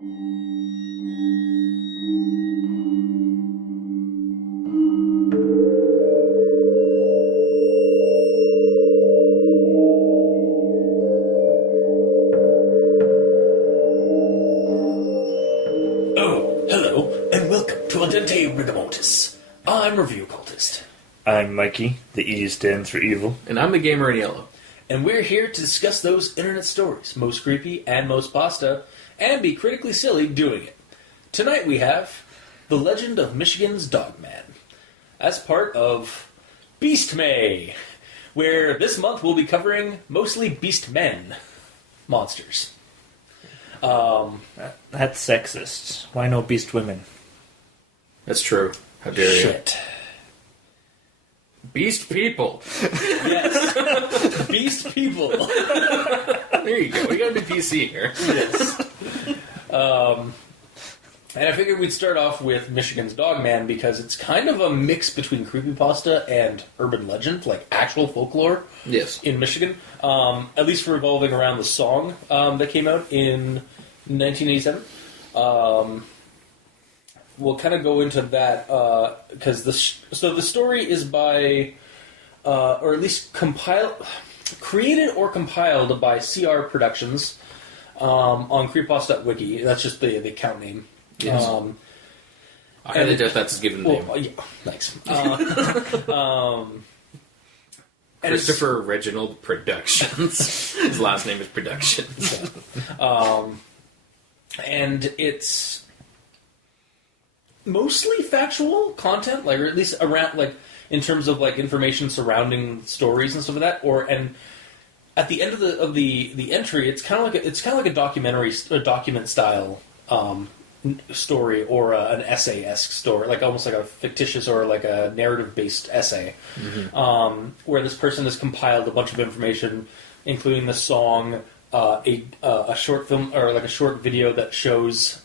I'm Review Cultist. I'm Mikey, the E stands for evil. And I'm the Gamer in Yellow. And we're here to discuss those internet stories, most creepy and most pasta, and be critically silly doing it. Tonight we have The Legend of Michigan's Dogman, as part of Beast May, where this month we'll be covering mostly beast men monsters. That's sexist. Why no beast women? That's true. How dare you? Shit. Beast people. Yes. Beast people. There you go. We gotta be PC here. Yes. And I figured we'd start off with Michigan's Dogman because it's kind of a mix between creepypasta and urban legend, like actual folklore. Yes. In Michigan. At least revolving around the song that came out in 1987. We'll kind of go into that because so the story is by, or at least created or compiled by CR Productions on Creepypasta.wikia. That's just the account name. Yes. I highly doubt that's his given name. Yeah, thanks. Christopher Reginald Productions. His last name is Productions. And it's mostly factual content, like, or at least around, like, in terms of like information surrounding stories and stuff like that. And at the end of the entry, it's kind of like a documentary, a document style story, or an essay-esque story, like almost like a fictitious or like a narrative-based essay, where this person has compiled a bunch of information, including the song, a short film or like a short video that shows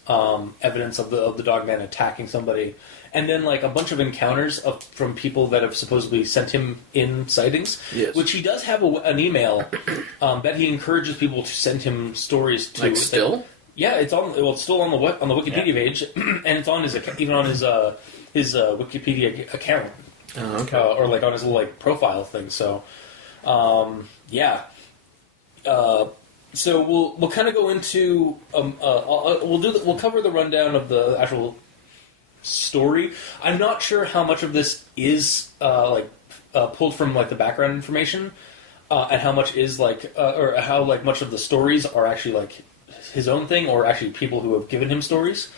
evidence of the Dogman attacking somebody, and then like a bunch of encounters from people that have supposedly sent him in sightings. Yes. Which he does have an email that he encourages people to send him stories to. Like still? Yeah, it's on. Well, it's still on the Wikipedia page, and it's on his even on his Wikipedia account, okay. Or like on his little like profile thing. So, yeah. So we'll kind of go into we'll cover the rundown of the actual story. I'm not sure how much of this is pulled from like the background information, and how much is or how like much of the stories are actually like his own thing, or actually people who have given him stories.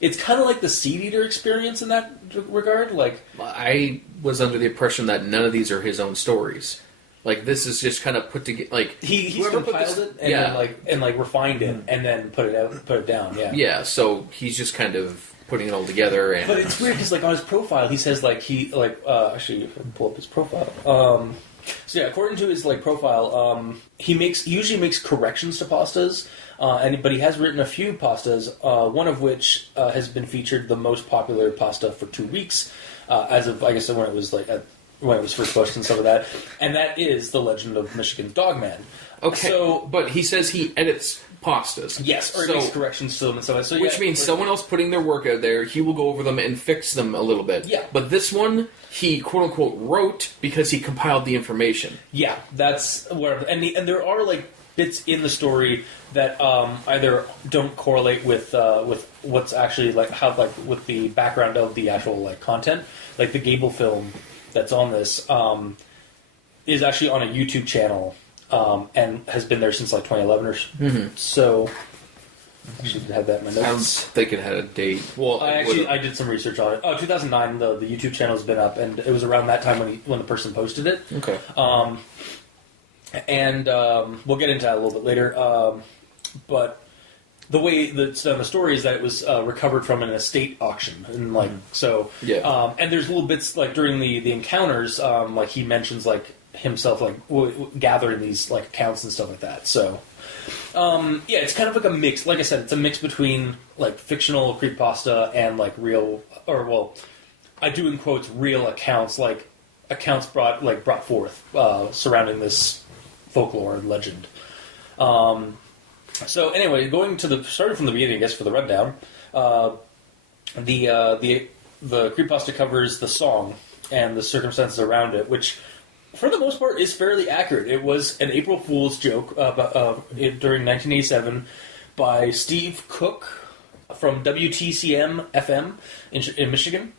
It's kind of like the Seed Eater experience in that regard. Like, I was under the impression that none of these are his own stories. Like, this is just kind of put together. Like, he's compiled it and then refined it and then put it down. Yeah. Yeah. So he's just kind of putting it all together. And but it's weird because like on his profile, he says like actually pull up his profile. So yeah, according to his like profile, he usually makes corrections to pastas, but he has written a few pastas, one of which has been featured the most popular pasta for 2 weeks, as of I guess when it was when it was first posted and stuff like that, and that is The Legend of Michigan's Dogman. Okay, so but he says he edits pastas. Yes, or he makes corrections to them and stuff like that. So, which means someone else putting their work out there, he will go over them and fix them a little bit. Yeah. But this one, he quote-unquote wrote because he compiled the information. Yeah, that's where... And there are, like, bits in the story that either don't correlate with what's actually, like, how, like, with the background of the actual, like, content. Like, the Gable film that's on this is actually on a YouTube channel, and has been there since like 2011 or so. I should have that in my notes. I don't think it had a date. Well, I did some research on it. 2009. The YouTube channel has been up, and it was around that time when the person posted it. Okay. And we'll get into that a little bit later. But the way that's done the story is that it was recovered from an estate auction, and like so. Yeah. And there's little bits like during the encounters, like he mentions like himself like gathering these like accounts and stuff like that. So. Yeah, it's kind of like a mix. Like I said, it's a mix between like fictional creepypasta and like real, or well, I do in quotes real accounts, like accounts brought forth surrounding this folklore and legend. So anyway, starting from the beginning, I guess, for the rundown, the creepypasta covers the song and the circumstances around it, which, for the most part, is fairly accurate. It was an April Fool's joke during 1987 by Steve Cook from WTCM FM in Michigan,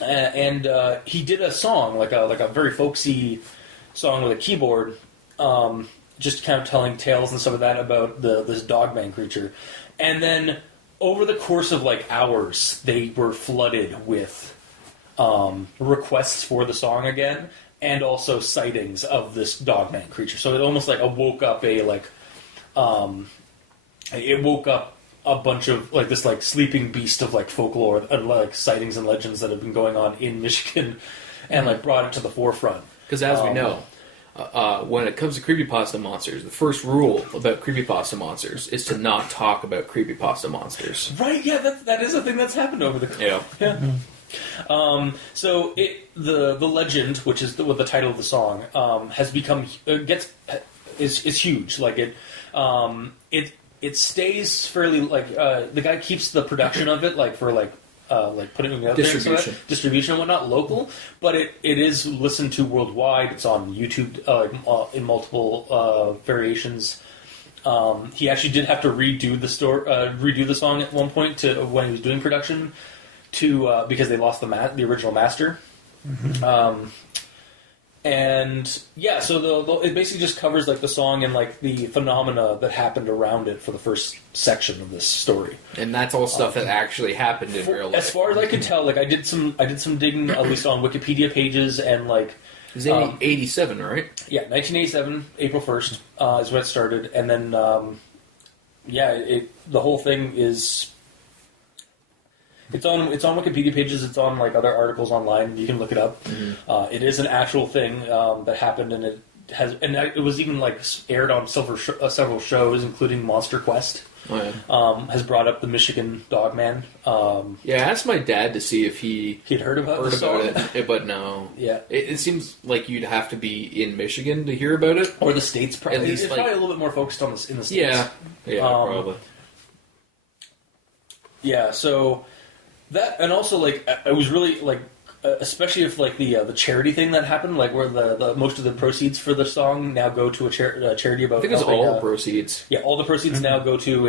and he did a song like a very folksy song with a keyboard, just kind of telling tales and stuff like that about this Dogman creature, and then over the course of like hours, they were flooded with requests for the song again, and also sightings of this Dogman creature. So it almost like woke up a bunch of like this like sleeping beast of like folklore and like sightings and legends that have been going on in Michigan, and like brought it to the forefront. Because as we know, when it comes to creepypasta monsters, the first rule about creepypasta monsters is to not talk about creepypasta monsters. Right? Yeah, that is a thing that's happened over the Yeah. So the legend, which is the title of the song, has become is huge. Like it stays fairly like the guy keeps the production of it like for like putting it out distribution, there, distribution and whatnot, local, but it is listened to worldwide. It's on YouTube in multiple variations. He actually did have to redo the song at one point to when he was doing production because they lost the original master. Mm-hmm. And yeah, so it basically just covers like the song and like the phenomena that happened around it for the first section of this story. And that's all stuff that actually happened in real life. As far as I could tell, like I did some digging at least on Wikipedia pages and like it was 87, right? Yeah, 1987, April 1st is when it started, and then the whole thing is. It's on Wikipedia pages. It's on like other articles online. You can look it up. Mm-hmm. It is an actual thing that happened, and it was even like aired on several shows, including Monster Quest. Oh, yeah. Has brought up the Michigan Dogman. I asked my dad to see if he'd heard about it, but no. Yeah, it seems like you'd have to be in Michigan to hear about it, or the states. Probably. At least it's like, probably a little bit more focused on this in the states. Yeah, probably. Yeah, so. That and also like it was really like especially if like the charity thing that happened like where the most of the proceeds for the song now go to a charity about I think it's all proceeds. Yeah, all the proceeds now go to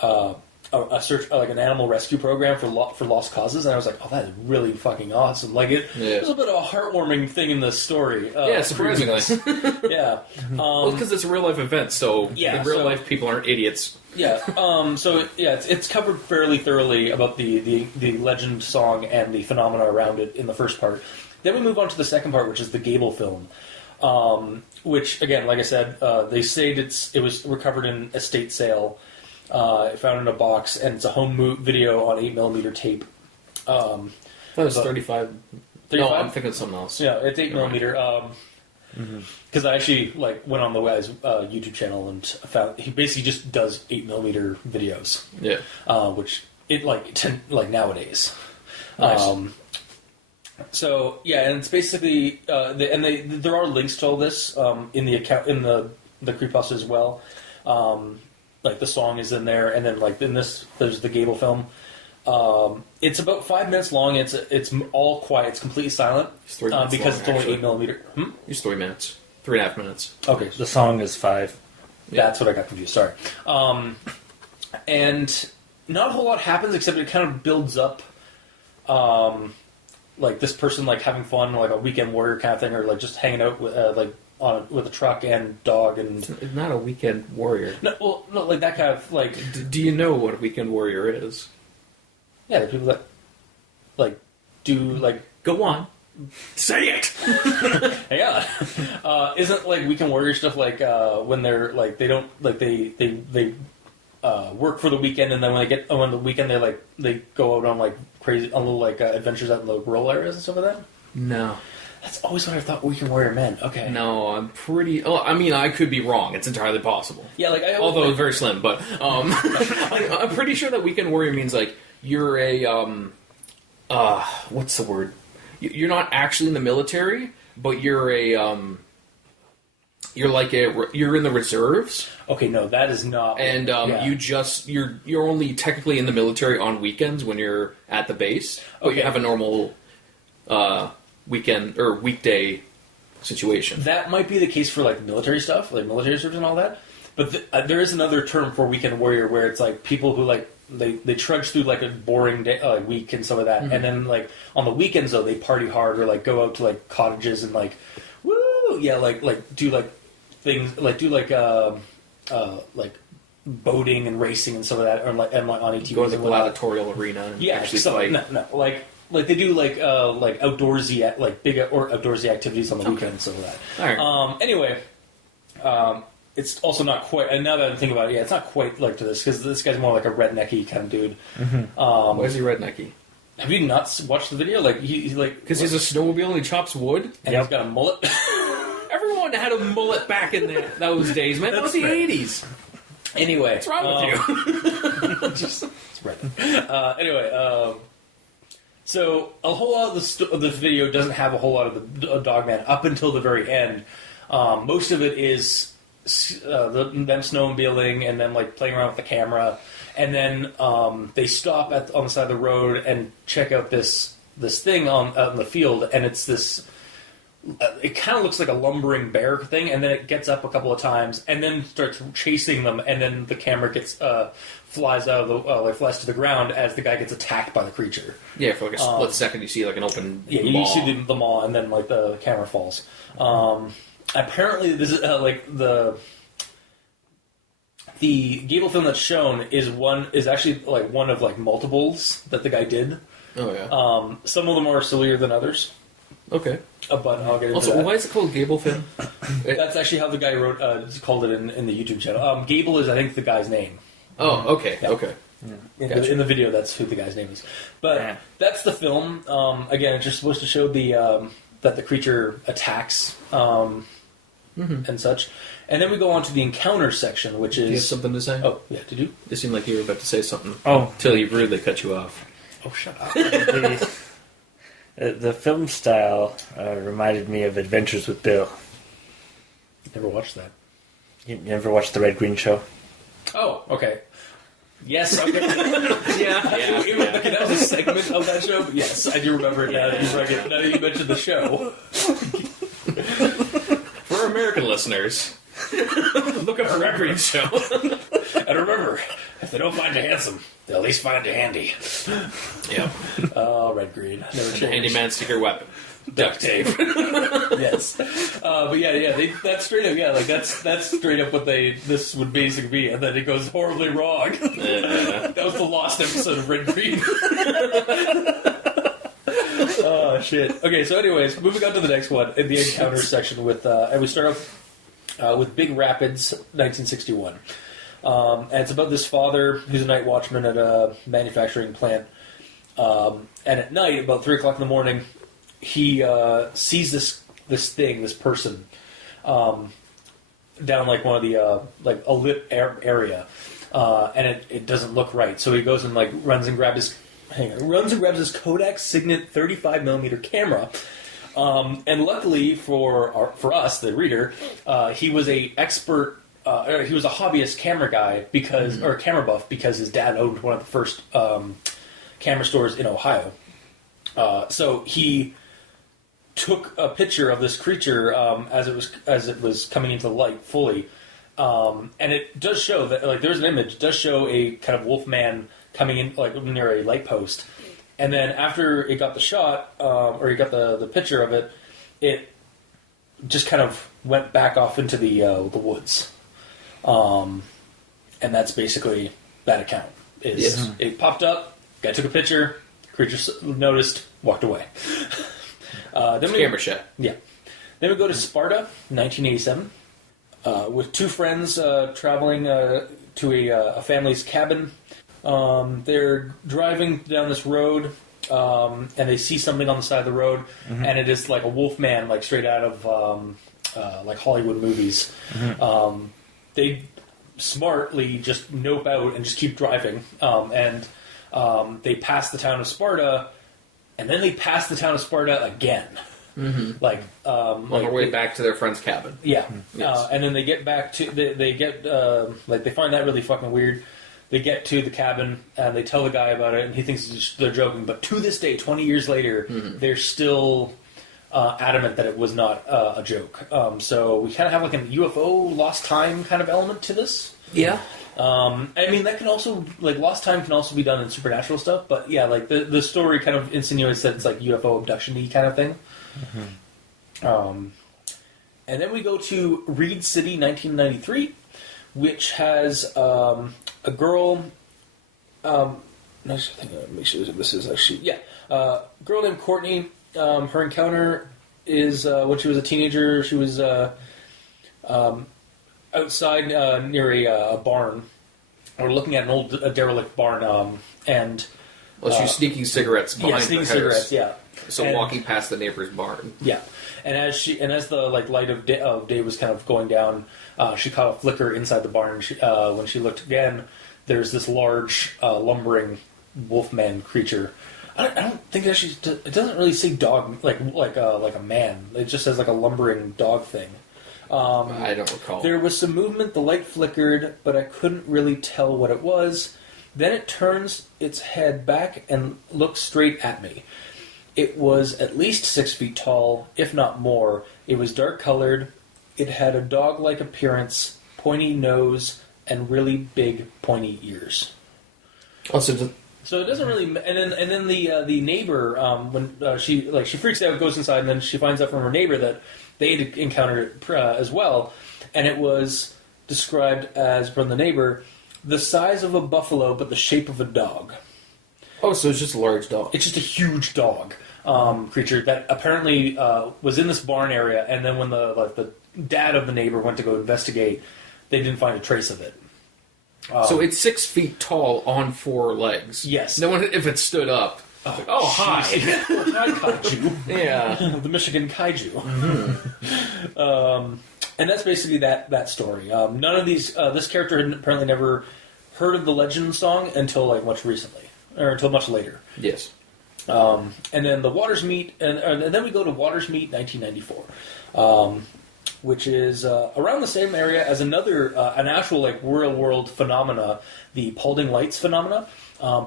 a search like an animal rescue program for lost causes, and I was like, oh, that is really fucking awesome. Like it was a bit of a heartwarming thing in the story. Surprisingly. Yeah, well, because it's a real life event, so in real life people aren't idiots. Yeah. It's covered fairly thoroughly about the legend song and the phenomena around it in the first part. Then we move on to the second part, which is the Gable film, which again, like I said, they say it was recovered in estate sale, found in a box, and it's a home video on 8mm tape. I thought it was 35. No, I'm thinking of something else. Yeah, it's 8mm. Because I actually like went on the guy's YouTube channel and found he basically just does 8mm videos. Yeah, which it like nowadays. Nice. So yeah, and it's basically there are links to all this in the account in the creepypasta as well. Like the song is in there, and then like in this there's the Gable film. It's about 5 minutes long. It's all quiet. It's completely silent because it's only 8mm. It's 3 minutes, 3.5 minutes. Okay, The song is 5. That's what I got confused. Sorry. And not a whole lot happens except it kind of builds up, like this person like having fun, like a weekend warrior kind of thing, or like just hanging out with with a truck and dog and. It's not a weekend warrior. No, like that kind of like. Do you know what a weekend warrior is? Yeah, the people that like do like go on, say it. Yeah, isn't like weekend warrior stuff like when they're like they don't like they work for the weekend, and then when the weekend they go out on like crazy on little like adventures out in the rural areas and stuff like that. No. That's always what I thought weekend warrior meant. Okay. No, I'm pretty. Oh, I mean, I could be wrong. It's entirely possible. Yeah, like although it's very slim, but I'm pretty sure that weekend warrior means like you're a what's the word? You're not actually in the military, but you're a you're in the reserves, Okay, no, that is not. and yeah. you're only technically in the military on weekends when you're at the base. But you Okay. have a normal weekend or weekday situation. That might be the case for like military stuff, like military service and all that. But there is another term for weekend warrior where it's like people who like they trudge through like a boring day, week and some of that, and then like on the weekends though they party hard or like go out to like cottages and like woo like do like things like do like boating and racing and some of that or like and like on ATVs Go to the and whatnot. gladiatorial arena and Yeah, actually so, fight. no, like they do like outdoorsy like big or outdoorsy activities on the weekend and some of that. All right. Anyway, it's also not quite. And now that I think about it, yeah, it's not quite like to this because this guy's more like a rednecky kind of dude. Why is he rednecky? Have you not watched the video? Like he's like Because he's a snowmobile and he chops wood. and he's got a mullet. Everyone had a mullet back in those days, man. That was the That's right. 80s. Anyway, What's wrong with you? just it's red. Anyway, so a whole lot of the video doesn't have a whole lot of the Dogman up until the very end. Most of it is them snowmobiling and then like playing around with the camera, and then they stop on the side of the road and check out this thing out in the field, and it's this. It kind of looks like a lumbering bear thing, and then it gets up a couple of times, and then starts chasing them, and then the camera gets flies out of the flies to the ground as the guy gets attacked by the creature. Yeah, for like a split second, you see like an open Yeah, maw. you see the maw, and then like the camera falls. Apparently, this is like the Gable film that's shown is actually like one of like multiples that the guy did. Oh yeah. Some of them are sillier than others, Okay. but I'll get into Also, that. why is it called Gable Fin? That's actually how the guy called it in the YouTube channel. Gable is, I think, the guy's name. Oh, okay, Yeah. okay. Gotcha. In the video, that's who the guy's name is. But Yeah. that's the film. Again, it's just supposed to show that the creature attacks and such. And then we go on to the encounter section, which Do you have is... something to say? Oh, yeah, did you? It seemed like you were about to say something. Oh. Till he rudely cut you off. Oh, shut up. The film style reminded me of Adventures with Bill. Never watched that. You never watched the Red Green Show? Oh, okay. Yes, okay. Yeah. Okay, that was a segment of that show, but yes, I do remember it now that you mentioned the show. For our American listeners, look up Red Green Show. And remember, if they don't find you handsome, they'll at least find you handy. Yep. Oh, red green. Never The changed. handyman's secret weapon. Duct tape. Yes. But yeah, that's straight up, like that's straight up what this would basically be, and then it goes horribly wrong. That was the lost episode of Red Green. Oh, shit. Okay, so anyways, moving on to the next one, in the encounter section with, and we start off with Big Rapids, 1961. And it's about this father who's a night watchman at a manufacturing plant. And at night, about 3 o'clock in the morning, he sees this person, down like one of the like a lit area, and it doesn't look right. So he goes and like runs and grabs his Kodak Signet 35mm camera. And luckily for us, the reader, he was a expert. He was a hobbyist camera guy or camera buff because his dad owned one of the first camera stores in Ohio. So he took a picture of this creature as it was coming into light fully, and it does show that like there's an image does show a kind of wolf man coming in like near a light post, and then after it got the shot or he got the picture of it, it just kind of went back off into the woods, and that's basically that account. It popped up, guy took a picture, creature noticed, walked away. Then Camera shot. Yeah. Then we go to Sparta, 1987, with two friends traveling to a family's cabin. They're driving down this road, and they see something on the side of the road, and it is like a wolf man, like straight out of like Hollywood movies. They smartly just nope out and just keep driving, and they pass the town of Sparta. And then they pass the town of Sparta again. Like On their way back to their friend's cabin. Yeah, Yes. and then they get back to they get like they find that really fucking weird. They get to the cabin and they tell the guy about it, and he thinks they're joking. But to this day, 20 years later, they're still adamant that it was not a joke. So we kind of have like a UFO lost time kind of element to this. Yeah. I mean, that can also, like, lost time can also be done in supernatural stuff, but yeah, like, the story kind of insinuates that it's like UFO abduction-y kind of thing. And then we go to Reed City, 1993, which has a girl. Make sure this is actually girl named Courtney. Her encounter is when she was a teenager. She was outside near a barn. We're looking at an old derelict barn, and Well, she's sneaking cigarettes behind sneaking her cigarettes, house. yeah. So And- walking past the neighbor's barn. Yeah, and as the like light of day was kind of going down, she caught a flicker inside the barn. When she looked again, there's this large lumbering wolfman creature. I don't think it actually. It doesn't really say dog like a man. It just says like a lumbering dog thing. I don't recall. There was some movement. The light flickered, but I couldn't really tell what it was. Then it turns its head back and looks straight at me. It was at least 6 feet tall, if not more. It was dark colored. It had a dog-like appearance, pointy nose, and really big, pointy ears. Oh, so it doesn't really. And then the neighbor, when she freaks out, goes inside, and then she finds out from her neighbor that they had encountered it as well, and it was described as from the neighbor the size of a buffalo, but the shape of a dog. Oh, so it's just a large dog. It's just a huge dog creature that apparently was in this barn area, and then when the dad of the neighbor went to go investigate, they didn't find a trace of it. So it's 6 feet tall on 4 legs. Yes. No one, if it stood up. Hi. Hi, kaiju. Yeah. The Michigan kaiju. And that's basically that story. None of these. This character had apparently never heard of the Legend song until like much recently, or until much later. Yes. And then the Waters Meet, and then we go to Waters Meet, 1994, which is around the same area as another an actual like real world phenomena, the Paulding Lights phenomena.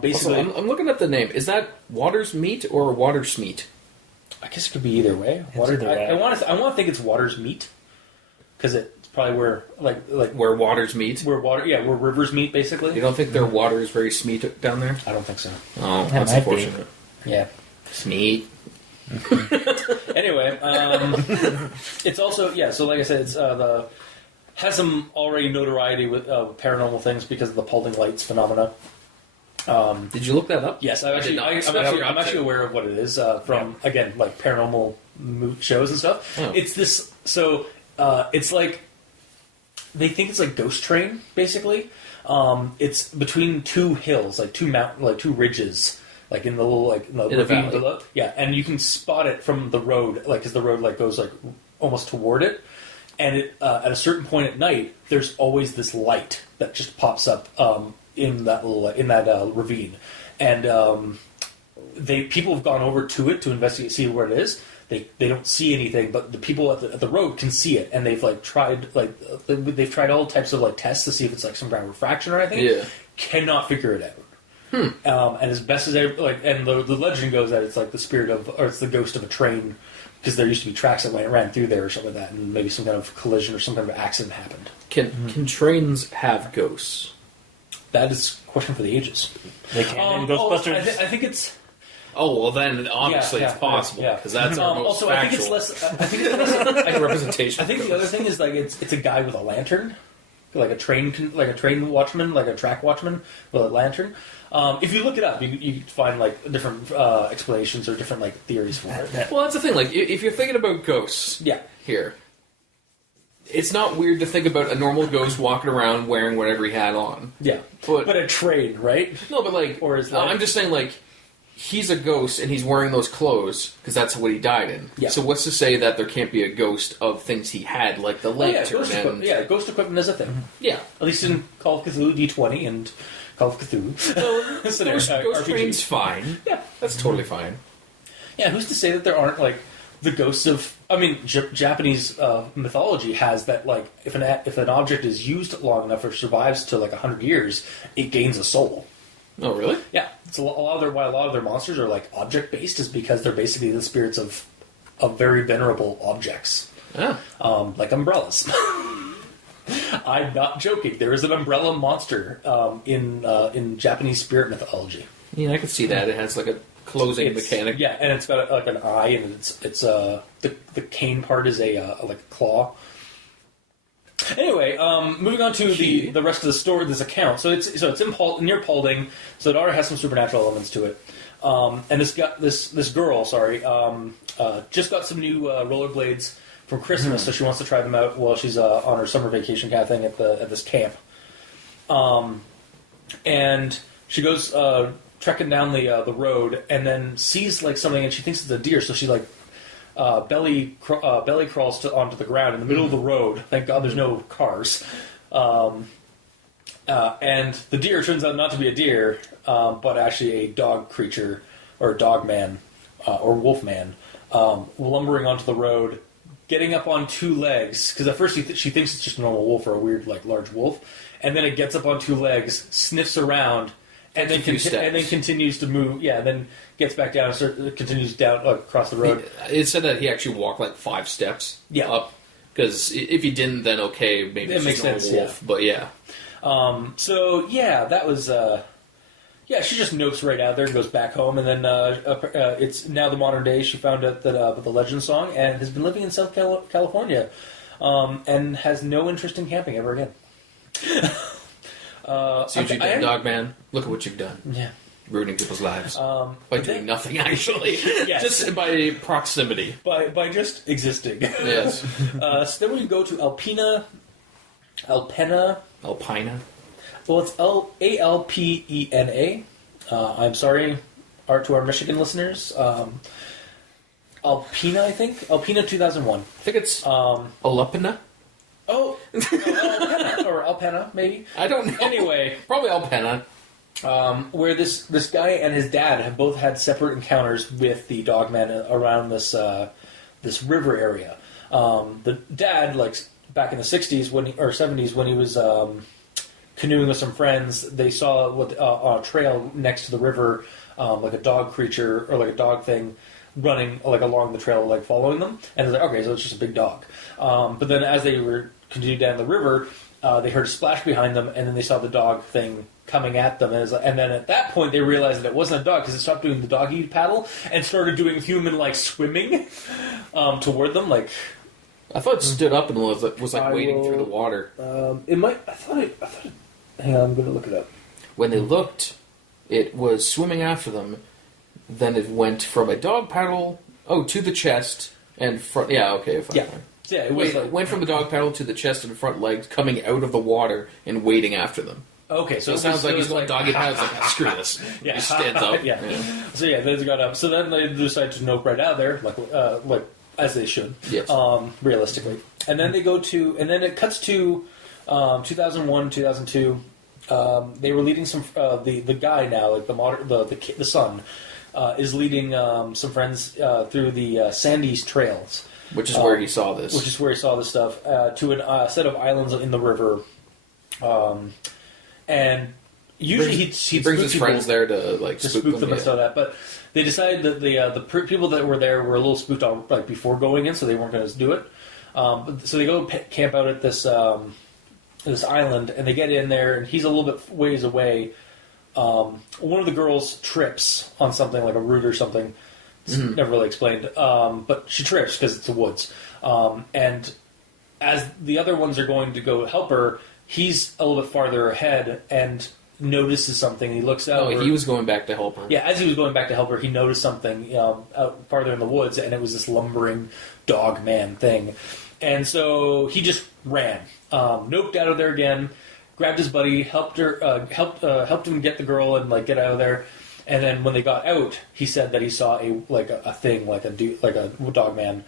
Basically, Also, I'm looking at the name. Is that Waters Meet or Waters Meet? I guess it could be either way. Either way. I want to think it's Waters Meet because it's probably where Where waters meet? where rivers meet, basically. You don't think their water is very smeet down there? I don't think so. Oh, That that's might be. unfortunate. Yeah. Smeet. Anyway, it's also so like I said, it's has some already notoriety with paranormal things because of the Paulding Lights phenomena. Did you look that up? Yes, I did not. I'm actually aware of what it is from again like paranormal shows and stuff. Oh. It's this it's like they think it's like Ghost Train basically. It's between two hills, like two ridges, like in the little in the In a ravine valley. below. Yeah, and you can spot it from the road, like because the road like goes like almost toward it. And it, at a certain point at night, there's always this light that just pops up in that ravine, and people have gone over to it to investigate, see where it is. They don't see anything, but the people at the road can see it, and they've tried all types of tests to see if it's like some kind of refraction or anything. Yeah. Cannot figure it out. And as best as and the legend goes that it's like the spirit of, or it's the ghost of a train, because there used to be tracks that ran through there or something like that, and maybe some kind of collision or some kind of accident happened. Can trains have ghosts? That is a question for the ages. They can in Ghostbusters. I think it's. Oh well, then obviously Yeah, it's possible yeah. because that's our most Also, factual I think it's less. I think it's less. like representation. I think the other thing is it's a guy with a lantern, like a train watchman, like a track watchman with a lantern. If you look it up, you find different explanations or different theories for it. Well, that's the thing. Like, if you're thinking about ghosts, Yeah. here, it's not weird to think about a normal ghost walking around wearing whatever he had on. Yeah, But a train, right? no, but Or is that- I'm just saying he's a ghost and he's wearing those clothes because that's what he died in. Yeah. So what's to say that there can't be a ghost of things he had, like the lantern ghost equipment is a thing. yeah. At least in Call of Cthulhu D20 and Call of Cthulhu. So, ghost RPG. train's fine. Yeah. That's totally fine. Yeah, who's to say that there aren't the ghosts of. I mean, Japanese mythology has that like if an object is used long enough or survives to like 100 years, it gains a soul. Oh, really? Yeah, it's why a lot of their monsters are like object based is because they're basically the spirits of very venerable objects, like umbrellas. I'm not joking. There is an umbrella monster in Japanese spirit mythology. Yeah, I can see that. It has like a closing mechanic. Yeah, and it's got like an eye, and it's the cane part is a like a claw. Anyway, moving on to the rest of the story, this account. So it's near Paulding. So the daughter has some supernatural elements to it. And this girl, just got some new rollerblades for Christmas, so she wants to try them out while she's on her summer vacation kind of thing at this camp. And she goes trekking down the road, and then sees like something, and she thinks it's a deer. So she like belly crawls onto the ground in the middle of the road. Thank God there's no cars. And the deer turns out not to be a deer, but actually a dog creature, or a dog man, or wolf man, lumbering onto the road, getting up on two legs, because at first she thinks it's just a normal wolf or a weird, like, large wolf, and then it gets up on two legs, sniffs around, and then continues to move. Yeah, and then gets back down and continues down across the road. It said that he actually walked like 5 steps up, because if he didn't, then okay, maybe it makes sense. Wolf, but yeah. So yeah, that was. She just nopes right out there and goes back home, and then it's now the modern day. She found out that the legend song and has been living in South California, and has no interest in camping ever again. See what you've done, Dogman. Look at what you've done. Yeah. Ruining people's lives by doing nothing, actually. Yes. Just by proximity. By just existing. Yes. So then we go to Alpena. Well, it's Alpena. I'm sorry to our Michigan listeners. Alpena, I think. Alpena 2001. I think it's Alpena. Oh, Alpena, or Alpena, maybe. I don't know. Anyway, probably Alpena. Where this guy and his dad have both had separate encounters with the Dogman around this river area. The dad, like back in the 60s or 70s, when he was canoeing with some friends, they saw on a trail next to the river, like a dog creature or like a dog thing running like along the trail, like following them. And they're like, okay, so it's just a big dog. But then as they were continuing down the river, they heard a splash behind them, and then they saw the dog thing coming at them. And then at that point, they realized that it wasn't a dog, because it stopped doing the doggy paddle and started doing human-like swimming toward them. Like, I thought it stood up and was wading through the water. It might. I thought it. Hang on, I'm going to look it up. When they looked, it was swimming after them. Then it went from a dog paddle to the chest and front. Yeah, okay, fine. Yeah. Yeah, it went from the dog paddle to the chest and front legs, coming out of the water and wading after them. Okay, so it sounds like he's going doggy paddles. Like, screw this. Yeah, he stands up. Yeah. So yeah, they got up. So then they decided to nope right out of there, like as they should. Yes. Realistically, and then they go to, and then it cuts to 2001, 2002. They were leading some the guy now, like the son, is leading some friends through the Sandy's trails. Which is where he saw this. Which is where he saw this stuff, to a set of islands in the river. And usually he brings his friends there to spook them and stuff like that. But they decided that the people that were there were a little spooked on before going in, so they weren't going to do it. So they go camp out at this island, and they get in there, and he's a little bit ways away. One of the girls trips on something like a root or something. It's never really explained, but she trips because it's the woods. And as the other ones are going to go help her, he's a little bit farther ahead and notices something. He looks out. He was going back to help her. Yeah, as he was going back to help her, he noticed something out farther in the woods, and it was this lumbering dog man thing. And so he just ran, noped out of there again, grabbed his buddy, helped him get the girl and get out of there. And then when they got out, he said that he saw a thing, like a dog man.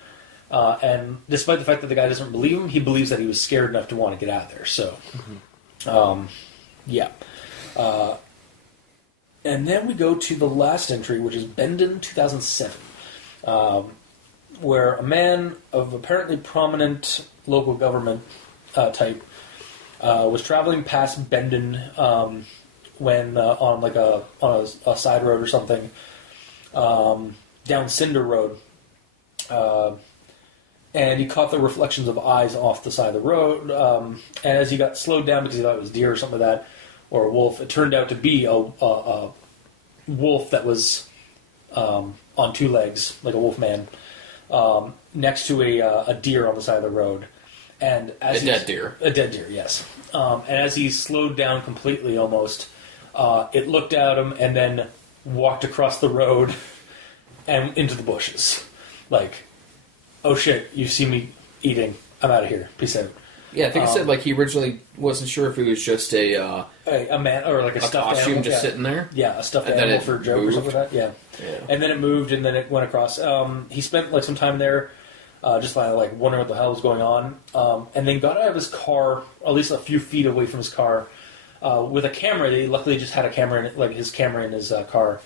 And despite the fact that the guy doesn't believe him, he believes that he was scared enough to want to get out of there. So, yeah. And then we go to the last entry, which is Bendon 2007. where a man of apparently prominent local government type was traveling past Bendon when on like a side road or something down Cinder Road, and he caught the reflections of eyes off the side of the road. And as he got slowed down because he thought it was deer or something like that, or a wolf, it turned out to be a wolf that was on two legs, like a wolf man, next to a deer on the side of the road. And as a dead deer, yes. And as he slowed down completely, almost, it looked at him and then walked across the road and into the bushes, like, "Oh shit! You see me eating? I'm out of here. Peace out." Yeah, I think it said like he originally wasn't sure if it was just a man or like a stuffed costume animal, just sitting there. Yeah, a stuffed And then animal it for a joke moved. or something like that. Yeah, and then it moved, and then it went across. He spent like some time there, just like wondering what the hell was going on, and then got out of his car, at least a few feet away from his car, with a camera. They luckily just had a camera, his camera in his car,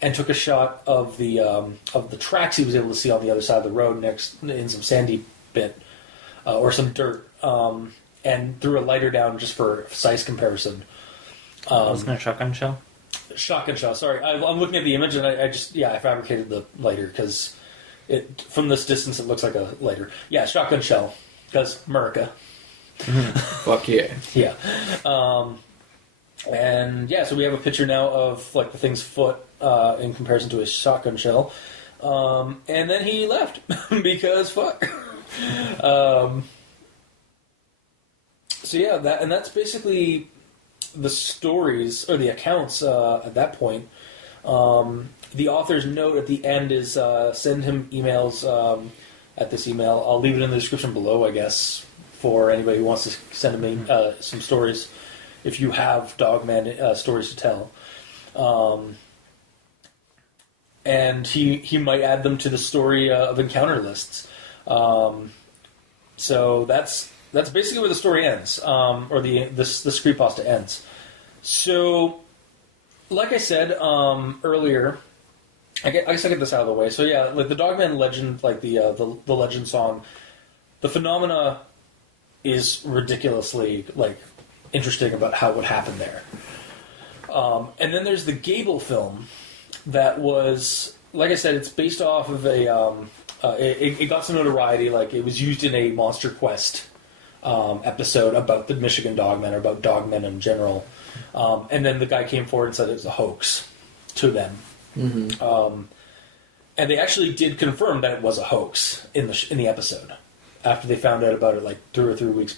and took a shot of the tracks he was able to see on the other side of the road, next in some sandy bit or some dirt. And threw a lighter down just for size comparison. Wasn't it a shotgun shell? Shotgun shell. Sorry, I'm looking at the image and I fabricated the lighter because from this distance it looks like a lighter. Yeah, shotgun shell because America. Fuck yeah. Yeah. And yeah, so we have a picture now of like the thing's foot in comparison to a shotgun shell. And then he left because fuck. So yeah, that's basically the stories or the accounts at that point. The author's note at the end is send him emails at this email. I'll leave it in the description below, I guess, for anybody who wants to send me some stories. If you have Dogman stories to tell, and he might add them to the story of encounter lists. So that's basically where the story ends, or this creepypasta ends. So, like I said earlier, I guess I get this out of the way. So yeah, like the Dogman legend, like the legend song, the phenomena is ridiculously like interesting about how it would happen there. And then there's the Gable film that was, like I said, it's based off of it got some notoriety. Like it was used in a Monster Quest episode about the Michigan Dogmen, or about Dogmen in general. And then the guy came forward and said it was a hoax to them. Mm-hmm. And they actually did confirm that it was a hoax in the episode after they found out about it like 2 or 3 weeks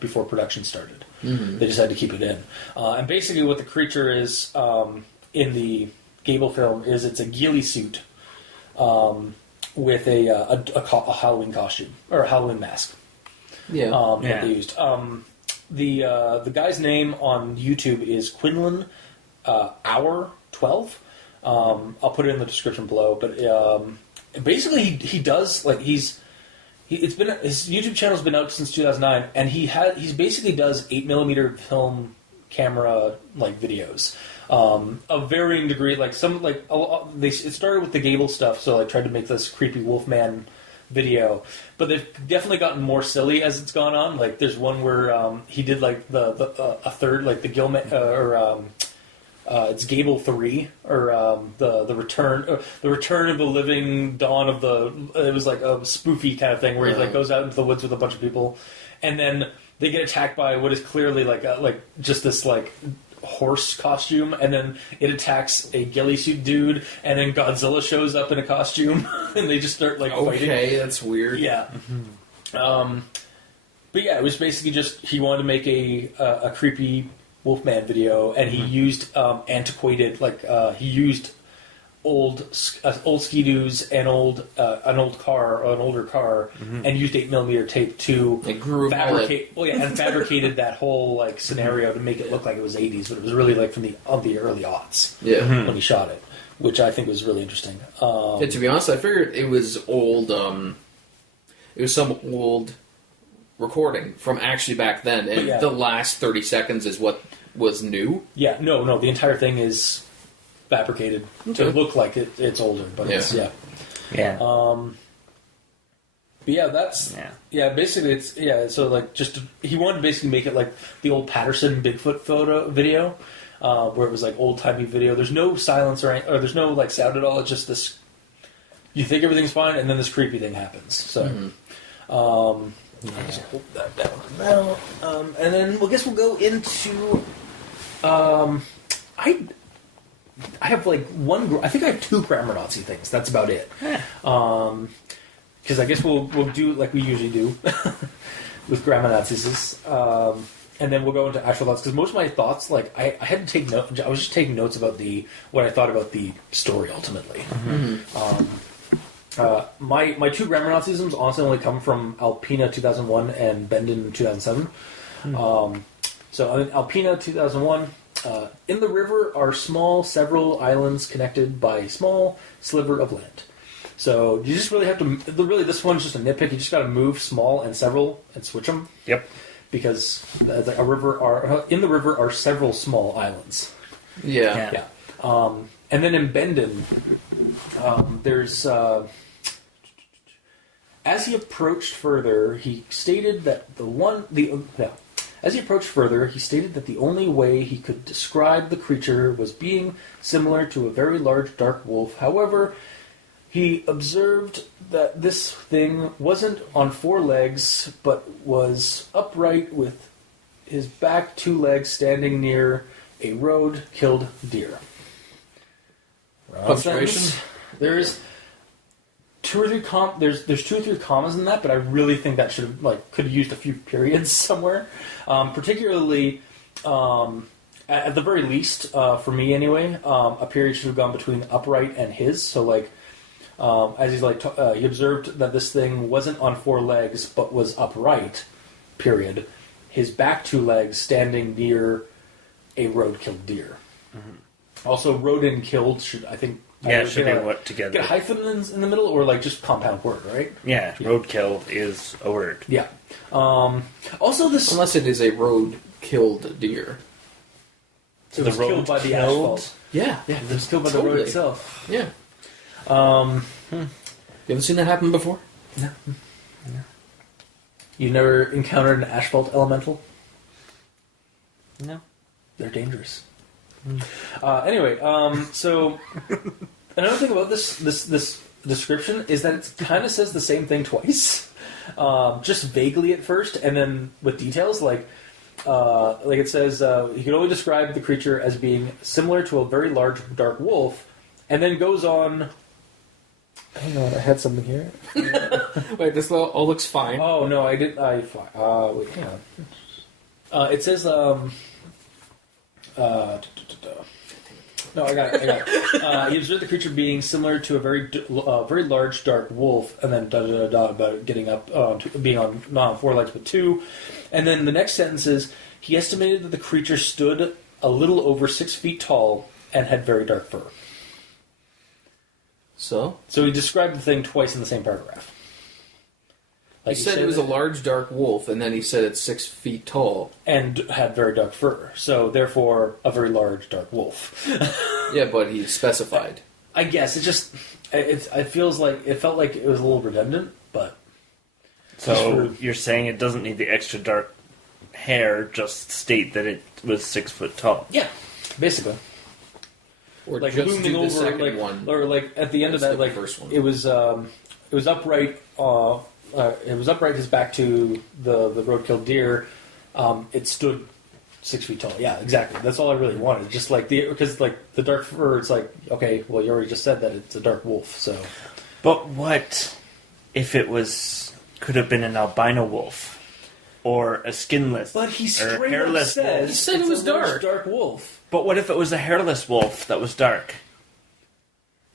before production started. Mm-hmm. They just had to keep it in. And basically what the creature is in the Gable film is it's a ghillie suit with a Halloween costume, or a Halloween mask. Yeah. That they used. The guy's name on YouTube is Quinlan Hour 12. I'll put it in the description below. But basically, he does like his YouTube channel's been out since 2009, and he's basically does 8mm film camera like videos of varying degree. Like some like it started with the Gable stuff, so I tried to make this creepy Wolfman video, but they've definitely gotten more silly as it's gone on. Like there's one where he did like a third, like the Gilman it's Gable 3, or the return of the living dawn of the. It was like a spoofy kind of thing where he like goes out into the woods with a bunch of people, and then they get attacked by what is clearly like just this like horse costume, and then it attacks a ghillie suit dude, and then Godzilla shows up in a costume, and they just start like fighting. Okay, that's weird. Yeah. But yeah, it was basically just he wanted to make a creepy Wolfman video, and he used antiquated, like he used old ski-doos and an older car, and used 8mm tape to fabricate. Well, yeah, and fabricated that whole like scenario to make it look like it was 80s, but it was really like from the early aughts. Yeah, when he shot it, which I think was really interesting. Yeah, to be honest, I figured it was old. It was some old recording from actually back then, and the last 30 seconds is what was new. Yeah, no, the entire thing is fabricated to look like it's older, but it's. But yeah, basically it's so like he wanted to basically make it like the old Patterson Bigfoot video, where it was like old timey video. There's no silence or there's no like sound at all. It's just this. You think everything's fine, and then this creepy thing happens. So, just hold that down now, and then I guess we'll go into. I have like I think I have 2 grammar Nazi things. That's about it. Because I guess we'll do it like we usually do with grammar Nazis. And then we'll go into actual thoughts, because most of my thoughts, like I had to take notes. I was just taking notes about what I thought about the story ultimately. My 2 grammar Nazisms honestly only come from Alpina 2001 and Bendon 2007. So in Alpina 2001. In the river are several islands connected by a small sliver of land. So you just really have to. Really, this one's just a nitpick. You just got to move small and several and switch them. Yep. Because in the river are several small islands. Yeah. And then in Bendon, there's. As he approached further, he stated that As he approached further, he stated that the only way he could describe the creature was being similar to a very large dark wolf. However, he observed that this thing wasn't on 4 legs, but was upright with his back 2 legs standing near a road-killed deer. Punctuation? There's 2 or 3 there's 2 or 3 commas in that, but I really think that could have used a few periods somewhere. Particularly, at the very least, for me anyway, a period should have gone between upright and his. So like, as he's like, he observed that this thing wasn't on 4 legs, but was upright. Period. His back 2 legs standing near a road-killed deer. Mm-hmm. Also, road and killed should should be what together. Get a hyphen in the middle, or like just compound word, right? Yeah, roadkill is a word. Yeah. Also, unless it is a road-killed deer. So it was killed by the asphalt. Yeah, it was killed by the road itself. Yeah. You ever seen that happen before? No. You never encountered an asphalt elemental? No. They're dangerous. Anyway, so another thing about this description is that it kind of says the same thing twice, just vaguely at first, and then with details like it says he could only describe the creature as being similar to a very large dark wolf, and then goes on. Hang on, I had something here. Wait, this all looks fine. Oh no, I didn't. Wait, hang on. It says no, I got it. He observed the creature being similar to a very large dark wolf, and then about it getting up being on not on 4 legs but 2, and then the next sentence is he estimated that the creature stood a little over 6 feet tall and had very dark fur. So he described the thing twice in the same paragraph. Like he said it was a large dark wolf, and then he said it's 6 feet tall. And had very dark fur. So, therefore, a very large dark wolf. Yeah, but he specified. I guess. It felt like it was a little redundant, but... So, you're saying it doesn't need the extra dark hair, just state that it was 6 foot tall. Yeah, basically. Or like just looming do the over, second like, one. Or like, at the end of that, like, first one. it was upright... it was upright his back to the roadkill deer. It stood 6 feet tall. Yeah, exactly. That's all I really wanted. Just like because like the dark fur, it's like, okay, well, you already just said that it's a dark wolf. So, but what if it could have been an albino wolf or a skinless? But he straight hairless up says wolf. He said it was dark wolf. But what if it was a hairless wolf that was dark?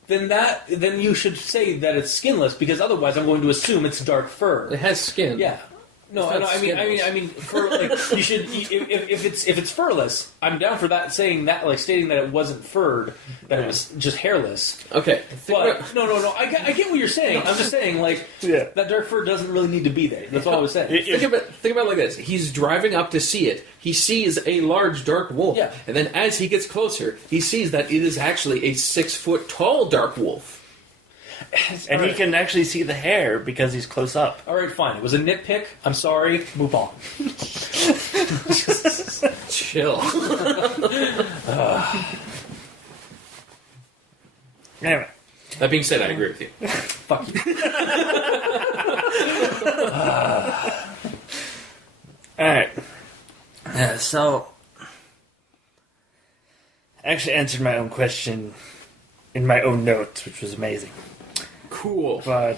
Then you should say that it's skinless, because otherwise I'm going to assume it's dark fur. It has skin. Yeah. No, I mean, fur, like, you should if it's furless, I'm down for that. Stating that it wasn't furred, that it was just hairless. Okay, but no. I get what you're saying. I'm just saying, like, that dark fur doesn't really need to be there. That's all I was saying. Think about it like this: he's driving up to see it. He sees a large dark wolf, and then as he gets closer, he sees that it is actually a 6 foot tall dark wolf. And he can actually see the hair because he's close up. All right, fine. It was a nitpick. I'm sorry. Move on. Chill. Anyway. That being said, I agree with you. Fuck you. Alright. So, I actually answered my own question in my own notes, which was amazing. Cool. But,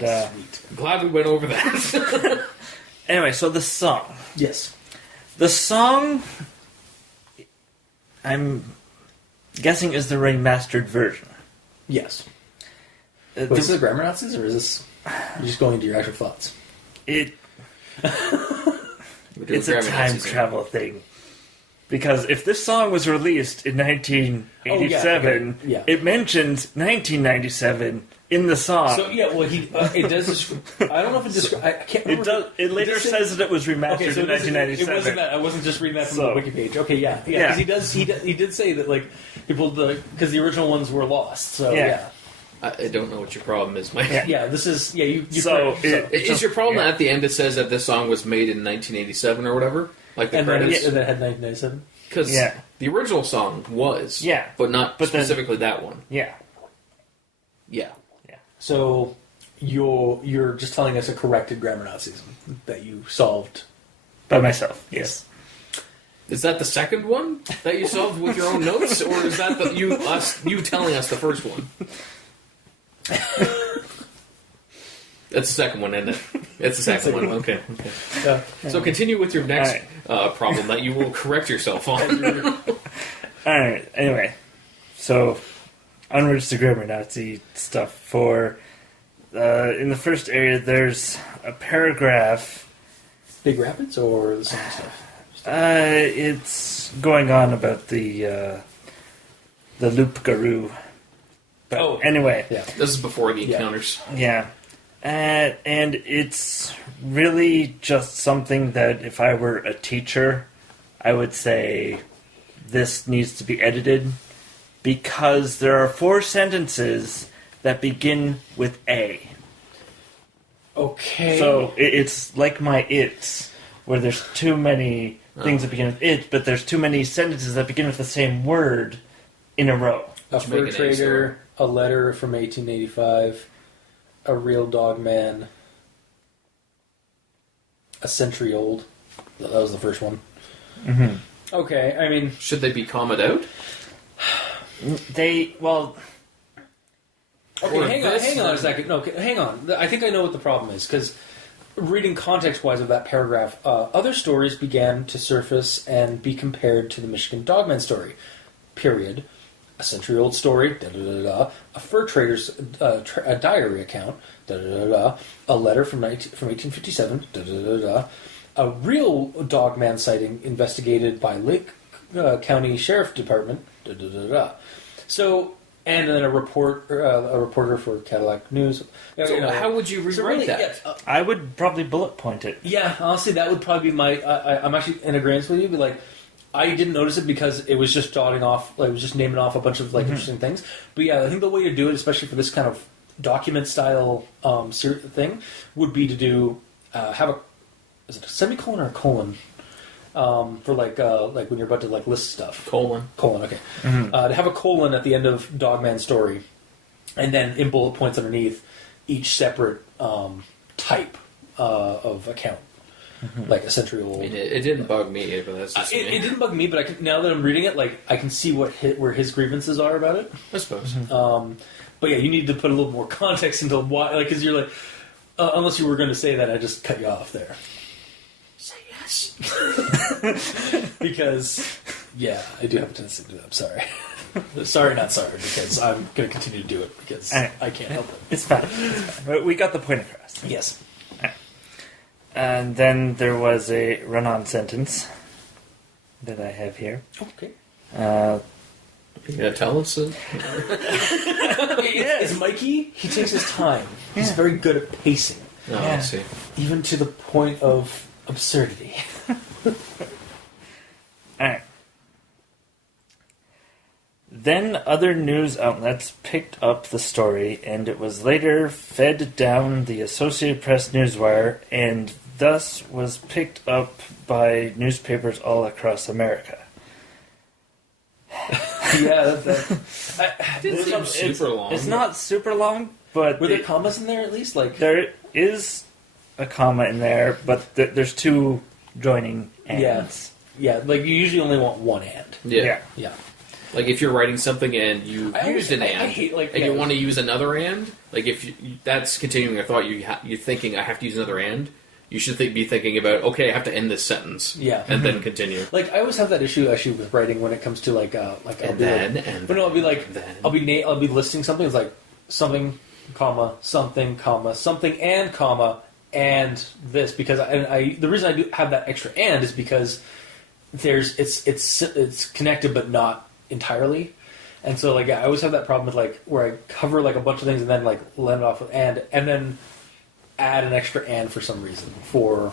Glad we went over that. anyway, so the song. Yes. The song, I'm guessing, is the remastered version. Yes. Wait, is this grammar Nazis, or is this you just going into your actual thoughts? It's a time travel thing. Because if this song was released in 1987, it mentions 1997 in the song. So yeah, well, it does. I don't know if it describes. I can't remember. It later says that it was remastered in 1997. It wasn't that. I wasn't just reading that from the wiki page. Okay, yeah. Because he did say that like people because the original ones were lost. So yeah. I don't know what your problem is, Mike. Yeah, this is you. Is your problem that at the end it says that this song was made in 1987 or whatever? Like the credits? And that had 1997? Because the original song was, but not specifically that one. Yeah. So you're just telling us a corrected grammar Nazism that you solved by myself. Yes. Is that the second one that you solved with your own notes, or is that you telling us the first one? That's the second one, isn't it? It's the second one. Okay. So continue with your next problem that you will correct yourself on. Alright, anyway. So, onwards to grammar Nazi stuff. For, in the first area, there's a paragraph. Big Rapids or the song stuff? It's going on about the Loop Garou. But anyway. Yeah. This is before the encounters. Yeah. And it's really just something that if I were a teacher, I would say this needs to be edited because there are 4 sentences that begin with A. Okay. So it's like my it's, where there's too many things that begin with it, but there's too many sentences that begin with the same word in a row. A fur trader, a letter from 1885, a real Dogman, a century old. That was the first one. Mm-hmm. Okay, I mean... Should they be commaed out? Okay, hang on a second. No, hang on. I think I know what the problem is, because reading context-wise of that paragraph, other stories began to surface and be compared to the Michigan Dogman story. Period. A century-old story, da-da-da-da, a fur trader's a diary account, da-da-da-da, a letter from 1857, da-da-da-da, a real Dogman sighting investigated by Lake County Sheriff Department, da-da-da-da. So, and then a reporter for Cadillac News. So how would you rewrite that? I would probably bullet point it. Yeah, honestly, that would probably be my... I'm actually in agreement with you, but like... I didn't notice it because it was just dotting off, like, it was just naming off a bunch of interesting things. But yeah, I think the way to do it, especially for this kind of document style thing, would be to do have is it a semicolon or a colon for like when you're about to like list stuff. Colon, okay. Mm-hmm. To have a colon at the end of Dogman story, and then in bullet points underneath each separate type of account. Mm-hmm. Like a century old. I mean, it didn't bug me, but that's just it didn't bug me. But now that I'm reading it, like I can see where his grievances are about it. I suppose. Mm-hmm. But yeah, you need to put a little more context into why, like, because you're like, unless you were going to say that, I just cut you off there. Say yes. Because yeah, I do have a tendency to do that. I'm sorry. Sorry, not sorry, because I'm going to continue to do it because I can't help it. It's fine. But we got the point across. Yes. And then there was a run-on sentence that I have here. Okay. Yeah, tell us. Is Mikey? He takes his time. He's very good at pacing. Oh, I see. Even to the point of absurdity. Alright. Then other news outlets picked up the story, and it was later fed down the Associated Press newswire, and thus was picked up by newspapers all across America. Yeah, It didn't seem super long. It's not super long, but were there commas in there at least? Like there is a comma in there, but there's two joining ands. Yeah, like you usually only want one and. Yeah. Yeah. Like if you're writing something and you used an and, I hate, like, and yeah. you want to use another and, like if that's continuing a thought, you're thinking I have to use another and. You should be thinking about, okay, I have to end this sentence, Yeah. and then continue. Like I always have that issue actually with writing when it comes to like I'll And be then, like, and but no, I'll be like then. I'll be listing something. It's like something, comma, something, and comma, and this because I the reason I do have that extra and is because it's connected but not entirely, and so like I always have that problem with like where I cover like a bunch of things and then like let it off with and then add an extra and for some reason for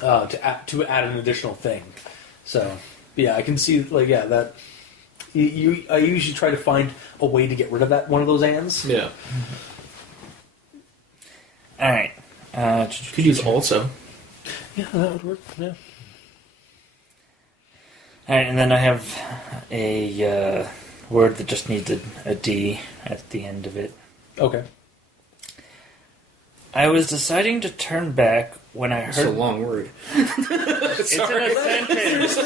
to add an additional thing. So yeah, I can see like that I usually try to find a way to get rid of that one of those ands. Yeah. All right. Could use also. Yeah, that would work. Yeah. All right, and then I have a word that just needs a D at the end of it. Okay. I was deciding to turn back when I It's a heard... long word. It's in a sentence.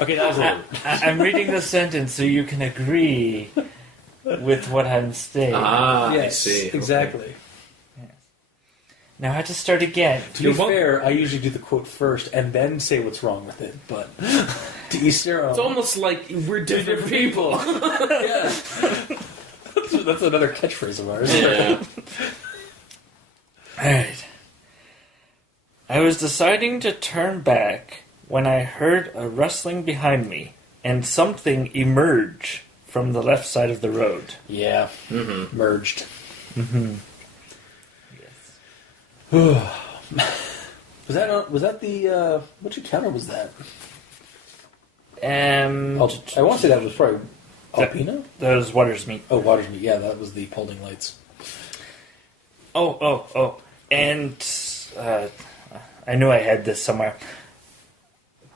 Okay, that was a little. I'm reading the sentence so you can agree with what I'm saying. Ah, Yes, I see. exactly. Yes. Now I have to start again. To be fair, I usually do the quote first and then say what's wrong with it, but to each their own. It's almost like we're different people. Yeah. That's another catchphrase of ours. Yeah. Alright. I was deciding to turn back when I heard a rustling behind me and something emerge from the left side of the road. Yeah. Mm-hmm. Merged. Yes. Was that the which encounter was that? I I want to say that was probably Alpina? That was Watersmeet. Oh, Watersmeet. Yeah, that was the Holding Lights. Oh. And I knew I had this somewhere.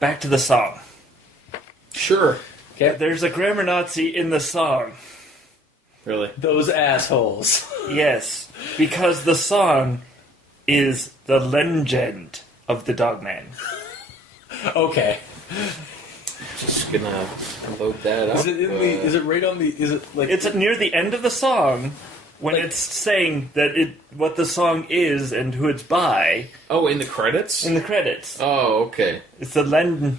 Back to the song. Sure. Okay. There's a grammar Nazi in the song. Really? Those assholes. Yes, because the song is the legend of the Dogman. Okay. Just gonna load that up. Is it in the? Is it right on the? Is it like? It's near the end of the song when it's saying that what the song is and who it's by Oh, in the credits? in the credits. Oh, okay. It's the legend.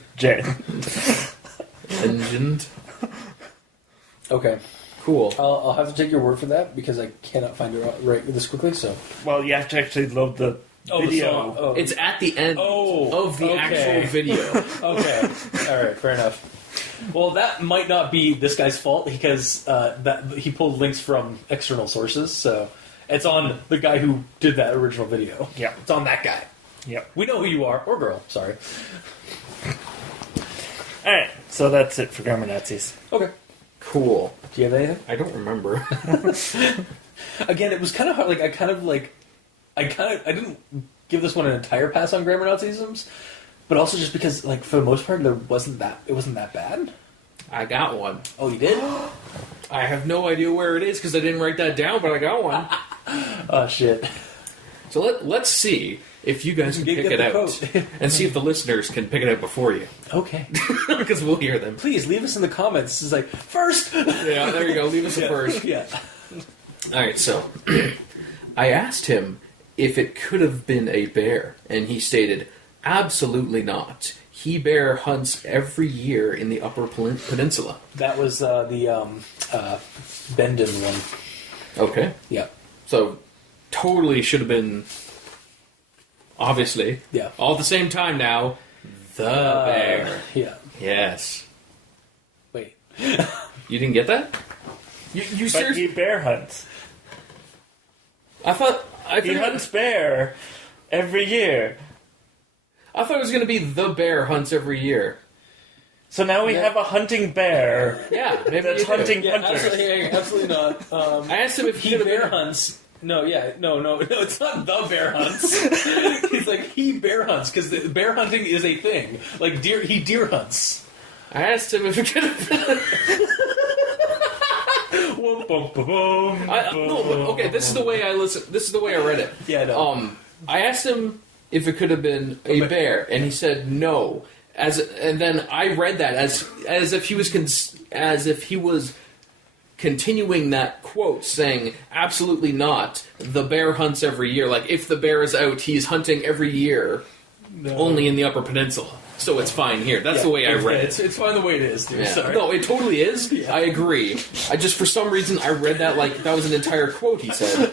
Legend. Okay. Cool. I'll have to take your word for that because I cannot find it right this quickly. So. Well, you have to actually load the The video. song. Oh. It's at the end of the actual video. Okay. All right. Fair enough. Well, that might not be this guy's fault because that he pulled links from external sources, so it's on the guy who did that original video. Yeah. It's on that guy. Yep. We know who you are, or girl. Sorry. All right, so that's it for grammar Nazis. Okay. Cool. Do you have anything? I don't remember. Again, it was kind of hard. I didn't give this one an entire pass on grammar Nazisms, but also just because, like, for the most part, it wasn't that bad. I got one. Oh, you did? I have no idea where it is because I didn't write that down, but I got one. Oh shit. So let's see if you guys can Get pick it the out, quote. and see if the listeners can pick it out before you, Okay. because we'll hear them. Please leave us in the comments. It's like first. Yeah, there you go. Leave us a first. Yeah. All right, so I asked him if it could have been a bear, and he stated, "Absolutely not. He bear hunts every year in the Upper Peninsula." That was the Bendon one. Okay, Yeah. so totally should have been, obviously, Yeah. all at the same time now, the bear. Yeah. Yes. Wait. You didn't get that? You But seriously? he bear hunts. I thought He hunts bear every year. it was going to be the bear hunts every year. So now we have a hunting bear Yeah, maybe that's you do. hunting Yeah, hunters. absolutely not. I asked him if He could have bear been. hunts. No, it's not the bear hunts. He's like, he bear hunts, because bear hunting is a thing. Like, he deer hunts. I asked him if it could have been. No, but okay. This is the way I listen. This is the way I read it. Yeah, no. I asked him if it could have been a bear, and he said no. And then I read that as if he was as if he was continuing that quote, saying absolutely not. The bear hunts every year. Like if the bear is out, he's hunting every year, only in the Upper Peninsula. So it's fine here. That's the way I read it. It's fine the way it is, dude. Yeah. Sorry. No, it totally is. Yeah. I agree. I just, for some reason, I read that like that was an entire quote he said.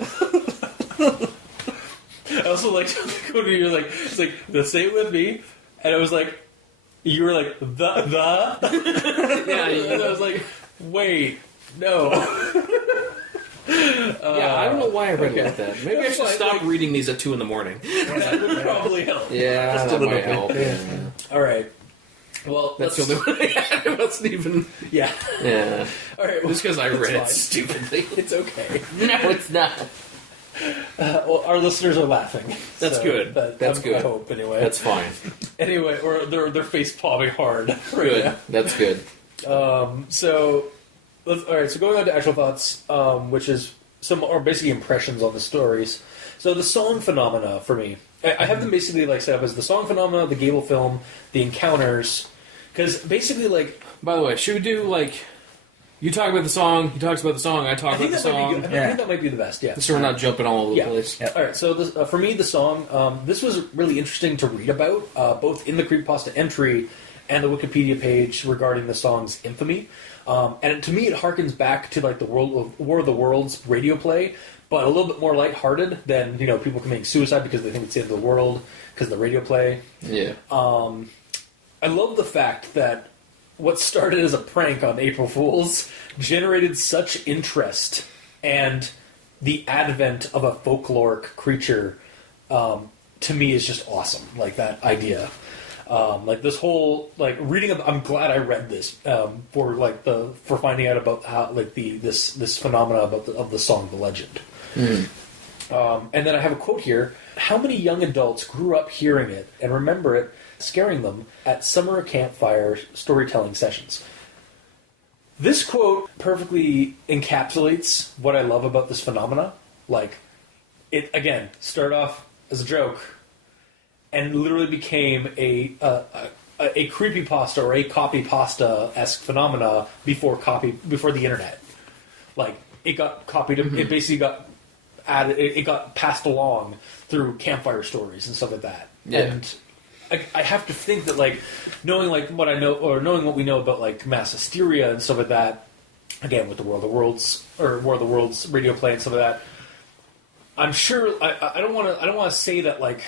I also like when you're like, it's like, say it with me, and I was like, you were like, the? Yeah, And I was like, wait, no. Yeah, I don't know why I read it like that. Maybe I should That's stop like- reading these at 2 in the morning. That would probably help. Yeah, Just a that little might bit. help. Yeah. All right. Well, That's the only one I had. It wasn't even. Yeah. Yeah. All right. Well, Just because I that's read fine. it stupidly. It's okay. No, it's not. Well, our listeners are laughing. That's good. That's I good. hope, anyway. That's fine. Anyway, or they're face palming hard. Right Good. now. That's good. So, all right. So going on to actual thoughts, which is basically impressions on the stories. So the song phenomena for me, I have them basically like set up as the song phenomena, the Gable film, the encounters, because basically like By the way, should we do like you talk about the song, he talks about the song, I talk I think about the that might be song, good. I Yeah. think that might be the best. Yeah. so we're not jumping all over the place. All right, so this, for me, the song, this was really interesting to read about, both in the Creepypasta entry and the Wikipedia page regarding the song's infamy. And to me, it harkens back to like the War of the Worlds radio play, but a little bit more lighthearted than people committing suicide because they think it's the end of the world because of the radio play. Yeah. I love the fact that what started as a prank on April Fools generated such interest, and the advent of a folkloric creature to me is just awesome. Like that idea, like this whole reading. I'm glad I read this for finding out about how this phenomena of the song, the legend. And then I have a quote here. How many young adults grew up hearing it and remember it scaring them at summer campfire storytelling sessions? This quote perfectly encapsulates what I love about this phenomena. Like, it, again, started off as a joke and literally became a creepypasta or a copypasta-esque phenomena before the internet. Like, it got copied, it basically got added, it got passed along through campfire stories and stuff like that. Yeah. And I have to think that, like, knowing what I know, or knowing what we know about like mass hysteria and stuff like that, again with the War of the Worlds radio play and stuff like that, I'm sure I don't want to say that like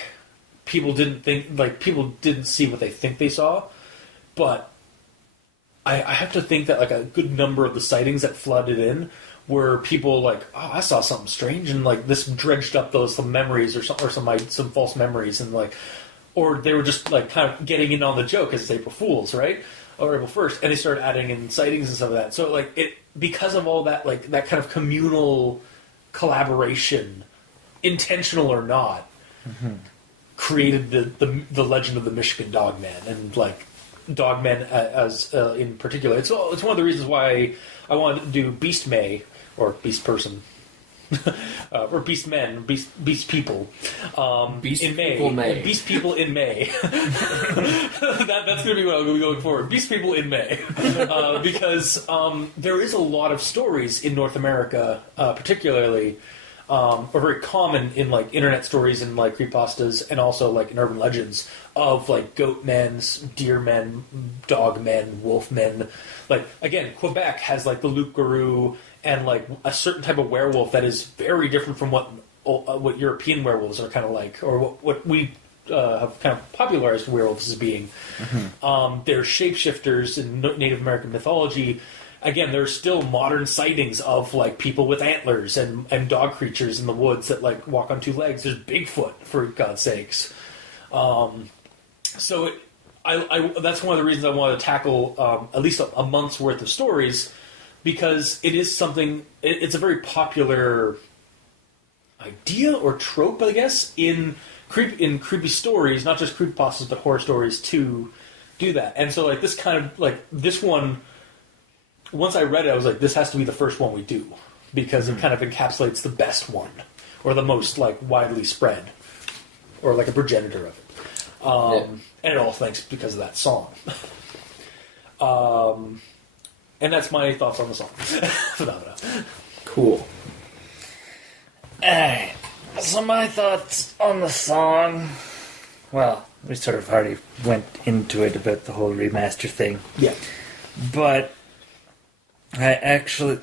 people didn't see what they think they saw, but I have to think that like a good number of the sightings that flooded in were people like, oh, I saw something strange, and like this dredged up some memories or some false memories, and like, or they were just like kind of getting in on the joke because it's April Fools, right? Or April 1st, and they started adding in sightings and stuff like that. So like it, because of all that, like that kind of communal collaboration, intentional or not, created the legend of the Michigan Dogman, and like Dogman as in particular. It's one of the reasons why I wanted to do Beast May or Beast Person. Or Beast Men, Beast People. Beast in May. People May. Beast People in May. That's going to be what I'm going to be going forward. Beast People in May. Because there is a lot of stories in North America, particularly, are very common in like internet stories and like creepypastas, and also like in urban legends of like goat men, deer men, dog men, wolf men. Like again, Quebec has like the loup-garou and like a certain type of werewolf that is very different from what European werewolves are kind of like, or what we have kind of popularized werewolves as being. They're shapeshifters in Native American mythology. Again, there's still modern sightings of like people with antlers and dog creatures in the woods that like walk on two legs. There's Bigfoot, for God's sakes. So that's one of the reasons I wanted to tackle at least a month's worth of stories, because it is something. It's a very popular idea or trope, I guess, in creepy stories, not just creepypastas, but horror stories, to do that. And so, like, this kind of, like, this one, once I read it, I was like, this has to be the first one we do, because it kind of encapsulates the best one, or the most, like, widely spread, or like a progenitor of it. And it all thanks because of that song. And that's my thoughts on the song. Phenomena. Cool. Alright, so my thoughts on the song... Well, we sort of already went into it about the whole remaster thing. Yeah. But I actually...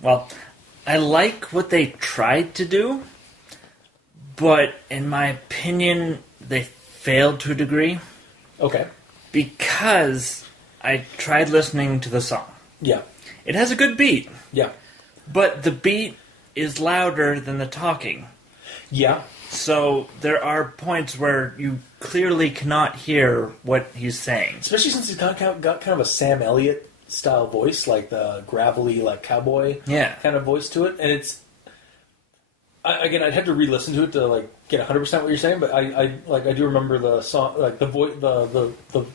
Well, I like what they tried to do, but in my opinion, they failed to a degree. Okay. Because I tried listening to the song. Yeah. It has a good beat. Yeah. But the beat is louder than the talking. Yeah. So there are points where you clearly cannot hear what he's saying. Especially since he's got kind of a Sam Elliott style voice, like the gravelly, like cowboy kind of voice to it. And it's... Again, I'd have to re-listen to it to like get 100% what you're saying, but I do remember the song, like the voice, the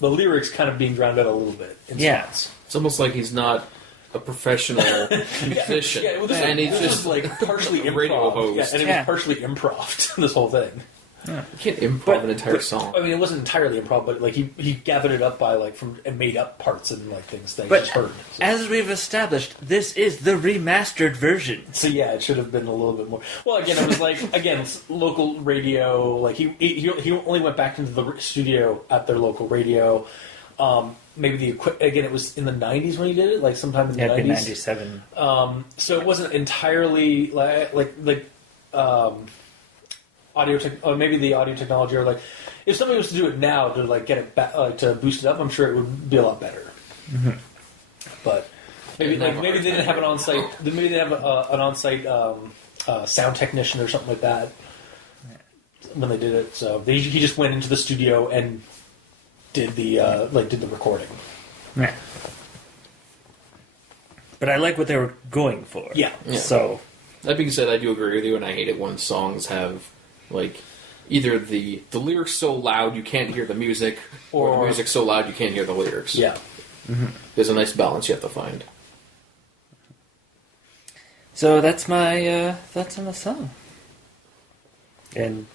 lyrics kind of being drowned out a little bit. In spots. It's almost like he's not a professional musician, and he's just like partially improv. Radio host. Yeah, and it was partially improv. This whole thing. You can't improv an entire song. I mean, it wasn't entirely improv, but like he gathered it up by like and made up parts and like things that you just heard. So. As we've established, this is the remastered version. So yeah, it should have been a little bit more. Well, again, it was like local radio. Like he only went back into the studio at their local radio. Maybe again, it was in the 90s when he did it, like sometime in the 90s. 97. So it wasn't entirely like audio maybe the audio technology, or like if somebody was to do it now to like get it back, to boost it up, I'm sure it would be a lot better. Mm-hmm. But maybe they didn't have an on-site. Maybe they have an on-site sound technician or something like that when they did it. So he just went into the studio and did the recording. Yeah. But I like what they were going for. Yeah. So that being said, I do agree with you, and I hate it when songs have like either the lyrics so loud you can't hear the music, or the music so loud you can't hear the lyrics. Yeah. Mm-hmm. There's a nice balance you have to find. So that's my thoughts on the song. And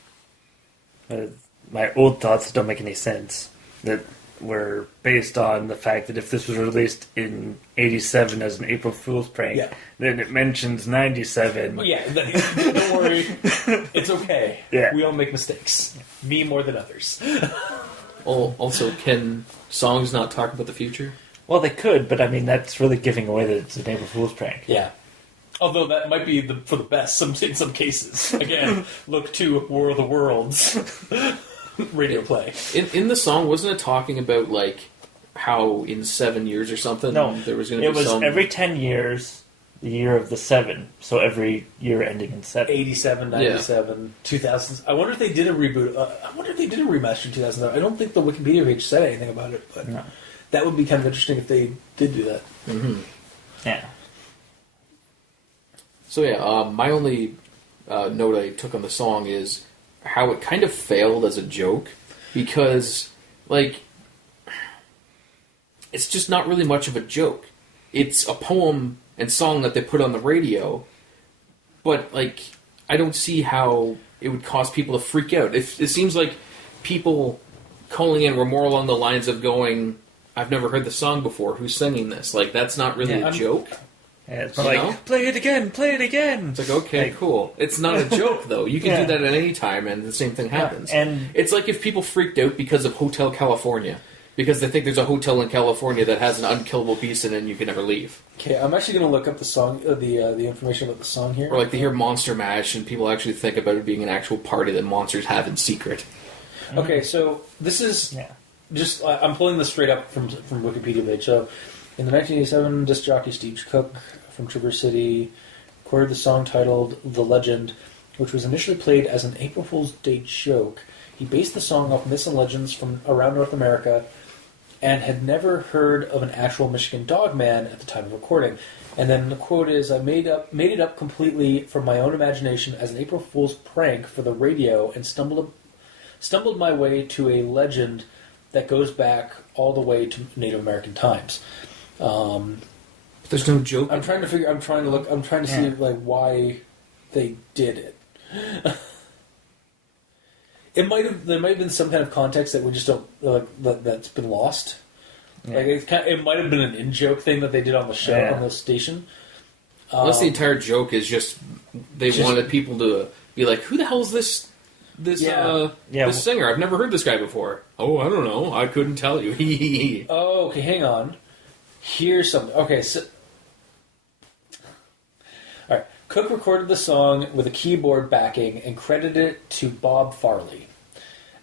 my old thoughts don't make any sense. That were based on the fact that if this was released in 87 as an April Fool's prank, then it mentions 97. Yeah, don't worry. It's okay. Yeah. We all make mistakes. Me more than others. Also, can songs not talk about the future? Well, they could, but I mean, that's really giving away that it's an April Fool's prank. Yeah. Although that might be for the best in some cases. Again, look to War of the Worlds. Radio play. In the song, wasn't it talking about like how in 7 years or something there was going to be some... It was every 10 years, the year of the 7. So every year ending in 7. 87, 97, 2000. I wonder if they did a reboot. I wonder if they did a remaster in 2000. I don't think the Wikipedia page said anything about it, but that would be kind of interesting if they did do that. Mm-hmm. Yeah. So my only note I took on the song is how it kind of failed as a joke, because, like, it's just not really much of a joke. It's a poem and song that they put on the radio, but, like, I don't see how it would cause people to freak out. It seems like people calling in were more along the lines of going, I've never heard the song before, who's singing this? Like, that's not really a joke. Yeah, it's like, play it again, play it again. It's like, okay, cool. It's not a joke, though. You can do that at any time, and the same thing happens. And it's like if people freaked out because of Hotel California, because they think there's a hotel in California that has an unkillable beast in it and you can never leave. Okay, I'm actually going to look up the song, the information about the song here. Or like they hear Monster Mash, and people actually think about it being an actual party that monsters have in secret. Okay, so this is just... I'm pulling this straight up from Wikipedia page. So, in the 1987, disc jockey Steve Cook from Traverse City recorded the song titled The Legend, which was initially played as an April Fool's Day joke He based the song off myths and legends from around North America and had never heard of an actual Michigan Dogman at the time of recording. And then the quote is, I made it up completely from my own imagination as an April Fool's prank for the radio and stumbled my way to a legend that goes back all the way to Native American times. There's no joke. I'm trying to see like why they did it. There might have been some kind of context that we just don't that's been lost. Yeah. Like it might have been an in-joke thing that they did on the show on the station. Unless the entire joke is just they wanted people to be like, "Who the hell is this this singer? I've never heard this guy before." Oh, I don't know. I couldn't tell you. Oh, okay. Hang on. Here's something. Okay, so all right. Cook recorded the song with a keyboard backing and credited it to Bob Farley.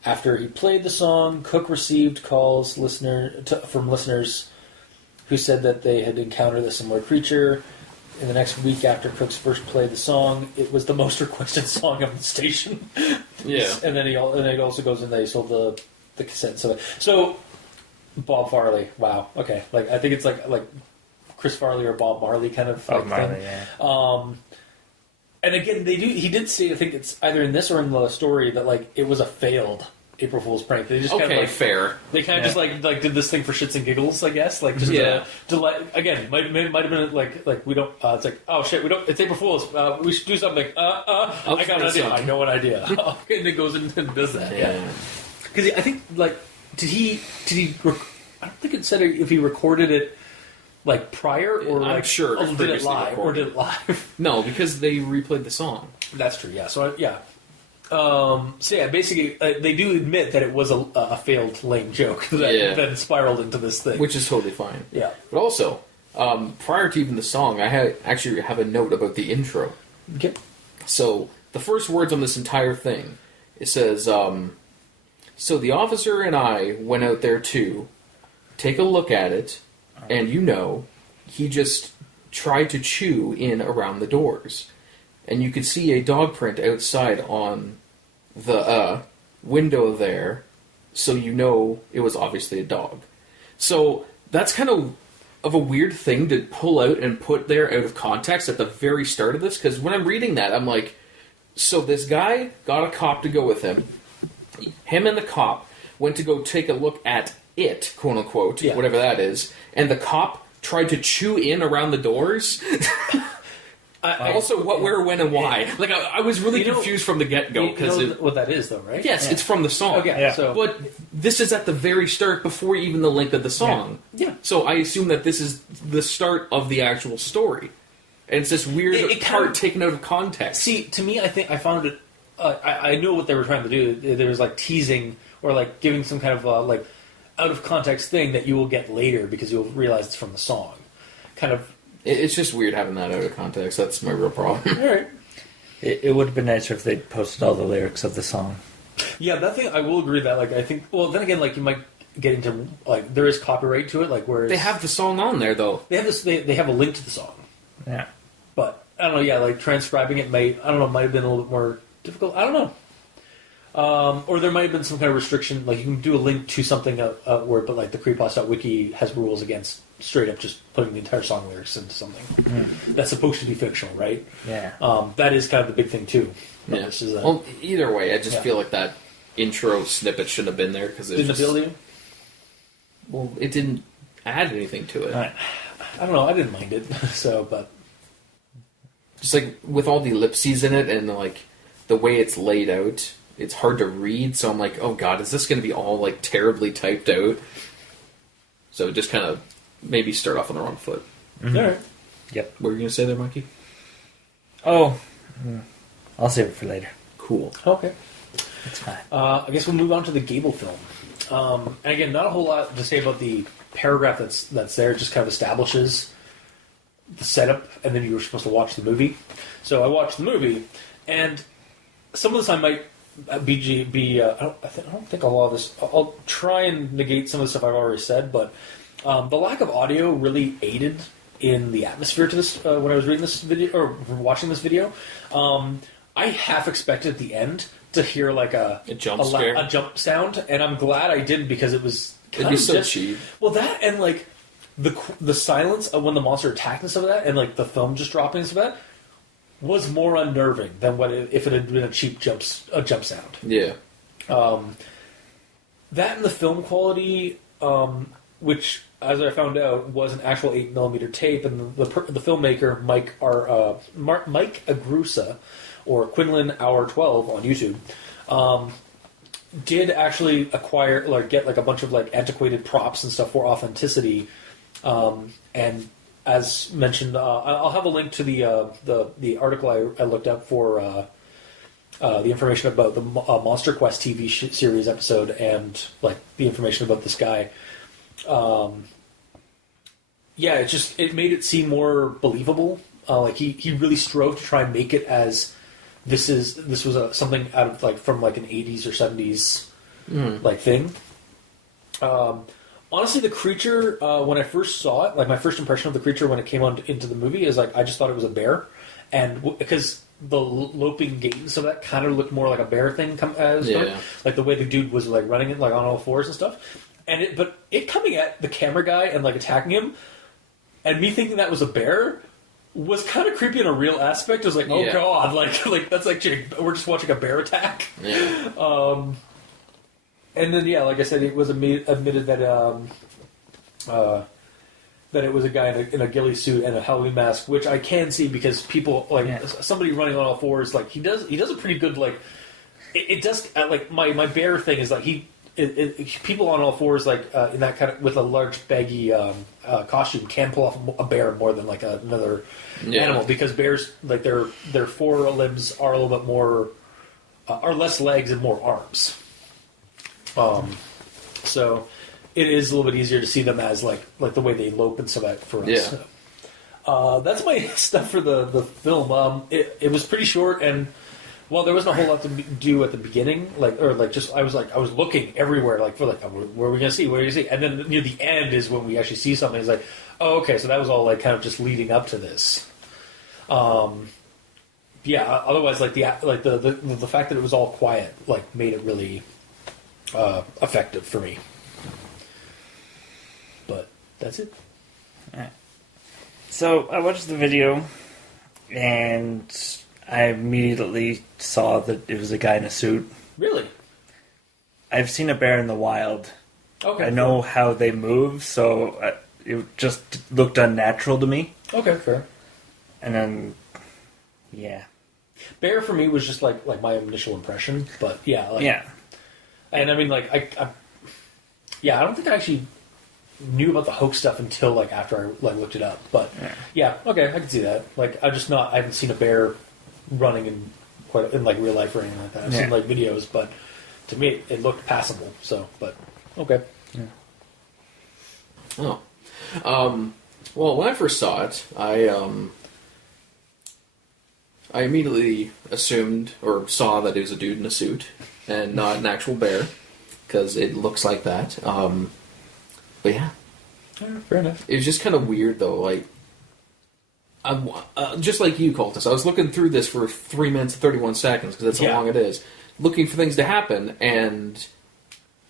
After he played the song, Cook received calls from listeners who said that they had encountered a similar creature. In the next week after Cook's first played the song, it was the most requested song on the station. Yeah. And then it also goes in, they sold the cassette. So Bob Farley, wow, okay. Like I think it's like Chris Farley or Bob Marley kind of Bob Marley, thing. Yeah. And again, he did say, I think it's either in this or in the story, that like it was a failed April Fool's prank. They just kind of like, fair. They kind of just like did this thing for shits and giggles, I guess. Like just to like, again, might have been like we don't. It's like, oh shit, we don't. It's April Fool's. I should do something. I got an idea. I know an idea. And it goes in and does that. Yeah. Because I think like did he? I don't think it said if he recorded it. Like prior, or I'm like sure did it live, or did it live? No, because they replayed the song. That's true. Yeah. So basically, they do admit that it was a failed lame joke that then spiraled into this thing, which is totally fine. Yeah. But also, prior to even the song, I actually have a note about the intro. Okay. So the first words on this entire thing, it says, "So the officer and I went out there to take a look at it." And he just tried to chew in around the doors. And you could see a dog print outside on the window there, so it was obviously a dog. So that's kind of a weird thing to pull out and put there out of context at the very start of this, because when I'm reading that, I'm like, so this guy got a cop to go with him. Him and the cop went to go take a look at it, quote unquote, whatever that is, and the cop tried to chew in around the doors. Also, what, where, when, and why? Like, I was really confused from the get-go. Because what that is, though, right? Yes, it's from the song. Okay, yeah. So, but this is at the very start, before even the length of the song. Yeah. So I assume that this is the start of the actual story. And it's this weird part taken out of context. See, to me, I think I found it... I know what they were trying to do. There was, like, teasing or, like, giving some kind of, like, out-of-context thing that you will get later because you'll realize it's from the song. Kind of... It's just weird having that out of context. That's my real problem. All right. It would have been nicer if they'd posted all the lyrics of the song. Yeah, that thing, I will agree that, like, I think... Well, then again, like, you might get into... Like, there is copyright to it, like, whereas... They have the song on there, though. They have this... They have a link to the song. Yeah. But, I don't know, yeah, like, transcribing it might have been a little bit more difficult. I don't know. Or there might have been some kind of restriction, like you can do a link to something word, but like the Creepypasta.wikia has rules against straight up just putting the entire song lyrics into something that's supposed to be fictional, right? Yeah. That is kind of the big thing too. Yeah. Well, either way, I just feel like that intro snippet shouldn't have been there because it didn't appeal to you. Well, it didn't add anything to it. I don't know. I didn't mind it. But just like with all the ellipses in it and like the way it's laid out. It's hard to read, so I'm like, oh god, is this going to be all like terribly typed out? So just kind of maybe start off on the wrong foot. Mm-hmm. All right. Yep. What were you going to say there, Mikey? Oh, I'll save it for later. Cool. Okay. That's fine. I guess we'll move on to the Gable film. And again, not a whole lot to say about the paragraph that's there. It just kind of establishes the setup, and then you were supposed to watch the movie. So I watched the movie, and some of this I might I don't think a lot of this... I'll try and negate some of the stuff I've already said, but the lack of audio really aided in the atmosphere to this when I was reading this video, or watching this video. I half expected at the end to hear like a jump scare, a jump sound, and I'm glad I did because it was it'd be so cheap. Well, that and like the silence of when the monster attacked and stuff like that, and like the film just dropping and stuff like that was more unnerving than if it had been a cheap jump sound. Yeah. That and the film quality, which, as I found out, was an actual 8mm tape, and the filmmaker Mike Agrusa, or Quinlan Hour 12 on YouTube, did actually get like a bunch of like antiquated props and stuff for authenticity, and as mentioned, I'll have a link to the article I looked up for the information about the Monster Quest TV series episode, and like the information about this guy. It made it seem more believable. Like he really strove to try and make it as this was something out of like from like an 80s or 70s like thing. Honestly, the creature, when I first saw it, like my first impression of the creature when it came into the movie is like I just thought it was a bear, and because the loping gait and stuff that kind of looked more like a bear thing, like the way the dude was like running it like on all fours and stuff, but it coming at the camera guy and like attacking him, and me thinking that was a bear was kind of creepy in a real aspect. It was like, oh god, like that's like we're just watching a bear attack. Yeah. And then, like I said, it was admitted that that it was a guy in a ghillie suit and a Halloween mask, which I can see because people somebody running on all fours, like he does a pretty good like it does like my bear thing is like people on all fours like in that kind of with a large baggy costume can pull off a bear more than like another animal, because bears like their forelimbs are a little bit more are less legs and more arms. So it is a little bit easier to see them as like the way they lope and stuff like that for us. Yeah. That's my stuff for the film. It was pretty short, and well, there wasn't a whole lot to do at the beginning. I was looking everywhere for where are we gonna see? Where are we gonna see? And then near the end is when we actually see something. It's like, oh, okay, so that was all like kind of just leading up to this. Otherwise, the fact that it was all quiet like made it really effective for me. But that's it. Alright. So I watched the video, and I immediately saw that it was a guy in a suit. Really? I've seen a bear in the wild. Okay. I know how they move, so it just looked unnatural to me. Okay, fair. And then, yeah. Bear for me was just like my initial impression, but yeah. Yeah. And I mean, I don't think I actually knew about the hoax stuff until like after I looked it up. But yeah, okay, I can see that. Like I haven't seen a bear running in real life or anything like that. I've seen like videos, but to me it looked passable. So, but okay. Yeah. Oh. Well, when I first saw it, I immediately assumed or saw that it was a dude in a suit and not an actual bear, because it looks like that. But yeah. Fair enough. It was just kind of weird, though. Like, just like you, Cultus, I was looking through this for 3 minutes and 31 seconds, because that's how long it is, looking for things to happen, and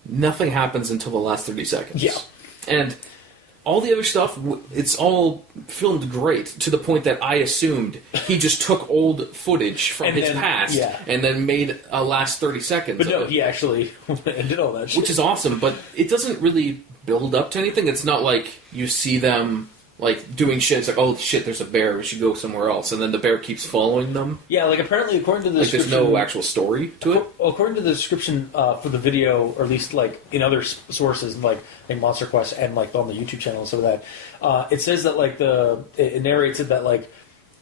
nothing happens until the last 30 seconds. Yeah. And all the other stuff, it's all filmed great, to the point that I assumed he just took old footage from his past and then made a last 30 seconds. But no, he actually did all that shit. Which is awesome, but it doesn't really build up to anything. It's not like you see them like doing shit. It's like, oh shit, there's a bear, we should go somewhere else, and then the bear keeps following them. Yeah, like apparently according to the description, there's no actual story to it. According to the description for the video, or at least like in other sources, like Monster Quest and like on the YouTube channel and some of that, it says that like it narrates it that like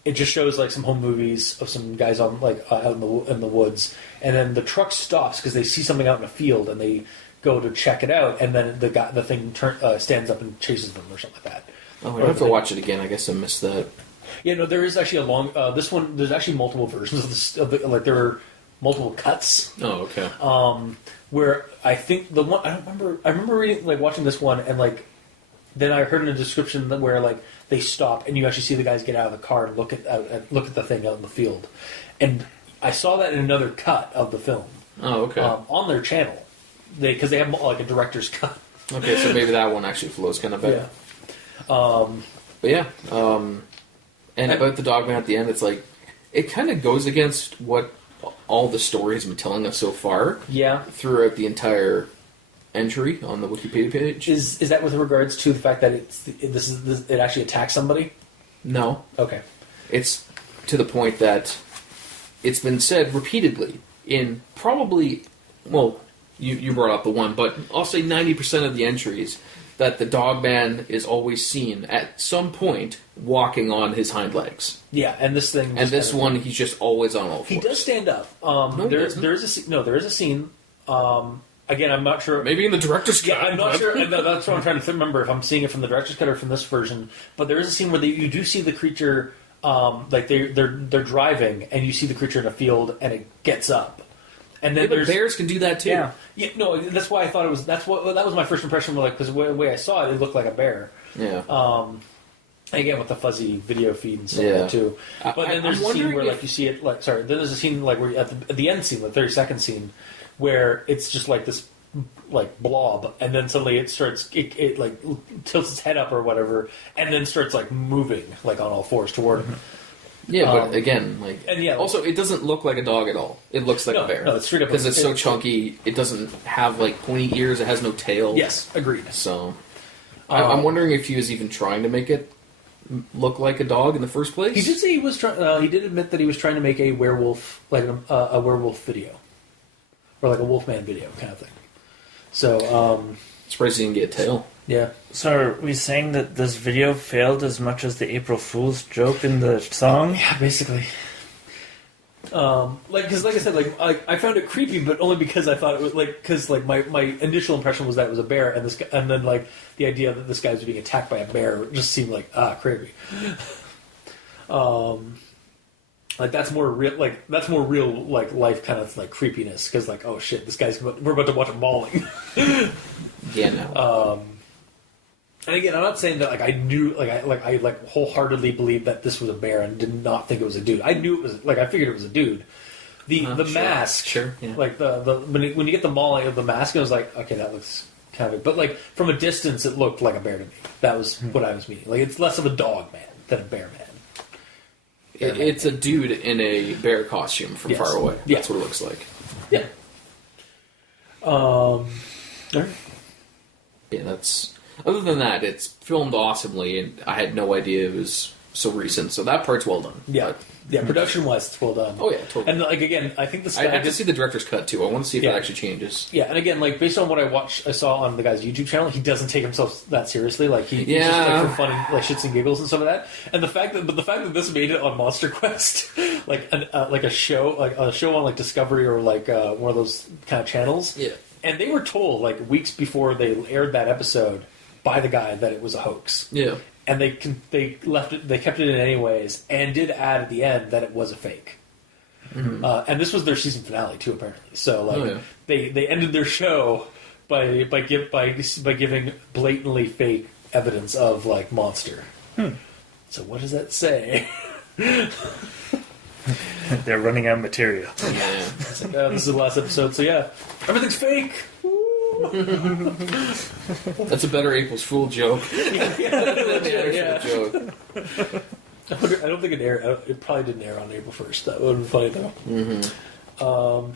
it just shows like some home movies of some guys on like out in the woods, and then the truck stops because they see something out in a field and they go to check it out, and then the thing stands up and chases them or something like that. Oh, I have to watch it again. I guess I missed that. Yeah, no, there is actually a long. This one, there's actually multiple versions of this. Like there are multiple cuts. Oh, okay. Where I think the one I don't remember. I remember reading like watching this one, and like then I heard in a description where like they stop and you actually see the guys get out of the car and look at the thing out in the field, and I saw that in another cut of the film. Oh, okay. On their channel, because they have like a director's cut. Okay, so maybe that one actually flows kind of better. Yeah. But yeah, and about the Dogman at the end, it's like it kind of goes against what all the story has been telling us so far. Yeah. Throughout the entire entry on the Wikipedia page. Is that with regards to the fact that it actually attacks somebody? No. Okay. It's to the point that it's been said repeatedly in probably, well, you brought up the one, but I'll say 90% of the entries that the Dogman is always seen at some point walking on his hind legs. Yeah, and this thing... And this one, he's just always on all fours. He does stand up. There is a scene... again, I'm not sure... Maybe in the director's cut. Yeah, I'm not sure. And that's what I'm trying to remember, if I'm seeing it from the director's cut or from this version. But there is a scene where you do see the creature... like they're driving, and you see the creature in a field, and it gets up. And then bears can do that too. Yeah, no, that's why I thought it was. That was my first impression. Because the way I saw it, it looked like a bear. Yeah. Again, with the fuzzy video feed and stuff like that too. But then there's a scene where you see it. Then there's a scene where at the end scene, the 30-second scene, where it's just like this blob, and then suddenly it starts. It tilts its head up or whatever, and then starts moving on all fours toward him. Yeah, but again, also it doesn't look like a dog at all. It looks like a bear. No, it's straight up because it's so chunky. It doesn't have pointy ears. It has no tail. Yes, agreed. So I'm wondering if he was even trying to make it look like a dog in the first place. He did say he was trying. He did admit that he was trying to make a werewolf, a werewolf video, or a Wolfman video kind of thing. So surprised he didn't get a tail. Yeah. So are we saying that this video failed as much as the April Fool's joke in the song? Yeah, basically. Because like I said, I found it creepy, but only because I thought it was because my initial impression was that it was a bear, and then the idea that this guy was being attacked by a bear just seemed creepy. That's more real. That's more real. Life kind of creepiness. Because oh shit, this guy's we're about to watch him mauling. Yeah. No. And again, I'm not saying that I knew I wholeheartedly believed that this was a bear and did not think it was a dude. I knew it was I figured it was a dude. The mask, sure, yeah. When you get the mauling of the mask, I was like, okay, that looks kind of. But from a distance, it looked like a bear to me. That was what I was meaning. It's less of a dog man than a bear man. It's a dude in a bear costume from far away. Yeah. That's what it looks like. Yeah. All right. Yeah, that's. Other than that, it's filmed awesomely, and I had no idea it was so recent. So that part's well done. Yeah, production-wise, it's well done. Oh yeah, totally. And again, I think this. I have to see the director's cut too. I want to see if it actually changes. Yeah, and again, based on what I saw on the guy's YouTube channel, he doesn't take himself that seriously. He's just for funny, shits and giggles and stuff like that. And the fact that this made it on Monster Quest, a show on Discovery or one of those kind of channels. Yeah. And they were told weeks before they aired that episode by the guy that it was a hoax. Yeah. And they kept it in anyways, and did add at the end that it was a fake. Mm-hmm. And this was their season finale too, apparently. So they ended their show by giving blatantly fake evidence of monster. So what does that say? They're running out of material. Yeah. This is the last episode, so yeah, everything's fake. That's a better April Fool joke. Joke. I don't think it aired. It probably didn't air on April 1st. That would have been funny though. Mm-hmm.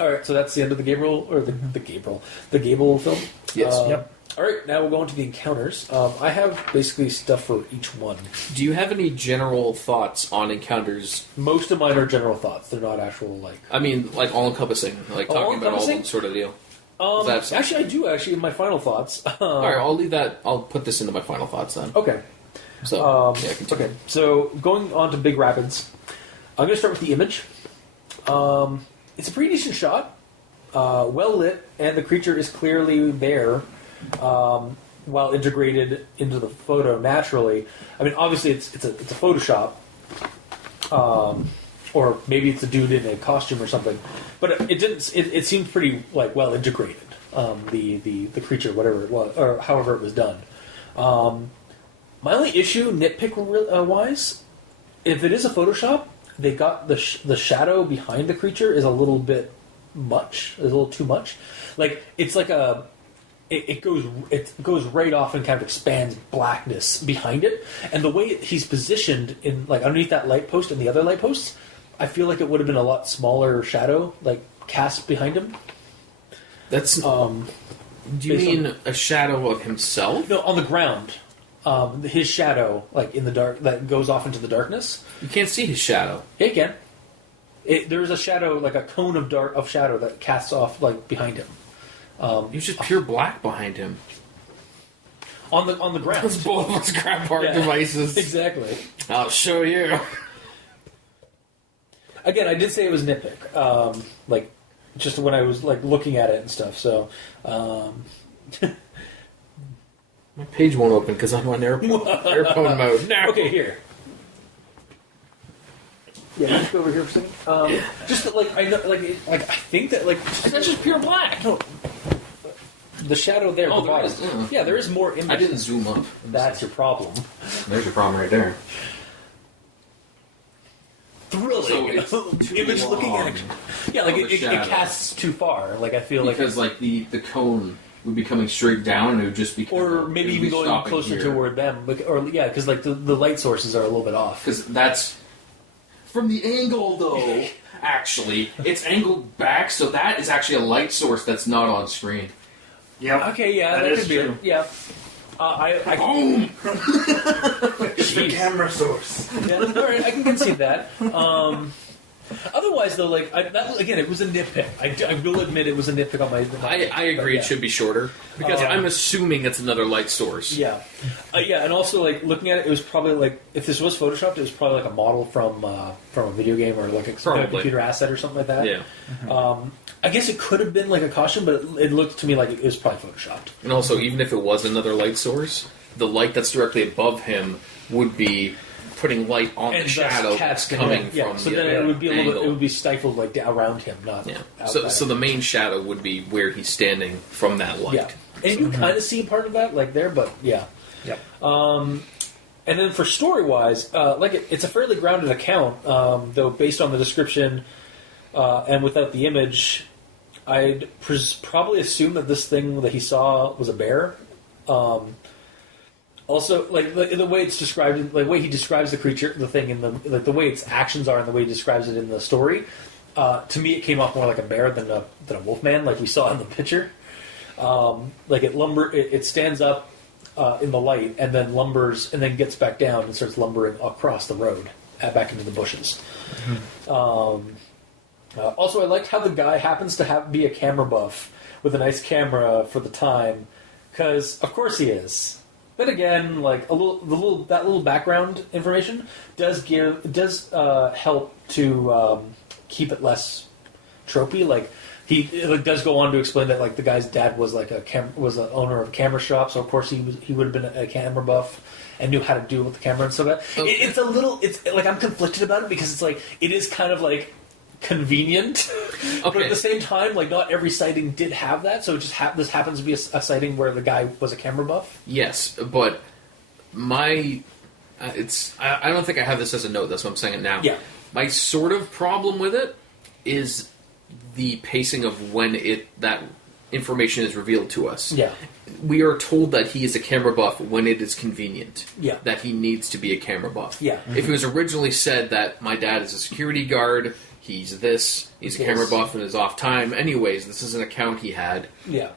All right, so that's the end of the Gabriel the Gable film. Yes. Yep. All right, now we'll go into the encounters. I have basically stuff for each one. Do you have any general thoughts on encounters? Most of mine are general thoughts. They're not actual I mean, all-encompassing, talking about all them sort of deal. Actually, I do. In my final thoughts. All right, I'll leave that. I'll put this into my final thoughts then. Okay. So continue. Okay. So going on to Big Rapids, I'm going to start with the image. It's a pretty decent shot, well lit, and the creature is clearly there. While integrated into the photo naturally. I mean, obviously it's a Photoshop, or maybe it's a dude in a costume or something. But it seemed pretty well integrated. The creature, whatever it was, or however it was done. My only issue, nitpick wise, if it is a Photoshop, they got the shadow behind the creature is a little bit much. Is a little too much. Like it's like a. It goes right off and kind of expands blackness behind it, and the way he's positioned in like underneath that light post and the other light posts, I feel like it would have been a lot smaller shadow like cast behind him. That's do you mean a shadow of himself? No, on the ground. His shadow, like in the dark, that goes off into the darkness. You can't see his shadow. Yeah, you can. There's a shadow, like a cone of shadow that casts off like behind him. It's just pure black behind him. On the ground. It's both of us grab our devices. Exactly. I'll show you. Again, I did say it was nitpick. Like, just when I was like looking at it and stuff. So, my page won't open because I'm on airplane mode. No. Okay, here. Yeah, just go over here for a second. Just like I know, I think that That's just pure black. No, the shadow there. Oh, there provides, is. yeah, there is more image. I didn't zoom up. That's your problem. There's your problem right there. Thrilling. So it's too image looking long action. Yeah, like of it casts too far. Like I feel because like the cone would be coming straight down and it would just be or maybe even going closer toward them. Or yeah, because like the light sources are a little bit off. Because that's from the angle though. Actually, it's angled back, so that is actually a light source that's not on screen. Yep. Okay, yeah, that could be true. it. Yeah. Boom! It's the camera source. Yeah, all right, I can concede that. Otherwise, though, like again, it was a nitpick. I will admit it was a nitpick on my. I agree. Yeah. It should be shorter because I'm assuming it's another light source. Yeah, yeah, and also like looking at it, it was probably like if this was photoshopped, it was probably like a model from a video game or like a computer asset or something like that. Yeah. I guess it could have been like a costume, but it looked to me like it was probably photoshopped. And also, even if it was another light source, the light that's directly above him would be putting light on And the shadow that's coming from so the then it would be a little angle. bit, it would be stifled like around him, not outside. So the main shadow would be where he's standing from that light. Yeah, and you kind of see part of that like there, but yeah. Yep. And then for story wise, it's a fairly grounded account, though based on the description and without the image, I'd probably assume that this thing that he saw was a bear. Also, like the way it's described, like the way he describes the creature, the thing, in the way its actions are, and the way he describes it in the story, to me it came off more like a bear than a wolfman, like we saw in the picture. Like it stands up in the light, and then lumbers, and then gets back down and starts lumbering across the road, back into the bushes. Mm-hmm. Also, I liked how the guy happens to be a camera buff with a nice camera for the time, because of course he is. But again, like that little background information does help to keep it less tropey. Like he does go on to explain that like the guy's dad was like was an owner of a camera shop, so of course he would have been a camera buff and knew how to deal with the camera and stuff. Okay. It's like I'm conflicted about it because it's like it is kind of like convenient, but at the same time, like not every sighting did have that. So it just this happens to be a sighting where the guy was a camera buff. Yes, but I don't think I have this as a note. That's why I'm saying it now. Yeah, my sort of problem with it is the pacing of when that information is revealed to us. Yeah, we are told that he is a camera buff when it is convenient. Yeah, that he needs to be a camera buff. Yeah, if it was originally said that my dad is a security guard. He's a camera buff in his off time. Anyways, this is an account he had. Yeah.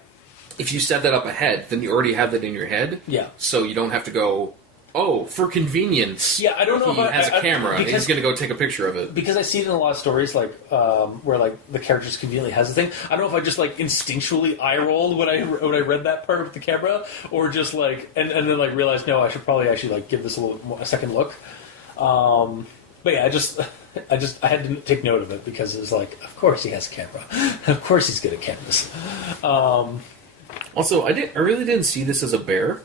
If you set that up ahead, then you already have that in your head. Yeah. So you don't have to go, for convenience. Yeah, I don't know he has a camera. He's going to go take a picture of it. Because I see it in a lot of stories, like where like the character just conveniently has the thing. I don't know if I just like instinctually eye rolled when I read that part of the camera, or just like and then like realized no, I should probably actually like give this a second look. But yeah, I had to take note of it because it was like, of course he has a camera. Of course he's good at cameras. Also, I really didn't see this as a bear.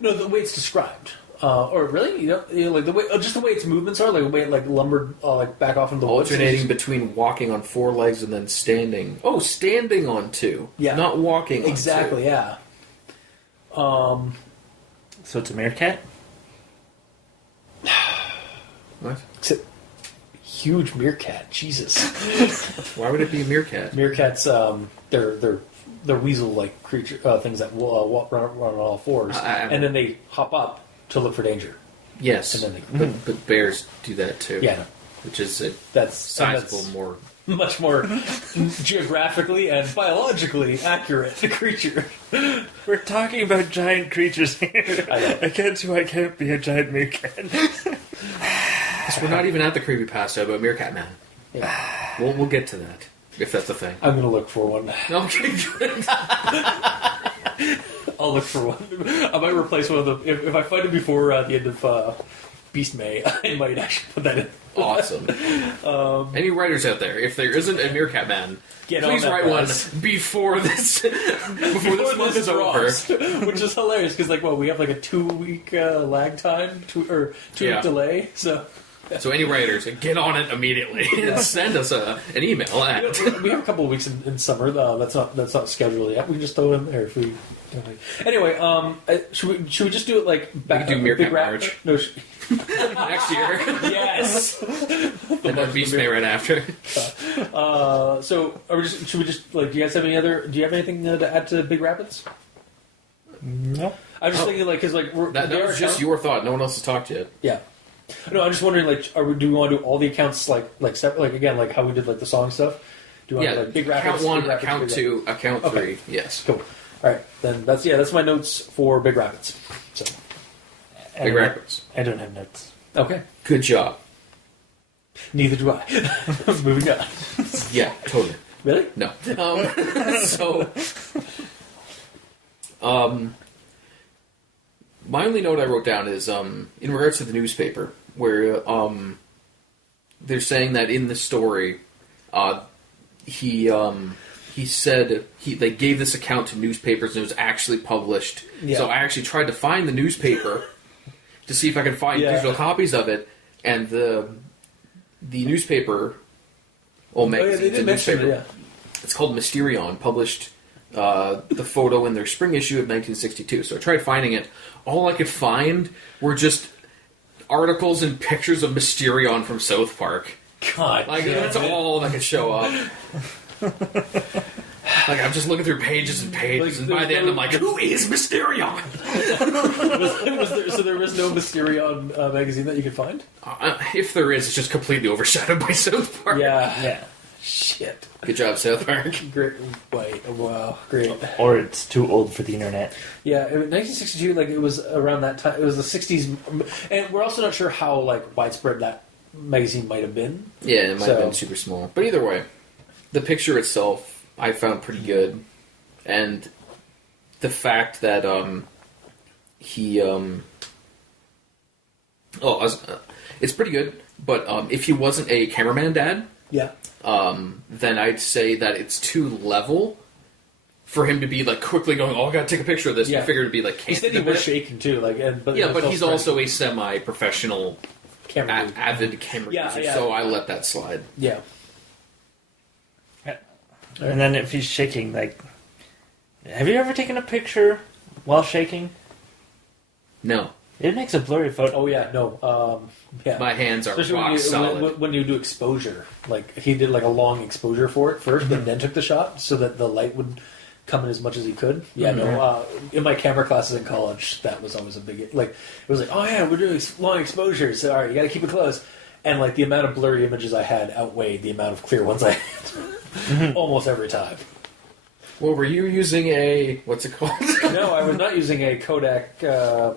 No, the way it's described. Or really, like the way, just the way its movements are, like the way it like lumbered like back off into the woods. Alternating between walking on 4 legs and then standing. Oh, standing on 2. Yeah, not walking. Exactly. On 2. Yeah. So it's a meerkat. What? huge meerkat. Jesus. Why would it be a meerkat? Meerkats, they're weasel-like creature things that will run on all fours, and then they hop up to look for danger. Yes, And then but bears do that too. Yeah, no. Which is a That's sizable, more... much more geographically and biologically accurate creature. We're talking about giant creatures here. I can't see why I can't be a giant meerkat. Because we're not even at the Creepypasta about Meerkat Man. Yeah. We'll get to that, if that's a thing. I'm going to look for one. Okay, good. I'll look for one. I might replace one of them. If I find it before the end of Beast May, I might actually put that in. Awesome. Any writers out there, if there isn't a Meerkat Man, please write one before this month is over. Which is hilarious because, we have a 2-week lag time, two-week delay. So any writers, get on it immediately and send us an email at. We have a couple of weeks in summer. That's not scheduled yet. We can just throw it in there if we. Anyway, should we just do it back? We can do Meerkat March. No. Next year. Yes. And then Beast May right after. So should we just do you guys have do you have anything to add to Big Rapids? No. I'm just thinking because that was just your thought. No one else has talked yet. Yeah. No, I'm just wondering do we want to do all the accounts separate again how we did the song stuff? Do you want to Big Rapids? Account 1, Big Rapids, account 2, account 3. Okay. Yes. Cool. All right, then that's my notes for Big Rapids. So. Big Rapids. I don't have notes. Okay. Good job. Neither do I. Moving on. Yeah, totally. Really? No. My only note I wrote down is in regards to the newspaper, where they're saying that in the story, he said they gave this account to newspapers and it was actually published. Yeah. So I actually tried to find the newspaper to see if I could find digital copies of it, and the newspaper, magazine, they mentioned it, it's called Mysterion, published the photo in their spring issue of 1962. So I tried finding it. All I could find were just articles and pictures of Mysterion from South Park. God, that's all that could show up. I'm just looking through pages and pages, and by the end I'm like, who is Mysterion? So there was no Mysterion magazine that you could find? If there is, it's just completely overshadowed by South Park. Yeah. Shit. Good job, South Park. Great. Wait. Wow. Great. Or it's too old for the internet. Yeah, 1962, it was around that time. It was the 60s. And we're also not sure how, widespread that magazine might have been. Yeah, it might have been super small. But either way, the picture itself I found pretty good. And the fact that it's pretty good, but if he wasn't a cameraman dad, then I'd say that it's too level for him to be quickly going, I gotta take a picture of this. You figure it'd be he said he was shaking too, but he's also a semi-professional, avid camera user, so I let that slide. Yeah. And then if he's shaking, have you ever taken a picture while shaking? No. It makes a blurry photo. Oh yeah, no. My hands are especially rock solid. When you do exposure, he did a long exposure for it first, and then took the shot so that the light would come in as much as he could. Yeah, no. In my camera classes in college, that was always a big it was oh yeah, we're doing long exposures. So, all right, you got to keep it close. And the amount of blurry images I had outweighed the amount of clear ones I had almost every time. Well, were you using what's it called? No, I was not using a Kodak. Kodak.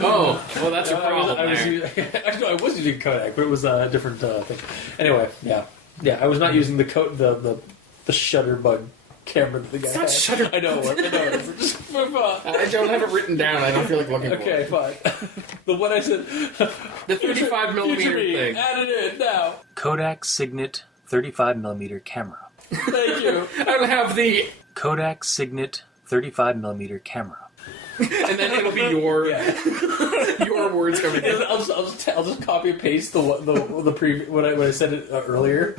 Oh, well, that's your problem. Actually, I was using Kodak, but it was a different thing. Anyway, yeah, I was not using the Shutterbug camera that the guy had. It's not Shutter. I know. Just move on. I don't have it written down. I don't feel like looking for it. Okay, fine. The one I said. The 35mm thing. Add it in now. Kodak Signet 35mm camera. Thank you. I don't have the Kodak Signet 35mm camera. And then it'll be your words coming in. I'll just copy and paste the when I said it earlier,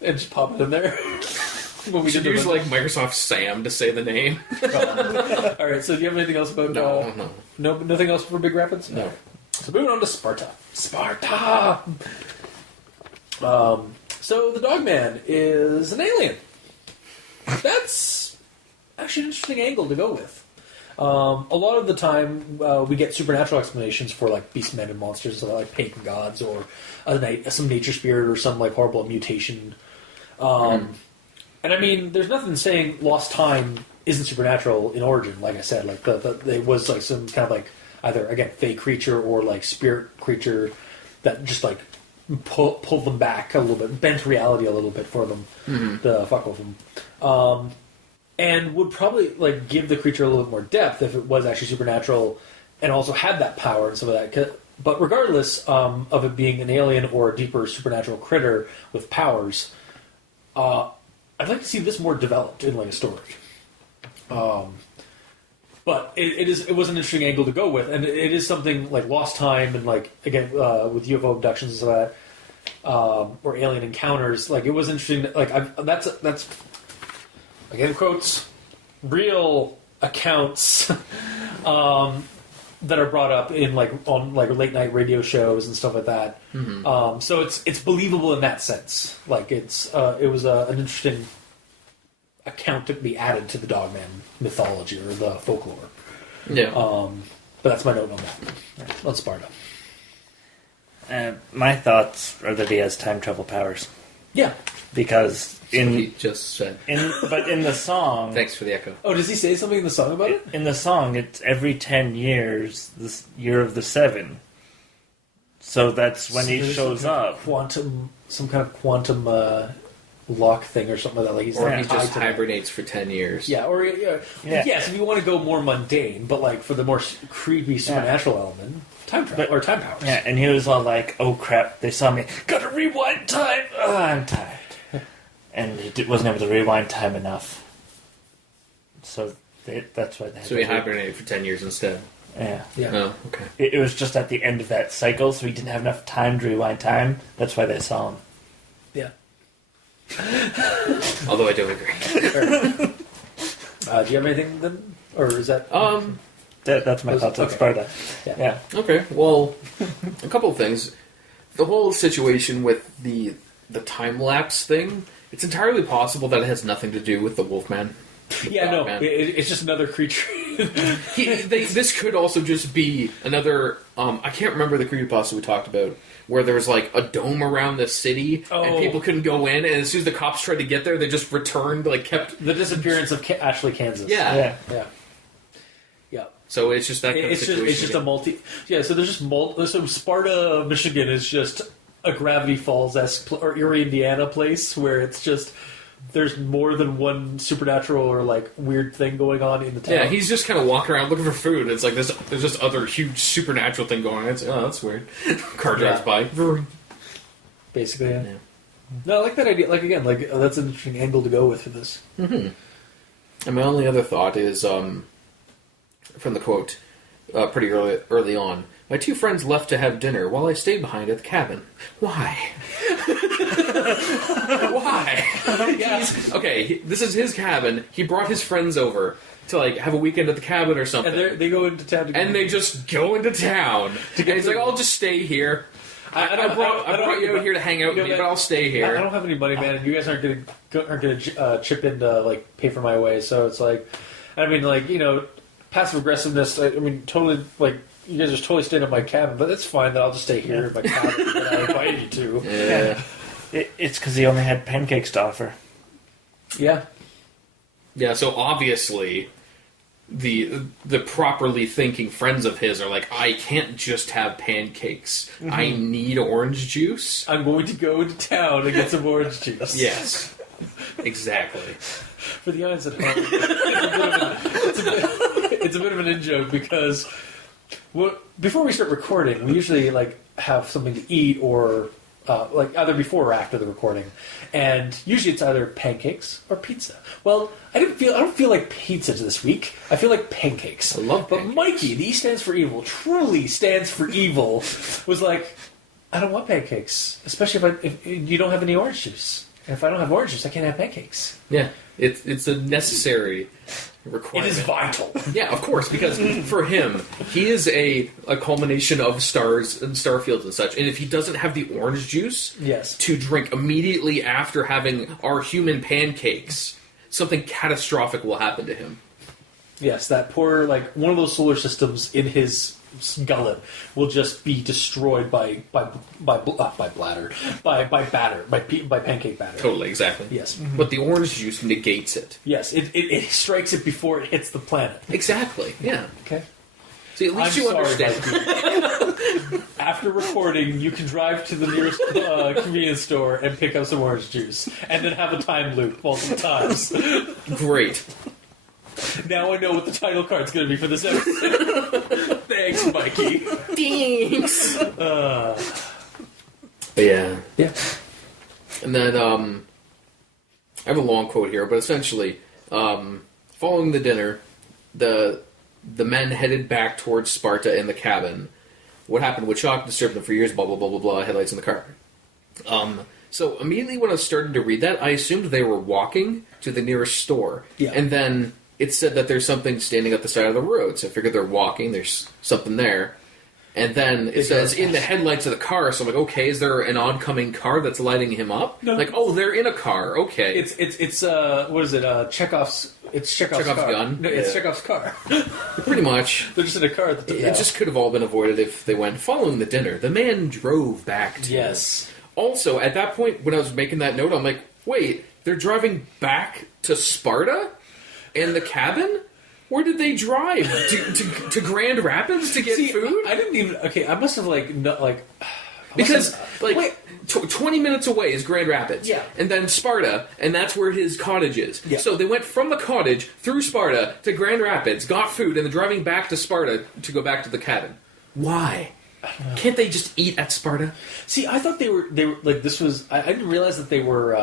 and just pop it in there. When we should use Microsoft Sam to say the name. All right. So do you have anything else about? No. Nothing else for Big Rapids? No. So moving on to Sparta. Sparta! So the Dogman is an alien. That's actually an interesting angle to go with. A lot of the time, we get supernatural explanations for like beastmen and monsters, so like pagan gods or some nature spirit or some like horrible mutation. And I mean, there's nothing saying lost time isn't supernatural in origin. Like I said, like it was like some kind of like either again fey creature or like spirit creature that just like pulled them back a little bit, bent reality a little bit for them to fuck with them. And would probably like give the creature a little bit more depth if it was actually supernatural and also had that power and some of that. But regardless of it being an alien or a deeper supernatural critter with powers, I'd like to see this more developed in like a story. But it was an interesting angle to go with, and it is something like lost time and like again with UFO abductions and stuff like that, or alien encounters. Like it was interesting. Like that's again quotes real accounts that are brought up in like on like late night radio shows and stuff like that. So it's believable in that sense. Like it was an interesting account to be added to the Dogman mythology or the folklore. Yeah. But that's my note on that. On Sparta. My thoughts are that he has time travel powers. Yeah. Because He just said. but in the song, Thanks for the echo. Oh, does he say something in the song about it? in the song, it's every 10 years, this year of the 7. So that's when he There's shows some kind of up. some kind of quantum lock thing or something like that. Like he's Or like he tied just to that. hibernates for 10 years. Yeah, or Yeah. yes, if you want to go more mundane, but like for the more creepy supernatural element, time travel or time powers. Yeah, and he was all like, "Oh crap, they saw me. Gotta rewind time. Oh, I'm tired." And he wasn't able to rewind time enough. So that's why they had So he hibernated for 10 years instead. Yeah. Yeah. Oh, okay. It was just at the end of that cycle, so he didn't have enough time to rewind time. That's why they saw him. Yeah. Although I don't agree. Do you have anything then, or is that? That's my thoughts on Okay. Sparta. Yeah. Yeah. Okay, well, a couple of things. The whole situation with the time-lapse thing, it's entirely possible that it has nothing to do with the Wolfman. Yeah, no, Dogman. it's just another creature. This could also just be another. I can't remember the creepypasta we talked about, where there was like a dome around the city Oh. and people couldn't go in, and as soon as the cops tried to get there, they just returned, like kept. The disappearance of Ashley, Kansas. Yeah. Yeah. Yeah. Yeah. So it's just that kind of It's situation. just a multi. Yeah, so there's just so Sparta, Michigan is just a Gravity Falls-esque or Erie, Indiana place where it's just there's more than one supernatural or like weird thing going on in the town. Yeah, he's just kind of walking around looking for food. It's like there's this other huge supernatural thing going on. It's like, oh, that's weird. Car drives by. basically. Yeah. Yeah. No, I like that idea. Like again, like that's an interesting angle to go with for this. And my only other thought is from the quote pretty early on. My two friends left to have dinner while I stayed behind at the cabin. Why? Why? Okay, this is his cabin. He brought his friends over to like have a weekend at the cabin or something. And they go into town together. And they just go into town. And he's like, I'll just stay here. I brought you out here to hang out with me, but I'll stay here. I don't have any money, man, and you guys aren't gonna chip in to like pay for my way. So it's like, I mean, like passive aggressiveness. I mean, totally like you guys are totally staying at my cabin, but that's fine. That I'll just stay here at my cabin that I invited you to. Yeah. It's because he only had pancakes to offer. Yeah. Yeah, so obviously the properly thinking friends of his are like, I can't just have pancakes. I need orange juice. I'm going to go into town and get some orange juice. Yes. Exactly. For the audience at home, it's a bit of an in-joke because before we start recording, we usually like have something to eat or like either before or after the recording, and usually it's either pancakes or pizza. Well, I don't feel like pizza this week. I feel like pancakes. I love But pancakes. Mikey, the E stands for evil, truly stands for evil, was like, I don't want pancakes, especially if you don't have any orange juice. And if I don't have orange juice, I can't have pancakes. Yeah. It's a necessary It requirement. is vital. Yeah, of course, because for him, he is a culmination of stars and star fields and such. And if he doesn't have the orange juice Yes. to drink immediately after having our human pancakes, something catastrophic will happen to him. Yes, that poor, like, one of those solar systems in his gullet will just be destroyed by bladder, by pancake batter. Totally, exactly. Yes. But the orange juice negates it. Yes, it strikes it before it hits the planet. Exactly, yeah. Okay. See, at least I'm you sorry, understand. Mikey. After recording, you can drive to the nearest convenience store and pick up some orange juice, and then have a time loop multiple times. Great. Now I know what the title card's going to be for this episode. Thanks, Mikey. Thanks. But yeah. Yeah. And then, I have a long quote here, but essentially, following the dinner, the men headed back towards Sparta in the cabin. What happened would shock, disturbed them for years, blah, blah, blah, blah, blah, headlights in the car. So immediately when I was starting to read that, I assumed they were walking to the nearest store. Yeah. And then it said that there's something standing at the side of the road, so I figured they're walking, there's something there. And then it says, in the headlights of the car, so I'm like, okay, is there an oncoming car that's lighting him up? No. Like, oh, they're in a car, okay. It's what is it? Chekhov's Chekhov's car. gun? No, it's Yeah. Chekhov's car. Pretty much. They're just in a car at the It just could have all been avoided if they went following the dinner. The man drove back to Yes. Also, at that point, when I was making that note, I'm like, wait, they're driving back to Sparta? In the cabin? Where did they drive? To Grand Rapids to get food? I didn't even. Okay, I must have Because, like, wait. 20 minutes away is Grand Rapids. Yeah. And then Sparta, and that's where his cottage is. Yeah. So they went from the cottage through Sparta to Grand Rapids, got food, and then driving back to Sparta to go back to the cabin. Why? Can't they just eat at Sparta? See, I thought they were like this was. I didn't realize that they were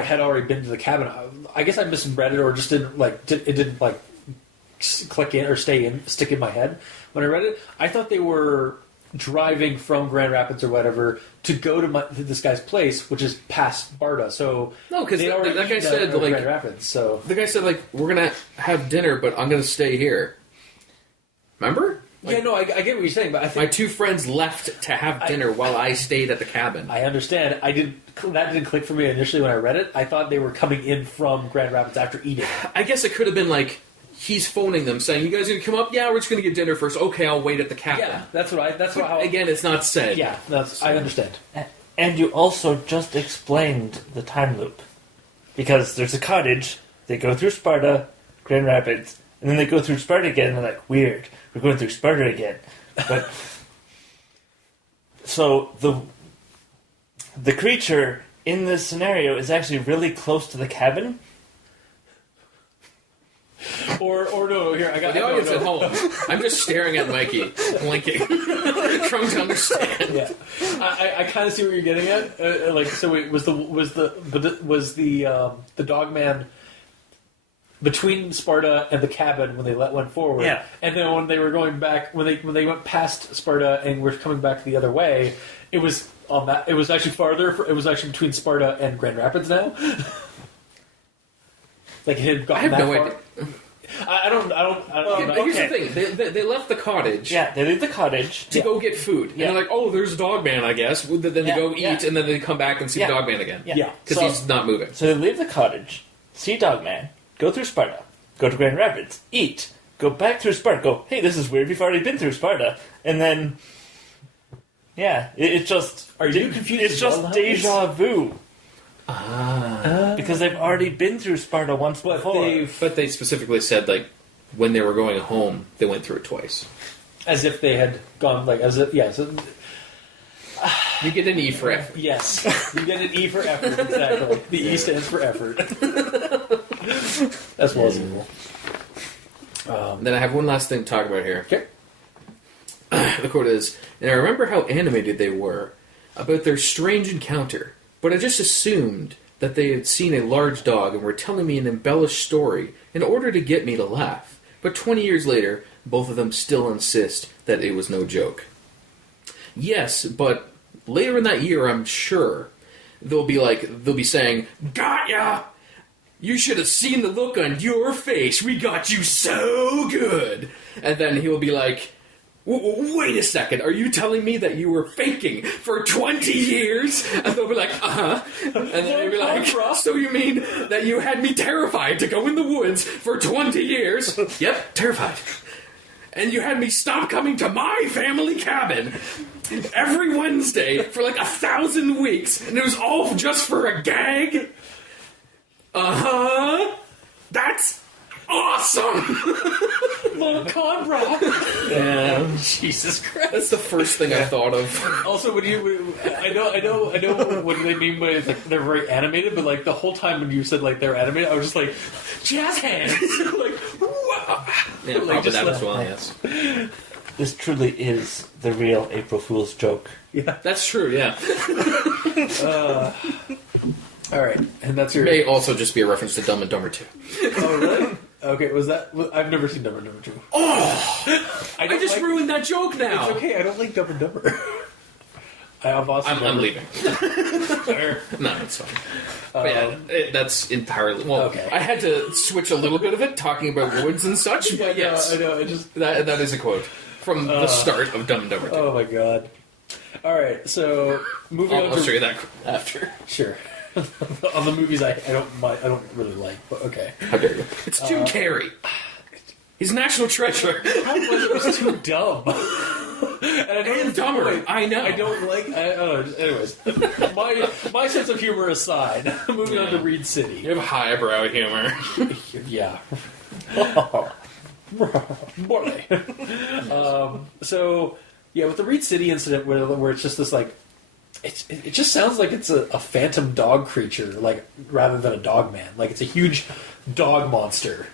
had already been to the cabin. I guess I misread it or just didn't it didn't click in or stick in my head when I read it. I thought they were driving from Grand Rapids or whatever to go to this guy's place, which is past Sparta. So No, because they'd already that guy eaten said, at like, Grand Rapids. So the guy said, like, we're going to have dinner, but I'm going to stay here. Remember? yeah, no, I get what you're saying, but I think My two friends left to have dinner while I stayed at the cabin. I understand. That didn't click for me initially when I read it. I thought they were coming in from Grand Rapids after eating. I guess it could have been like, he's phoning them saying, you guys going to come up? Yeah, we're just going to get dinner first. Okay, I'll wait at the cabin. Yeah, that's what. Again, it's not said. Yeah, I understand. And you also just explained the time loop. Because there's a cottage, they go through Sparta, Grand Rapids, and then they go through Sparta again, and they're like, weird, we're going through Sparta again. But so the creature in this scenario is actually really close to the cabin. Or no, here I got The audience no. at home, I'm just staring at Mikey, blinking, trying to understand. Yeah, I kind of see what you're getting at. So it was the Dogman between Sparta and the cabin when they went forward. Yeah. And then when they were going back, when they went past Sparta and were coming back the other way, it was on that. It was actually farther. It was actually between Sparta and Grand Rapids now. Like it had gotten I have that no far. idea. I don't Yeah, know. but here's okay. the thing: they left the cottage Yeah, they leave the cottage. to go get food, and Yeah. they're like, "Oh, there's a Dogman, I guess." Then they Yeah, go eat, yeah. and then they come back and see Yeah. the Dogman again. Yeah. because So- he's not moving. So they leave the cottage, see Dogman, go through Sparta, go to Grand Rapids, eat, go back through Sparta, go, hey, this is weird, we've already been through Sparta. And then, yeah, it just... Are you confused It's as just well now? deja vu. Because they've already been through Sparta once But before. But they specifically said, like, when they were going home, they went through it twice. As if they had gone So, You get an E for effort. yes, you get an E for effort. Exactly. The E stands for effort. As well as evil. Then I have one last thing to talk about here. Okay. The quote is, and I remember how animated they were about their strange encounter, but I just assumed that they had seen a large dog and were telling me an embellished story in order to get me to laugh. But 20 years later, both of them still insist that it was no joke. Yes, but later in that year, I'm sure, they'll be saying, got ya! You should have seen the look on your face. We got you so good. And then he'll be like, wait a second. Are you telling me that you were faking for 20 years? And they'll be like, uh-huh. And then he'll be like, so you mean that you had me terrified to go in the woods for 20 years? Yep, terrified. And you had me stop coming to my family cabin every Wednesday for like 1,000 weeks. And it was all just for a gag? Uh-huh. That's awesome. Long con, bro. Yeah. Jesus Christ. That's the first thing I thought of. Also, I know what they mean by like, they're very animated, but like the whole time when you said like they're animated, I was just like jazz hands, like wow. Yeah, like, probably just that like- as well. Yes, This truly is the real April Fool's joke. Yeah. that's true. Yeah, All right, and that's your. may also just be a reference to Dumb and Dumber 2. Oh really? Okay, was that? I've never seen Dumb and Dumber 2. Oh, I don't just like- ruined that joke now. It's okay. I don't like Dumb and Dumber. I've also I'm never- leaving. Fair. No, it's fine. But yeah, that's entirely well. Okay. I had to switch a little bit of it, talking about woods and such. But yes, I know. I just. that is a quote from the start of Dumb and Dumber 2. Oh my god. All right, so moving on I'll to show you that after. sure. On the movies I don't really like, but okay. How dare you? It's Jim Carrey. He's a national treasure. How much it was too dumb. And I know And it's the dumber. point. I know. I don't like. Anyways, my sense of humor aside, moving on to Reed City. You have highbrow humor. Yeah. Morley. So yeah, with the Reed City incident, where it's just this like, it just sounds like it's a phantom dog creature, like rather than a Dogman. Like it's a huge dog monster.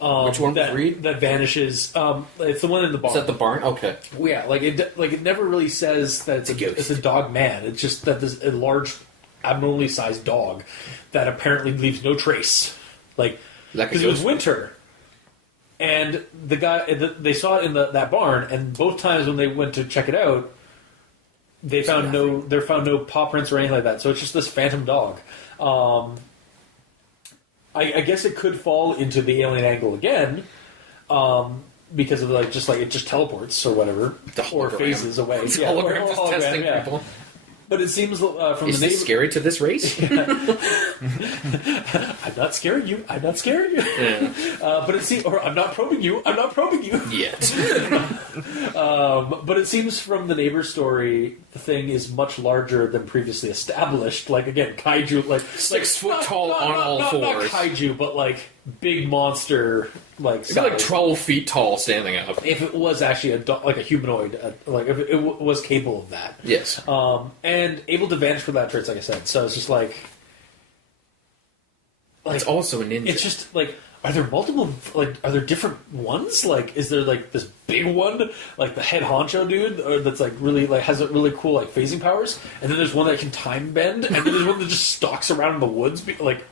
Which one was that Reed? that vanishes? It's the one in the barn. Is that the barn? Okay. Yeah, it never really says that it's a ghost. It's a dog man. It's just that there's a large, abnormally sized dog that apparently leaves no trace. Like Like a because it was ghost. winter, and the guy they saw it in that barn, and both times when they went to check it out, they found no paw prints or anything like that. So it's just this phantom dog. I guess it could fall into the alien angle again, because of it just teleports or whatever, The or hologram. phases away. It's Yeah, hologram or just hologram, testing yeah. people. But it seems from Is the this neighbor. scary to this race? I'm not scaring you. I'm not scaring you. Yeah. But it seems, or I'm not probing you. I'm not probing you. Yet. But it seems from the neighbor story, the thing is much larger than previously established. Like again, kaiju, like 6 foot tall on all not fours. kaiju, but like big monster, like It'd be like size. 12 feet tall standing up. If it was actually like a humanoid, like if it was capable of that, Yes. and able to vanish without trace, like I said. So it's just like It's also a ninja. it's just like, are there multiple, like, are there different ones? Like, is there like this big one, like the head honcho dude, or that's like really like has a really cool like phasing powers, and then there's one that can time bend, and then there's one that just stalks around in the woods, like.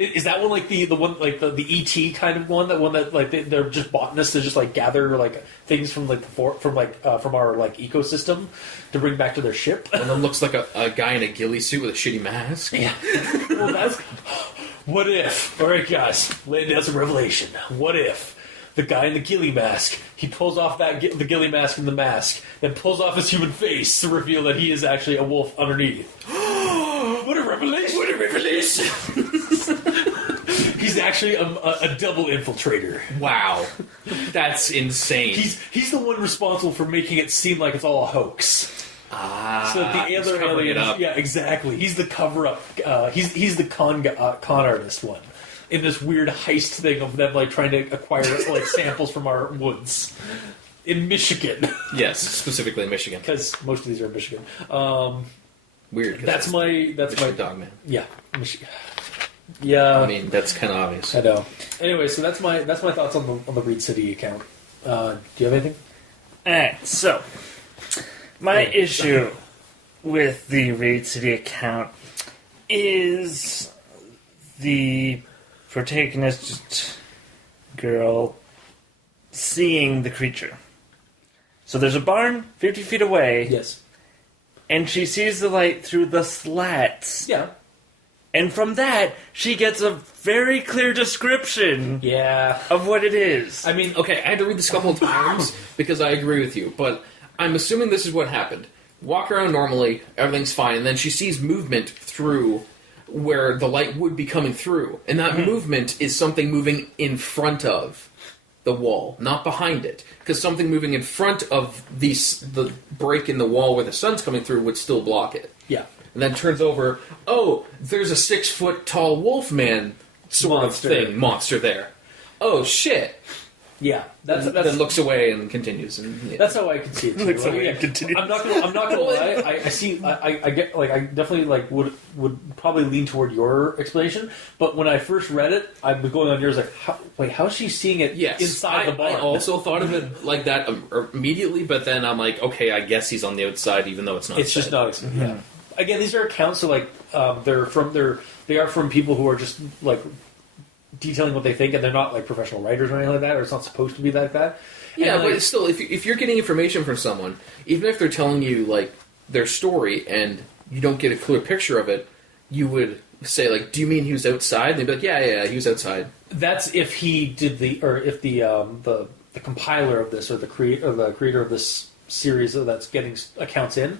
Is that one like the one like the ET kind of one? That one that like they're just botanists to just like gather like things from like from our like ecosystem to bring back to their ship? One of them looks like a guy in a ghillie suit with a shitty mask. Yeah. Well, that's what if. All right, guys, laying down some revelation. What if the guy in the ghillie mask he pulls off the ghillie mask and the mask, then pulls off his human face to reveal that he is actually a wolf underneath? What a revelation! What a revelation! He's actually a double infiltrator. Wow. That's insane. He's the one responsible for making it seem like it's all a hoax. So that the he's other covering it aliens, up. yeah, exactly. He's the cover-up. He's the con artist one in this weird heist thing of them like trying to acquire like samples from our woods in Michigan, Yes, specifically in Michigan. because most of these are in Michigan. Weird. 'cause That's my Michigan Dogman. yeah, Michigan. Yeah, I mean, that's kind of obvious. I know. Anyway, so that's my thoughts on the Reed City account. Do you have anything? Alright, so my issue with the Raid City account is the protagonist girl seeing the creature. So there's a barn 50 feet away, Yes. and she sees the light through the slats, Yeah. And from that, she gets a very clear description Yeah. of what it is. I mean, okay, I had to read this a couple of times because I agree with you, but I'm assuming this is what happened. Walk around normally, everything's fine, and then she sees movement through where the light would be coming through, and that movement is something moving in front of the wall, not behind it, because something moving in front of the break in the wall where the sun's coming through would still block it. Yeah. And then turns over, oh, there's a 6-foot tall wolfman sort Monster. of thing, monster there. Oh, shit. Yeah. That's Then looks away and continues. And, yeah. That's how I can see it. Too. Looks away and continues. I'm not gonna lie. I see. I get like I definitely like would probably lean toward your explanation. But when I first read it, I was going on yours like, how's she seeing it inside the barn? I also thought of it like that immediately, but then I'm like, okay, I guess he's on the outside, even though it's not. It's just not. Yeah. Again, these are accounts, so like they are from people who are just like detailing what they think, and they're not like professional writers or anything like that, or it's not supposed to be like that. Yeah, and, but still, if you're getting information from someone, even if they're telling you like their story and you don't get a clear picture of it, you would say like, "Do you mean he was outside?" And they'd be like, "Yeah, he was outside." that's if he did if the compiler of this or the creator of this series that's getting accounts in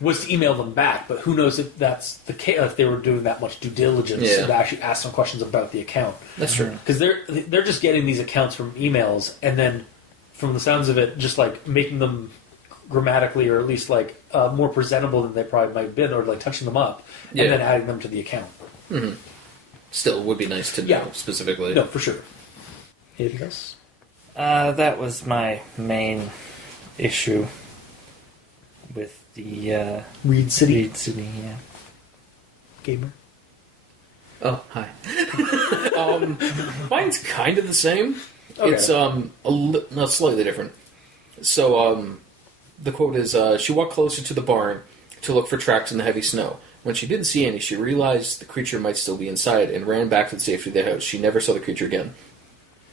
was to email them back. But who knows if that's the case, if they were doing that much due diligence to actually ask some questions about the account. That's true. Because they're just getting these accounts from emails, and then from the sounds of it, just like making them grammatically or at least like more presentable than they probably might have been, or like touching them up and then adding them to the account. Mm-hmm. Still, would be nice to know specifically. No, for sure. Anything else? That was my main issue with the Reed City yeah. Gamer. Oh, hi. Mine's kind of the same. Okay. It's slightly different. So the quote is, she walked closer to the barn to look for tracks in the heavy snow. When she didn't see any, she realized the creature might still be inside and ran back to the safety of the house. She never saw the creature again.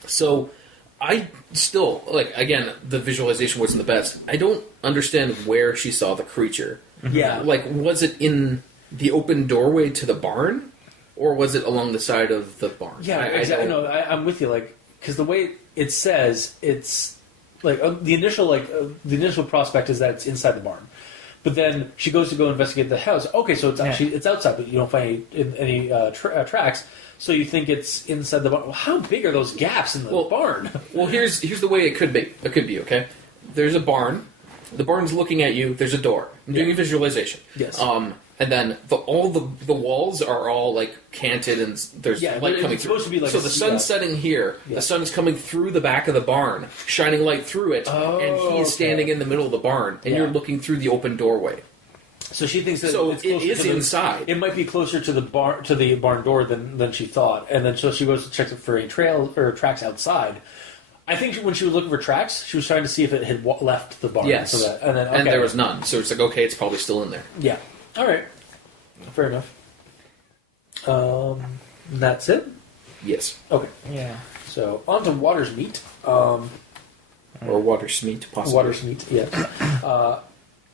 So I still, like, again, the visualization wasn't the best. I don't understand where she saw the creature. Yeah. Like, was it in the open doorway to the barn? Or was it along the side of the barn? Yeah, exactly. No, I'm with you. Like, because the way it says, it's like the initial prospect is that it's inside the barn, but then she goes to go investigate the house. Okay, so it's actually it's outside, but you don't find any tracks. So you think it's inside the barn. Well, how big are those gaps in the barn? Well, here's the way it could be. It could be, okay? There's a barn. The barn's looking at you. There's a door. I'm doing a visualization. Yes. And then all the walls are all like canted, and there's light coming through. Supposed to be like so the sun's setting here. The sun is coming through the back of the barn, shining light through it, and he's standing in the middle of the barn, and you're looking through the open doorway. So she thinks that So it's it closer is to inside. It might be closer to the barn door than she thought, and then so she goes to check for any trail or tracks outside. I think when she was looking for tracks, she was trying to see if it had left the barn. Yes, so and then and there was none. So it's like, okay, it's probably still in there. Yeah. All right. Fair enough. That's it. Yes, Okay. Yeah. So on to Water's Meat. or water smeat, possibly. Water's Meat. Yeah.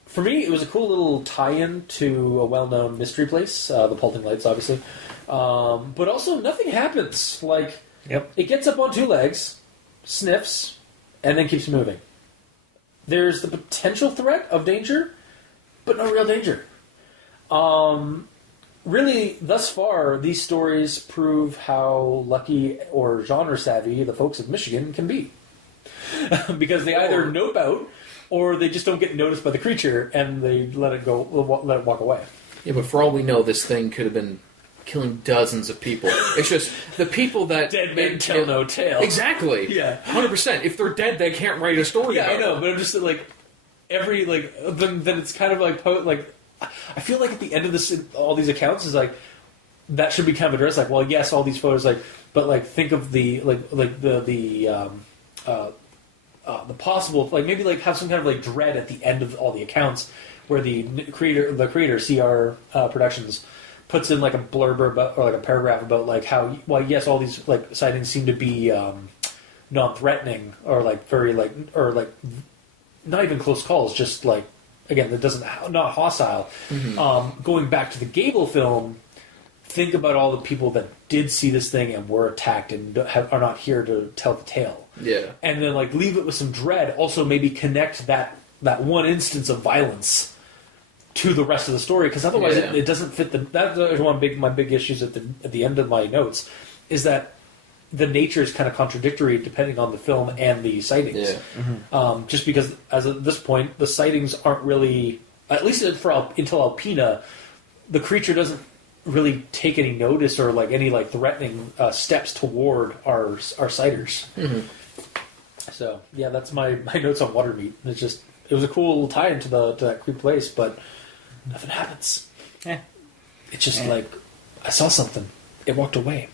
For me, it was a cool little tie-in to a well-known mystery place, the Pulting Lights, obviously. But also, nothing happens. Like, it gets up on two legs, sniffs, and then keeps moving. There's the potential threat of danger, but no real danger. Really, thus far, these stories prove how lucky or genre-savvy the folks of Michigan can be. Because they either nope out, or they just don't get noticed by the creature, and they let it walk away. Yeah, but for all we know, this thing could have been killing dozens of people. It's just the people that Dead men tell no tale. Exactly. Yeah. 100%. If they're dead, they can't write a story. Yeah, about I know, it. but I'm just like then it's kind of like I feel like at the end of this, all these accounts is like that should be kind of addressed. Like, well, yes, all these photos, but like think of the possible, like maybe like have some kind of like dread at the end of all the accounts where the creator CR Productions puts in like a blurb about, or like a paragraph about like how, well, yes, all these like sightings seem to be non-threatening or like very like, or like not even close calls, just like, again, that doesn't, not hostile. Mm-hmm. Going back to the Gable film, think about all the people that did see this thing and were attacked and are not here to tell the tale. Yeah. And then like leave it with some dread. Also maybe connect that one instance of violence to the rest of the story, because otherwise it doesn't fit. That's one my big issues at the end of my notes is that the nature is kind of contradictory depending on the film and the sightings. Yeah. Mm-hmm. Just because as of this point the sightings aren't really, at least until Alpina, the creature doesn't really take any notice or like any like threatening steps toward our sighters. Mm-hmm. So yeah, that's my notes on Watermeet. It was a cool tie into to that creep place, but nothing happens. Yeah. It's just like I saw something. It walked away.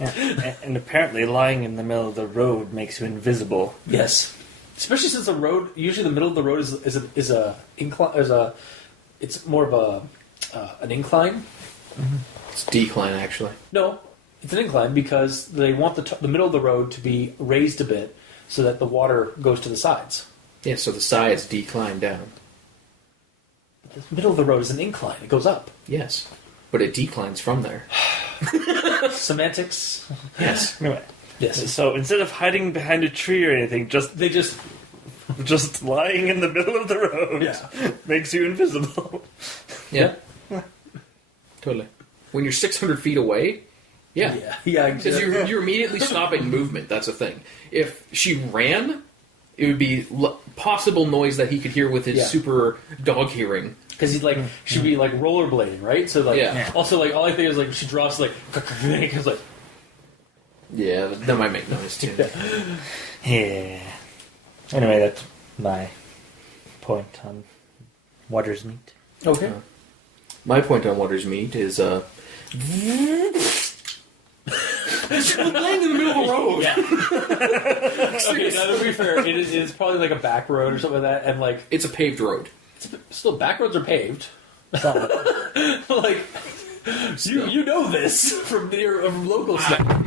Yeah. And apparently lying in the middle of the road makes you invisible. Yes. Especially since the road, usually the middle of the road is a incline. It's more of an incline. Mm-hmm. It's decline, actually. No, it's an incline because they want the middle of the road to be raised a bit so that the water goes to the sides. Yeah, so the sides decline down. The middle of the road is an incline. It goes up. Yes. But it declines from there. Semantics. Yes. Anyway. Yes. So instead of hiding behind a tree or anything, just lying in the middle of the road makes you invisible. Yeah. Totally. When you're 600 feet away, yeah. Yeah. Because you're immediately stopping movement. That's the thing. If she ran, it would be possible noise that he could hear with his super dog hearing. Because she'd be like rollerblading, right? So like, Yeah. also like all I think is like she drops like, because like, Yeah, that might make noise too. Yeah. Anyway, that's my point on Water's Meat. okay. My point on Water's Meat is laying in the middle of the road. Yeah. Okay, now to be fair, it is probably like a back road or something like that, and like It's a paved road. still back roads are paved. Like you know this from local stuff.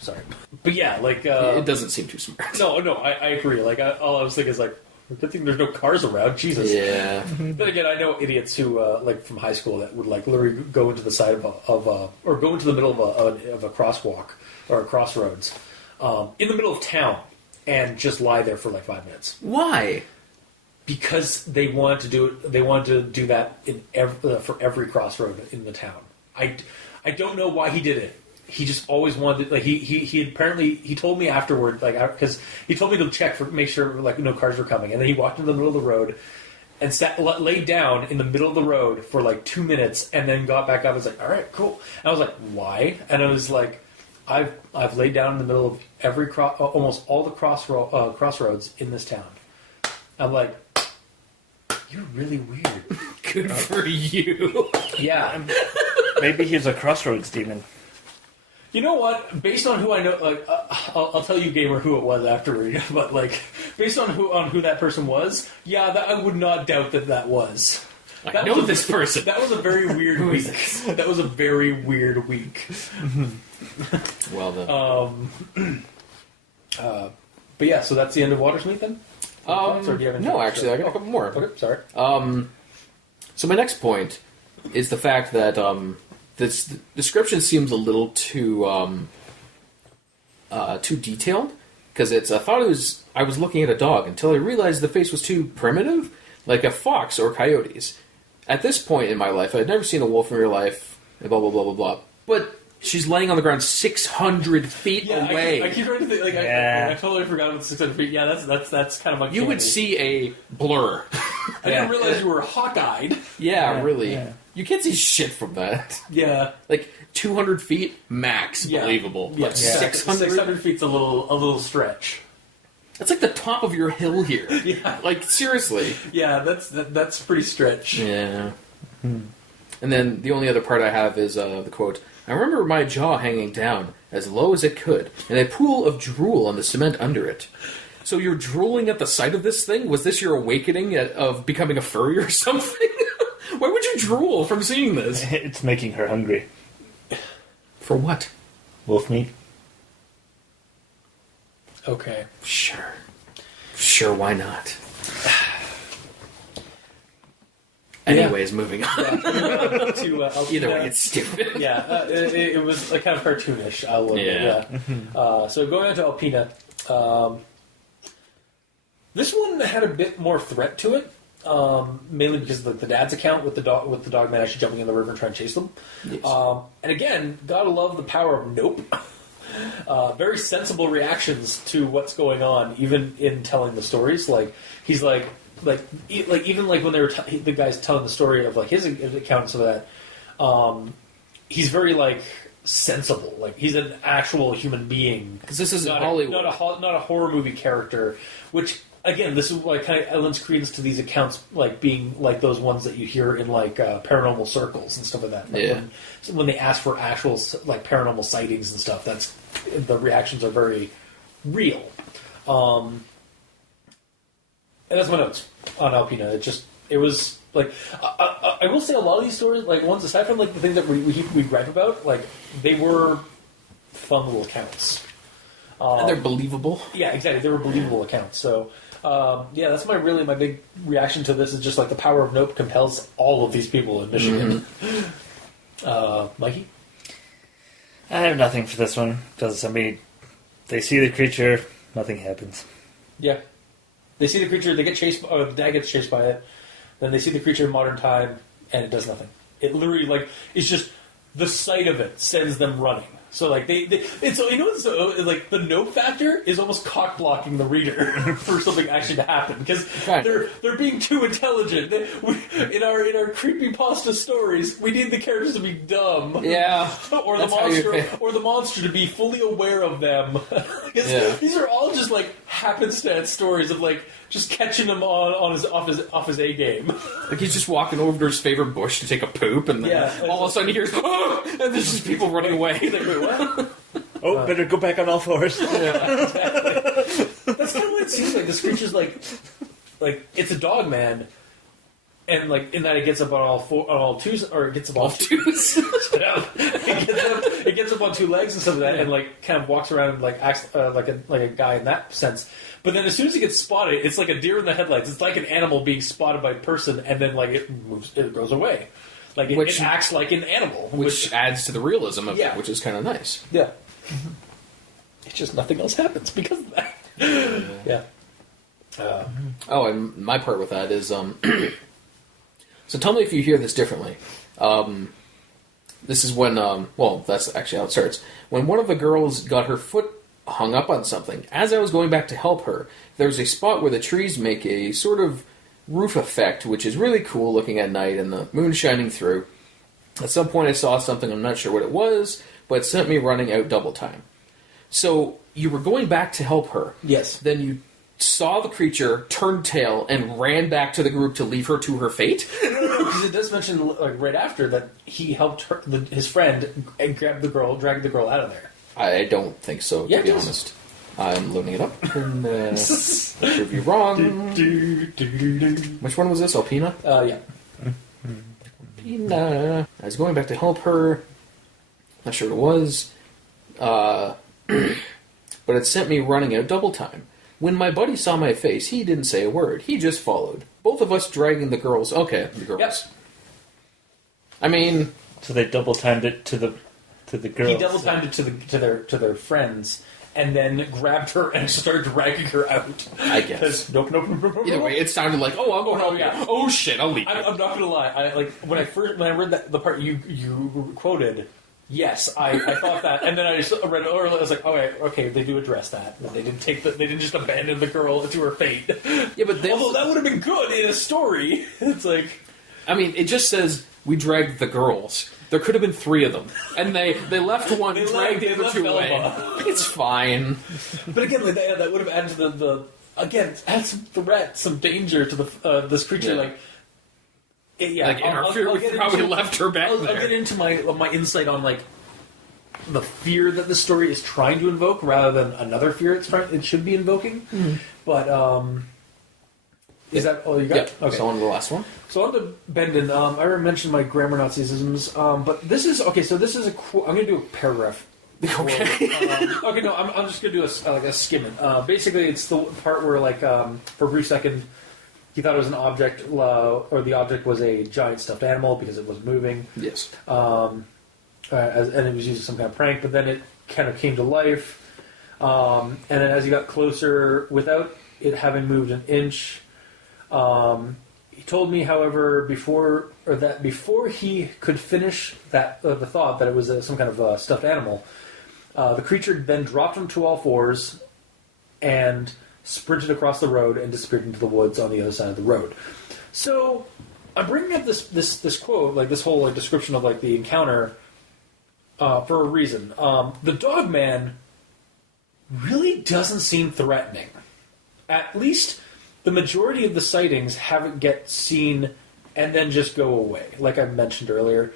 Sorry, but yeah, like It doesn't seem too smart. no, I agree. Like all I was thinking is like, good thing there's no cars around. Jesus. Yeah. Then again, I know idiots who like from high school that would like literally go into the side of or go into the middle of a crosswalk or a crossroads in the middle of town and just lie there for like 5 minutes Why? because they wanted to do it. They wanted to do that for every crossroad in the town. I don't know why he did it. He just always wanted, like, he apparently, he told me afterward, like, because he told me to check make sure, like, no cars were coming. And then he walked into the middle of the road and laid down in the middle of the road for, like, 2 minutes and then got back up and was like, all right, cool. And I was like, why? And I was like, I've laid down in the middle of almost all the crossroads in this town. I'm like, you're really weird. Good for you. Yeah. Maybe he's a crossroads demon. You know what? Based on who I know, like I'll tell you, gamer, who it was afterward. But like, based on who that person was, yeah, I would not doubt that was. I know this person. That was a very weird week. That was a very weird week. Well then. But yeah, so that's the end of Water's Meat then. Or do you have any No, more? actually, I got a couple more. Okay, sorry. So my next point is the fact that this description seems a little too detailed, because I was looking at a dog until I realized the face was too primitive, like a fox or coyote's. At this point in my life, I'd never seen a wolf in real life, and blah blah blah blah blah. But she's laying on the ground 600 feet away. I keep trying to think. Like, I totally forgot about the 600 feet. Yeah, that's kind of like You would see a blur. I didn't realize you were hawk-eyed. Yeah, really. Yeah. You can't see shit from that. Yeah. Like 200 feet max, Yeah. believable. Yeah, But 600? 600 feet's a little stretch. That's like the top of your hill here. Yeah. Like seriously. Yeah, that's pretty stretch. Yeah. And then the only other part I have is the quote. I remember my jaw hanging down as low as it could, and a pool of drool on the cement under it. So you're drooling at the sight of this thing? Was this your awakening of becoming a furry or something? Why would you drool from seeing this? It's making her hungry. For what? Wolf meat. Okay. Sure. Sure, why not? Anyways, moving on. To Either way, it's stupid. yeah, it was like kind of cartoonish. I'll admit, yeah. So going on to Alpina, this one had a bit more threat to it, mainly because of the dad's account with the Dogman actually jumping in the river and trying to chase them. Yes. And again, gotta love the power of nope. Very sensible reactions to what's going on, even in telling the stories. Like he's like even like when they were the guys telling the story of like his accounts of that. He's very like sensible. Like he's an actual human being. Because this is Not Hollywood. not a horror movie character. Which again, this is like kind of lends credence to these accounts like being like those ones that you hear in like paranormal circles and stuff like that. Like when they ask for actual like paranormal sightings and stuff, that's the reactions are very real. And that's my notes on Alpina. It was like I will say a lot of these stories, like ones aside from like the things that we gripe about, like they were fun little accounts. And they're believable. Yeah, exactly. They were believable accounts. So yeah, that's my big reaction to this is just like the power of nope compels all of these people in Michigan. Mikey? I have nothing for this one because they see the creature, nothing happens. Yeah. They see the creature, they get chased, or the dad gets chased by it, then they see the creature in modern time, and it does nothing. It literally, like, it's just, the sight of it sends them running. So, like, it's, you know, so, like, the nope factor is almost cock-blocking the reader for something actually to happen, because they're being too intelligent. In our creepypasta stories, we need the characters to be dumb. Yeah. or the monster to be fully aware of them. These are all just, like, happenstance stories of, like, just catching him off his A game. Like he's just walking over to his favorite bush to take a poop, and then all of a sudden he hears, oh! And there's just people running away. He's like, wait, what? Oh, better go back on all fours. Yeah, exactly. That's kind of what it seems like. This creature's like it's a dog man, and like in that it gets up on all twos, or it gets up on twos. It gets up on two legs and stuff like that, and like kind of walks around and like acts like a guy in that sense. But then as soon as it gets spotted, it's like a deer in the headlights. It's like an animal being spotted by a person, and then like it goes away. Like it acts like an animal, which adds to the realism of it, which is kind of nice. Yeah, it's just nothing else happens because of that. Yeah. And my part with that is so tell me if you hear this differently. This is when that's actually how it starts. When one of the girls got her foot hung up on something, as I was going back to help her, there's a spot where the trees make a sort of roof effect, which is really cool looking at night and the moon shining through. At some point I saw something, I'm not sure what it was, but it sent me running out double time. So you were going back to help her. Yes. Then you saw the creature, turned tail, and ran back to the group to leave her to her fate? No, because it does mention like right after that he helped his friend and dragged the girl out of there. I don't think so, to be honest. I'm loading it up and prove you wrong. Which one was this? Alpina? Yeah. Alpina. I was going back to help her. Not sure what it was. But it sent me running out double time. When my buddy saw my face, he didn't say a word. He just followed. Both of us dragging the girls. Okay, the girls. Yep. I mean... So they double timed it to the girls. He double timed it to their friends, and then grabbed her and started dragging her out. I guess. Nope. Either way, it sounded like, I'll go help you. Oh shit, I'll leave. I'm not gonna lie. When I read the part you quoted, yes, I thought that, and then I just read it over. I was like, okay, they do address that. They didn't just abandon the girl to her fate. Yeah, but although that would have been good in a story. It's like, I mean, it just says we dragged the girls. There could have been 3 of them, and they left one, dragged the other 2 away. It's fine. But again, like that would have added to the add some threat, some danger to the this creature. Yeah. Like interfere with how we left her back there. I'll get into my insight on like the fear that the story is trying to invoke, rather than another fear it should be invoking. Mm-hmm. But is that all you got? Yeah. Okay. So on to the last one. So on to Bendon. I already mentioned my grammar Nazisms, but this is okay. So this is I'm going to do a paragraph. Okay. Okay. No, I'm just going to do a skimming. Basically, it's the part where for a brief second, he thought it was an object, or the object was a giant stuffed animal because it was moving. Yes. And it was using some kind of prank, but then it kind of came to life. And then as he got closer, without it having moved an inch, he told me, however, before he could finish that the thought that it was some kind of stuffed animal, the creature then dropped him to all fours and sprinted across the road and disappeared into the woods on the other side of the road. So I'm bringing up this quote, like this whole description of like the encounter, for a reason. The Dogman really doesn't seem threatening. At least the majority of the sightings haven't get seen and then just go away, like I mentioned earlier.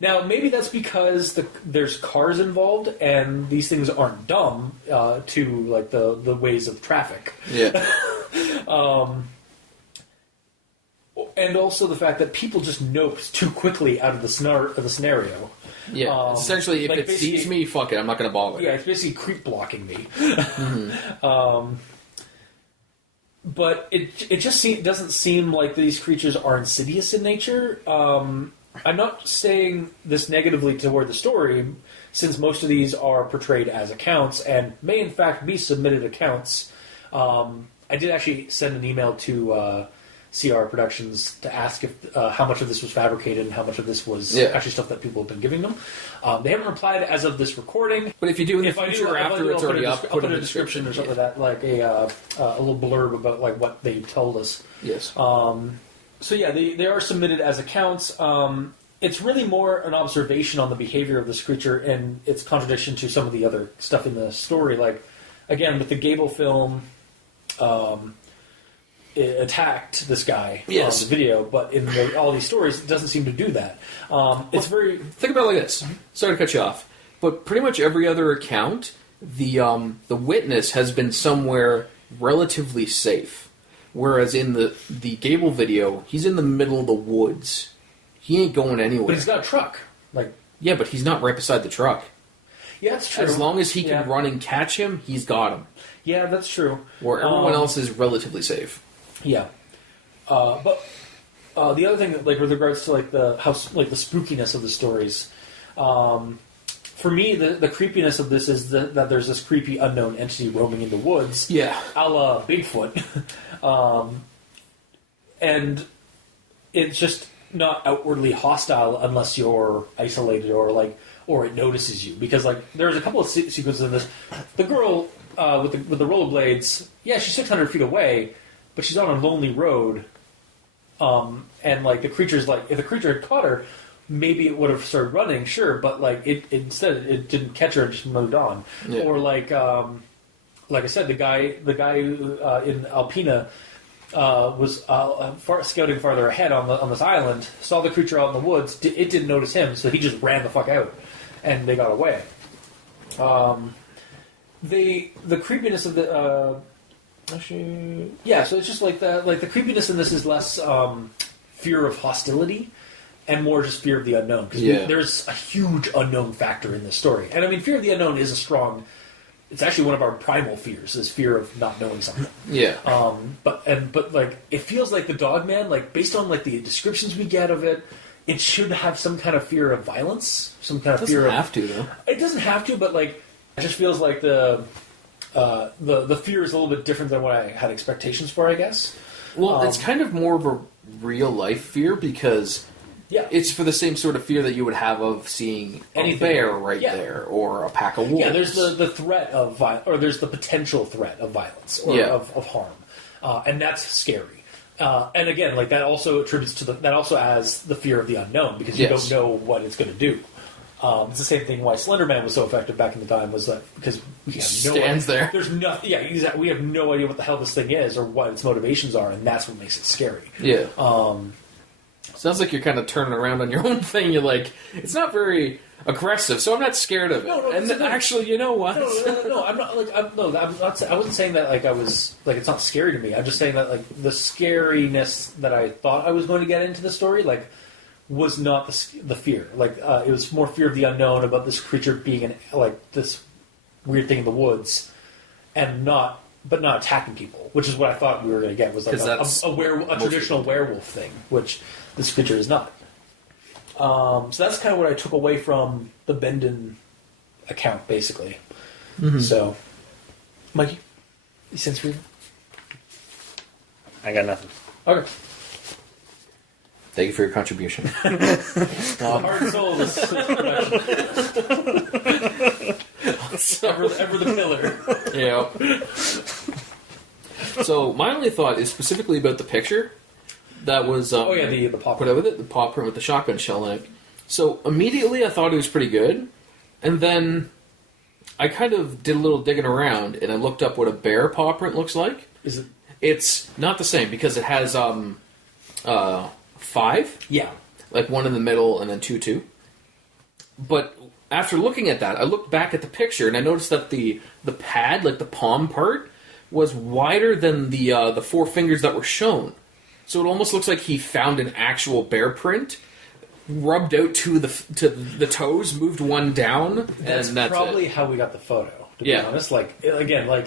Now, maybe that's because there's cars involved, and these things aren't dumb to like the ways of traffic. Yeah. And also the fact that people just nope too quickly out of the scenario. Yeah. Essentially, if like it sees me, fuck it, I'm not going to bother. Yeah, it's basically creep blocking me. Mm-hmm. But it just doesn't seem like these creatures are insidious in nature. I'm not saying this negatively toward the story, since most of these are portrayed as accounts and may in fact be submitted accounts. I did actually send an email to CR Productions to ask if how much of this was fabricated and how much of this was actually stuff that people have been giving them. They haven't replied as of this recording. But if you do in the future after it's already up, I'll put a description or something like that, like a little blurb about like what they told us. Yes. So yeah, they are submitted as accounts. It's really more an observation on the behavior of this creature and its contradiction to some of the other stuff in the story. Like, again, with the Gable film, it attacked this guy on the video, but in all these stories, it doesn't seem to do that. It's very... Think about it like this. Sorry to cut you off. But pretty much every other account, the witness has been somewhere relatively safe. Whereas in the Gable video, he's in the middle of the woods. He ain't going anywhere. But he's got a truck. Yeah, but he's not right beside the truck. Yeah, that's true. As long as he can run and catch him, he's got him. Yeah, that's true. Where everyone else is relatively safe. Yeah. But the other thing, like with regards to like the spookiness of the stories, for me, the creepiness of this is that there's this creepy unknown entity roaming in the woods. Yeah. A la Bigfoot. And it's just not outwardly hostile unless you're isolated or it notices you. Because like there's a couple of sequences in this. The girl with the rollerblades, yeah, she's 600 feet away, but she's on a lonely road. And like the creature's like, if the creature had caught her, maybe it would have started running, sure, but like instead it didn't catch her and just moved on. Yeah. Or like I said, the guy who, in Alpena was scouting farther ahead on this island, saw the creature out in the woods. It didn't notice him, so he just ran the fuck out, and they got away. The creepiness of the so it's just like the creepiness in this is less fear of hostility and more just fear of the unknown, because there's a huge unknown factor in this story. And I mean, fear of the unknown is it's actually one of our primal fears, is fear of not knowing something. Yeah. But like it feels like the Dogman, like based on like the descriptions we get of it, it should have some kind of fear of violence, some kind of fear of... It doesn't have to, though. It doesn't have to, but like it just feels like the fear is a little bit different than what I had expectations for, I guess. Well, it's kind of more of a real life fear, because it's for the same sort of fear that you would have of seeing a bear there, or a pack of wolves. Yeah, there's the threat of violence, or there's the potential threat of violence or of harm, and that's scary. And again, like that also attributes to that also adds the fear of the unknown, because you don't know what it's going to do. It's the same thing why Slenderman was so effective back in the time, was that because we have stands there. There's nothing. Yeah, exactly. We have no idea what the hell this thing is or what its motivations are, and that's what makes it scary. Yeah. Sounds like you're kind of turning around on your own thing. You're like, it's not very aggressive, so I'm not scared of it. No, and actually, you know what? No, I'm not. Like, I'm not. I wasn't saying that like I was like it's not scary to me. I'm just saying that like the scariness that I thought I was going to get into the story, like, was not the fear. Like it was more fear of the unknown about this creature being this weird thing in the woods, and not but not attacking people, which is what I thought we were going to get, was like 'Cause a traditional werewolf thing, which this creature is not. So that's kind of what I took away from the Bendon account, basically. So, Mikey, you sense for you? I got nothing. Okay. Thank you for your contribution. Heart and soul is ever the pillar. Yeah. So my only thought is specifically about the picture that was. The paw Put out with it, the paw print with the shotgun shell in it. So immediately I thought it was pretty good, and then I kind of did a little digging around, and I looked up what a bear paw print looks like. Is it? It's not the same because it has 5, Yeah. like one in the middle and then 2. But after looking at that, I looked back at the picture and I noticed that the pad, like the palm part, was wider than the 4 fingers that were shown. So it almost looks like he found an actual bear print, rubbed out to the toes, moved one down, That's and that's probably it. how we got the photo, to be Yeah. honest. Like, again, like,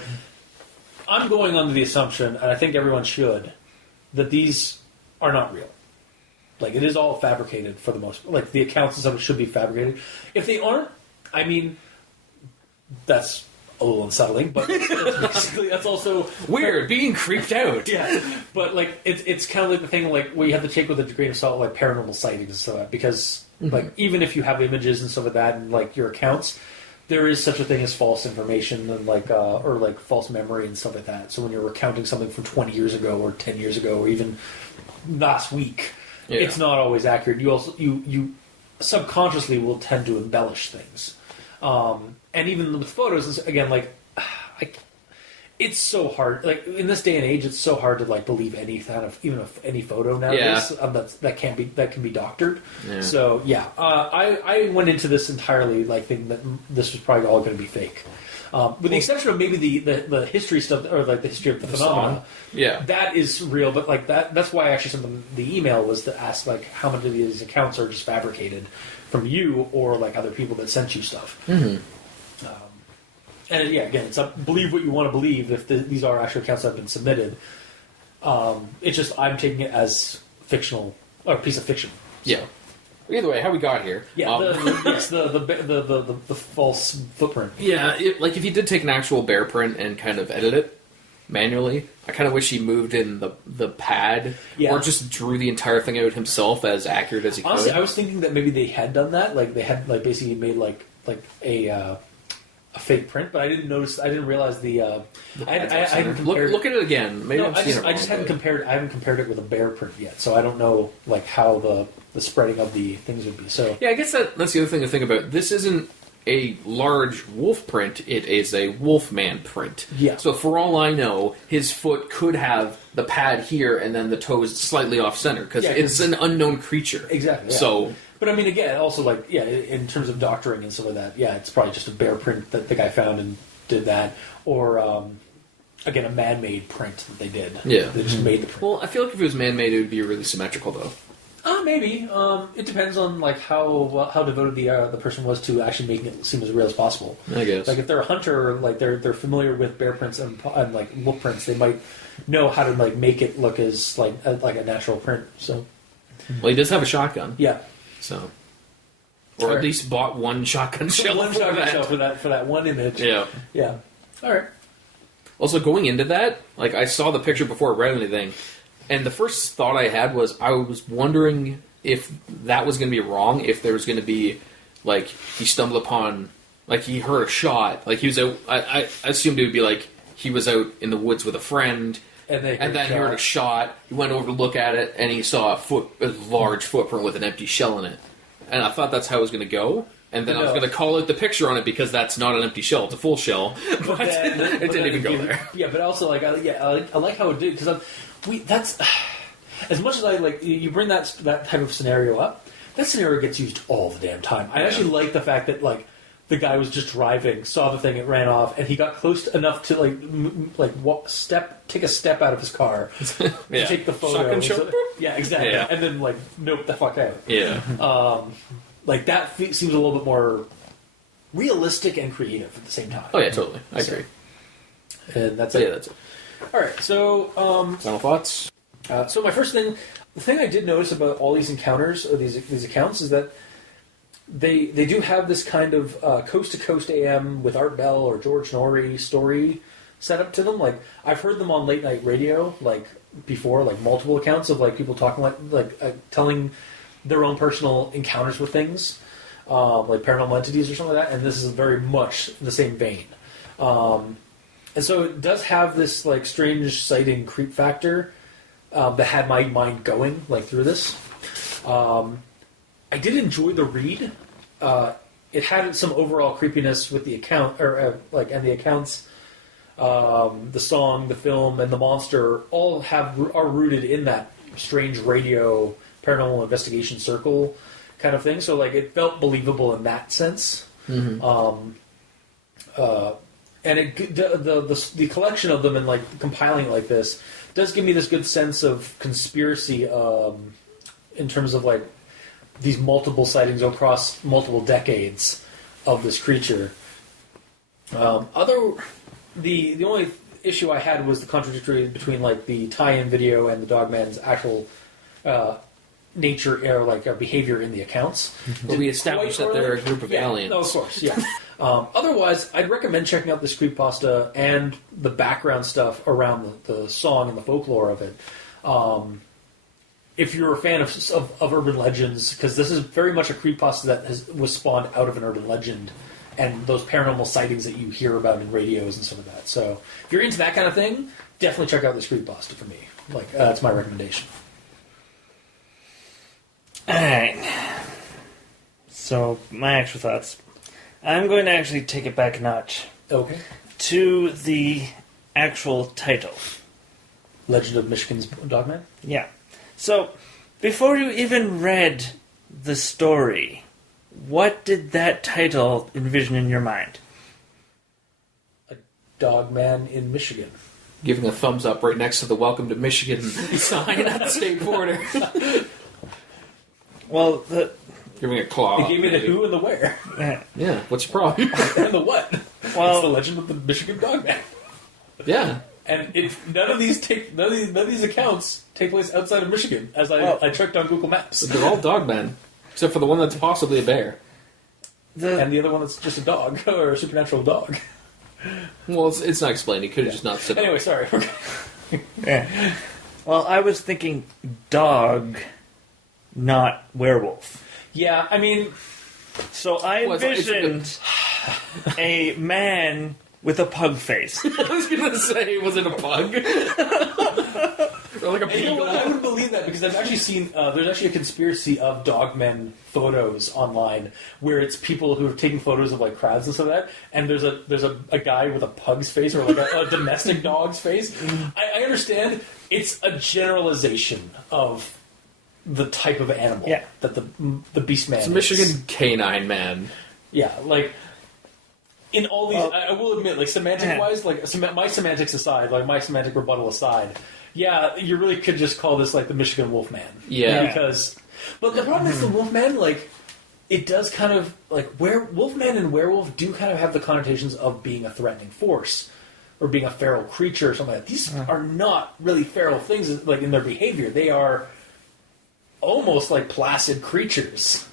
I'm going under the assumption, and I think everyone should, that these are not real. Like, it is all fabricated for the most part. Like, the accounts and stuff should be fabricated. If they aren't, I mean, that's a little unsettling, but that's also Weird, being creeped out. yeah. But like it's kind of like the thing like where you have to take with a grain of salt like paranormal sightings and stuff like that, because like even if you have images and stuff like that and like your accounts, there is such a thing as false information and like or like false memory and stuff like that. So when you're recounting something from 20 years ago or 10 years ago or even last week, it's not always accurate. You also you subconsciously will tend to embellish things. And even with photos, again, like, it's so hard. Like in this day and age, it's so hard to like believe any kind of any photo nowadays that can be doctored. Yeah. So yeah, I went into this entirely like thinking that this was probably all going to be fake, with the exception of maybe the history stuff or like the history of the phenomena. Yeah, That is real, but like that's why I actually sent the email was to ask like how many of these accounts are just fabricated from you or like other people that sent you stuff. Mm-hmm. And yeah, again, it's up, believe what you want to believe if these are actual accounts that have been submitted. It's just I'm taking it as fictional or a piece of fiction. yeah. Either way, how we got here? Yeah, the false footprint. Yeah, like if he did take an actual bear print and kind of edit it manually, I kind of wish he moved in the pad or just drew the entire thing out himself as accurate as he Honestly, could. I was thinking that maybe they had done that, like they had like basically made like a fake print, but I didn't realize the. I hadn't compared. Look at it again. Maybe No, I'm seeing it wrong, I just haven't but- compared. I haven't compared it with a bear print yet, so I don't know like how the spreading of the things would be. So Yeah, I guess that's the other thing to think about. This isn't a large wolf print; it is a wolfman print. Yeah. So for all I know, his foot could have the pad here and then the toes slightly off center because it's an unknown creature. exactly. Yeah. So. But I mean, again, also like in terms of doctoring and stuff like that, it's probably just a bear print that the guy found and did that, or again a man-made print that they did. Yeah. They just made the print. Well, I feel like if it was man-made, it would be really symmetrical, though. Maybe. It depends on like how devoted the person was to actually making it seem as real as possible. I guess. Like if they're a hunter, like they're familiar with bear prints and like wolf prints, they might know how to like make it look as like a natural print. So Well, he does have a shotgun, yeah, so. Or Sure. at least bought one shotgun shell. one shotgun shell for that one image. Yeah. Yeah. All right. Also, going into that, like, I saw the picture before I read anything, and the first thought I had was I was wondering if that was going to be wrong, if there was going to be, like, he stumbled upon, like, he heard a shot, like, he was out, I assumed it would be, like, he was out in the woods with a friend, And then he heard a shot, he went over to look at it, and he saw a large footprint with an empty shell in it. And I thought that's how it was going to go. And then I was going to call out the picture on it because that's not an empty shell; it's a full shell. But it didn't even go there. Yeah, but also like I like how it did because that's as much as I like you bring that type of scenario up. That scenario gets used all the damn time. I actually like the fact that like the guy was just driving, saw the thing, it ran off, and he got close enough to take a step out of his car to take the photo. Shotgun shell? Yeah, exactly. Yeah. And then like nope the fuck out. Yeah. Like that seems a little bit more realistic and creative at the same time. Oh yeah, totally. I agree. And that's So it. yeah, that's it. All right, so Final thoughts? so my first thing, the thing I did notice about all these encounters or these accounts is that they do have this kind of coast to coast AM with Art Bell or George Norrie story set up to them. Like I've heard them on late night radio, like before, like multiple accounts of like people talking telling their own personal encounters with things, like paranormal entities or something like that. And this is very much the same vein. And so it does have this like strange sighting creep factor that had my mind going like through this. I did enjoy the read. It had some overall creepiness with the account, or and the accounts, the song, the film, and the monster all are rooted in that strange radio paranormal investigation circle kind of thing. So like it felt believable in that sense. Mm-hmm. And the collection of them and like compiling it like this does give me this good sense of conspiracy in terms of like these multiple sightings across multiple decades of this creature. The only issue I had was the contradictory between like the tie-in video and the Dogman's actual nature or like behavior in the accounts. Well, we established that they're a group of aliens. No, of course, yeah. Otherwise, I'd recommend checking out this Creepypasta and the background stuff around the song and the folklore of it. If you're a fan of urban legends, because this is very much a Creepypasta that was spawned out of an urban legend and those paranormal sightings that you hear about in radios and stuff like that. So if you're into that kind of thing, definitely check out this Creepypasta for me. Like, that's my recommendation. Alright. So, my actual thoughts. I'm going to actually take it back a notch. Okay. To the actual title. Legend of Michigan's Dogman? Yeah. So, before you even read the story, what did that title envision in your mind? A Dogman in Michigan. Giving a thumbs up right next to the Welcome to Michigan sign at the state border. Well, Giving a claw. They gave me the who and the where. Yeah, what's your problem? And the what. Well, it's the Legend of the Michigan Dogman. Yeah. And none of these accounts take place outside of Michigan, as I checked on Google Maps. They're all dogmen, except for the one that's possibly a bear. And the other one that's just a dog, or a supernatural dog. Well, it's not explained. He could have just not said. Anyway, sorry. yeah. Well, I was thinking dog, not werewolf. Yeah, I mean... So I Well, it's envisioned a man with a pug face. I was going to say, was it a pug? Or like a You know beagle? what? I would believe that because I've actually seen there's actually a conspiracy of dogmen photos online where it's people who are taking photos of like crowds and stuff like that, and there's a guy with a pug's face or like a domestic dog's face. I understand it's a generalization of the type of animal that the beast man It's is. a Michigan canine man. Yeah, like in all these, I will admit, like semantic-wise, like my semantics aside, like my semantic rebuttal aside, yeah, you really could just call this like the Michigan Wolfman. Yeah. Because, but the problem is the Wolfman, like, it does kind of like Wolfman and werewolf do kind of have the connotations of being a threatening force or being a feral creature or something like that. These are not really feral things, like in their behavior. They are almost like placid creatures.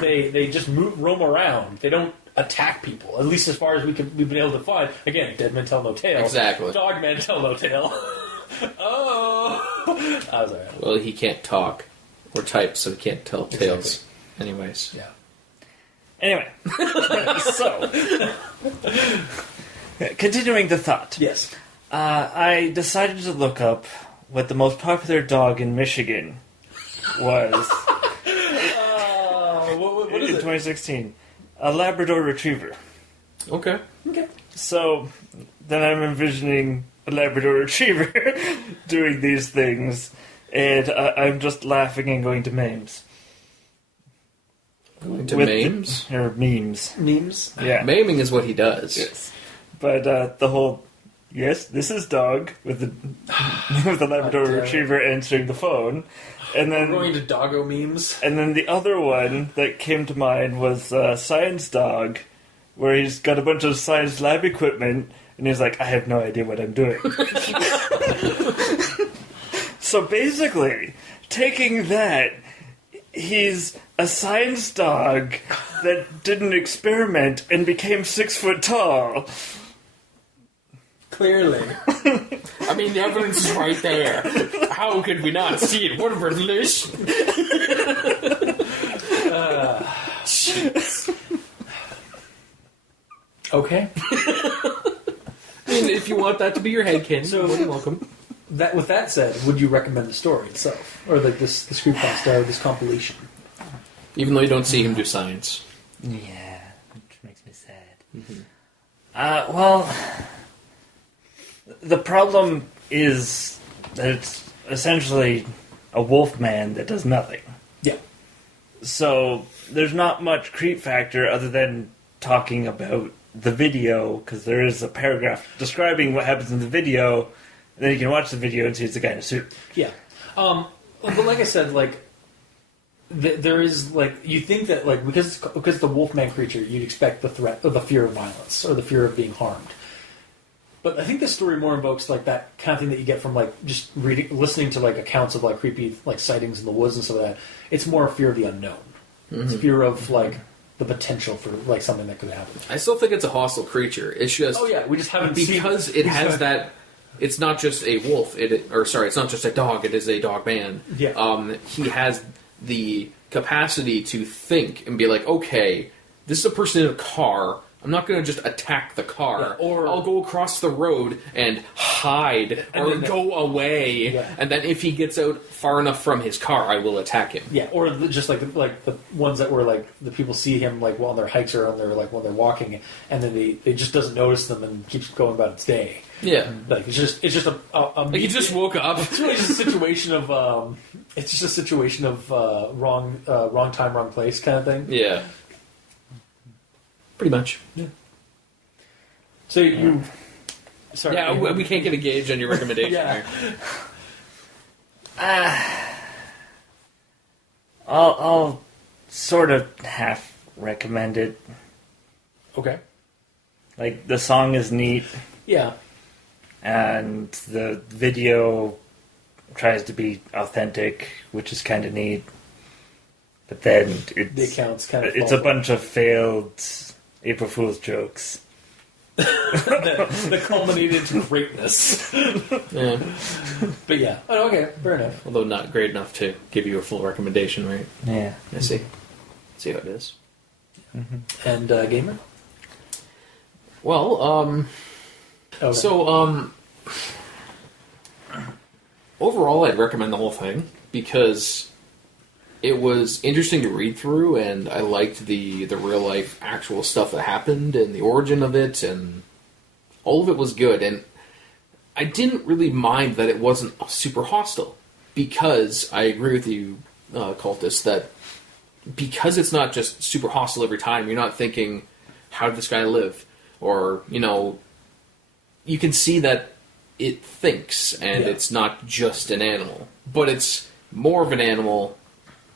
They just roam around. They don't attack people, at least as far as we've been able to find. Again, dead men tell no tale. Exactly. Dog men tell no tale. Oh! I was alright. Well, he can't talk or type, so he can't tell tales. Anyways. Yeah. Anyway, so continuing the thought. Yes. I decided to look up what the most popular dog in Michigan was What is in it? 2016. A Labrador Retriever. Okay. Okay. So then I'm envisioning a Labrador Retriever doing these things, and I'm just laughing and going to memes. Going to With memes? Or memes. Memes. Yeah. Maiming is what he does. Yes. But the whole, yes, this is dog with the with the Labrador Retriever answering the phone. And then We're going to doggo memes. And then the other one that came to mind was Science Dog, where he's got a bunch of science lab equipment, And he's like, I have no idea what I'm doing. So basically, taking that, he's a science dog that did an experiment and became 6 foot tall. Clearly. I mean, the evidence is right there. How could we not see it? What a revelation! Okay. I mean, if you want that to be your headcanon, So- you're welcome. With that said, would you recommend the story itself, or like this creepypasta, or this compilation? Even though you don't see him do science. Yeah, which makes me sad. Well, the problem is that it's essentially a wolf man that does nothing. Yeah. So there's not much creep factor other than talking about the video, because there is a paragraph describing what happens in the video, and then you can watch the video and see it's a guy in a suit. Yeah. But like I said, like there is like you think that like because the Wolfman creature, you'd expect the threat or the fear of violence or the fear of being harmed. But I think this story more invokes like that kind of thing that you get from like just listening to like accounts of like creepy like sightings in the woods and stuff like that. It's more a fear of the unknown. It's fear of like the potential for like something that could happen. I still think it's a hostile creature. It's just We just haven't because seen it has that. It's not just a wolf. It's not just a dog. It is a dog man. Yeah. He has the capacity to think and be like, okay, this is a person in a car. I'm not going to just attack the car. Yeah, or I'll go across the road and hide or go away. Yeah. And then if he gets out far enough from his car, I will attack him. Yeah, or just like the ones that were like the people see him like while on their hikes or on their like while they're walking, and then they just doesn't notice them and keeps going about its day. Yeah. Like it's just a Like he just woke up. It's really just a situation of wrong time, wrong place kind of thing. Yeah. Pretty much. Yeah. So you, sorry. Yeah, we can't get a gauge on your recommendation Yeah. here. I'll sort of half recommend it. Okay. Like, the song is neat, Yeah. and the video tries to be authentic, which is kind of neat. But then The accounts kind of it's a bunch of failed April Fool's jokes. that culminated to greatness. Yeah. But yeah. Oh, okay. Fair enough. Although not great enough to give you a full recommendation, right? Yeah. I see. See how it is. And gamer. Well, Okay. so, overall, I'd recommend the whole thing because it was interesting to read through, and I liked the real life actual stuff that happened and the origin of it, and all of it was good. And I didn't really mind that it wasn't super hostile because I agree with you, Cultist, that because it's not just super hostile every time, you're not thinking, how did this guy live? Or, you can see that it thinks, and it's not just an animal. But it's more of an animal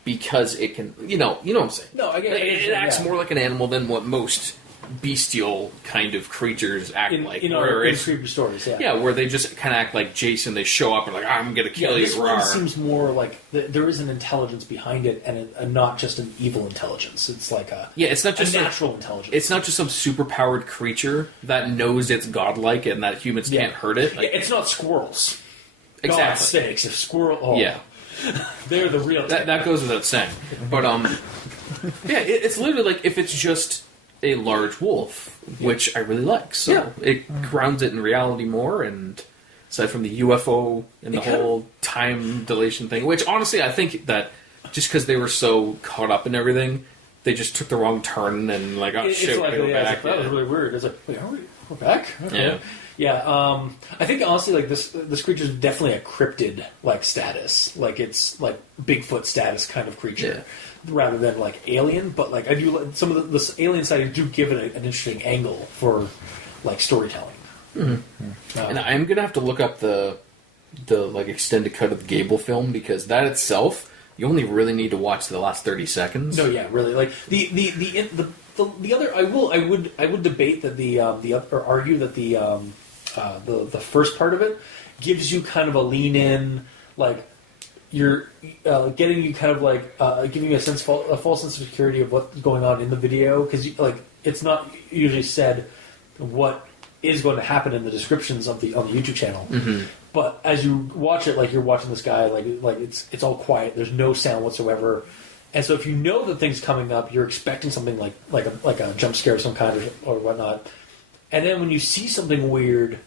because it can, you know what I'm saying? No, I get it. It acts more like an animal than what most bestial kind of creatures act like. in where it's- creepy stories. Yeah. yeah, where they just kind of act like Jason. They show up and like, I'm going to kill This you, one rawr. seems more like there is an intelligence behind it, and not just an evil intelligence. It's like It's not just a natural intelligence. It's not just some superpowered creature that knows it's godlike and that humans can't hurt it. Like, it's not squirrels. God's exactly. sakes, if squirrel, Yeah. they're the real. That goes without saying. But yeah, it's literally like if it's just a large wolf, which I really like. So it grounds it in reality more, and aside from the UFO and the whole time dilation thing, which honestly I think that just because they were so caught up in everything, they just took the wrong turn and like, oh shit, like, we go back. It's like, that was really weird. It's like, wait, we're back? Okay. Yeah. I think honestly, like this creature is definitely a cryptid like status. Like it's like Bigfoot status kind of creature, rather than like alien. But like I do like some of the alien side do give it an interesting angle for like storytelling. Mm-hmm. And I'm gonna have to look up the like extended cut of the Gable film because that itself, you only really need to watch the last 30 seconds. No, yeah, really. Like the the other I would debate that or argue that the first part of it gives you kind of a lean in, like you're getting you kind of like giving you a false sense of security of what's going on in the video, because like it's not usually said what is going to happen in the descriptions on the YouTube channel. Mm-hmm. But as you watch it, like you're watching this guy, like it's all quiet. There's no sound whatsoever, and so if you know that thing's coming up, you're expecting something like a jump scare of some kind or whatnot. And then when you see something weird,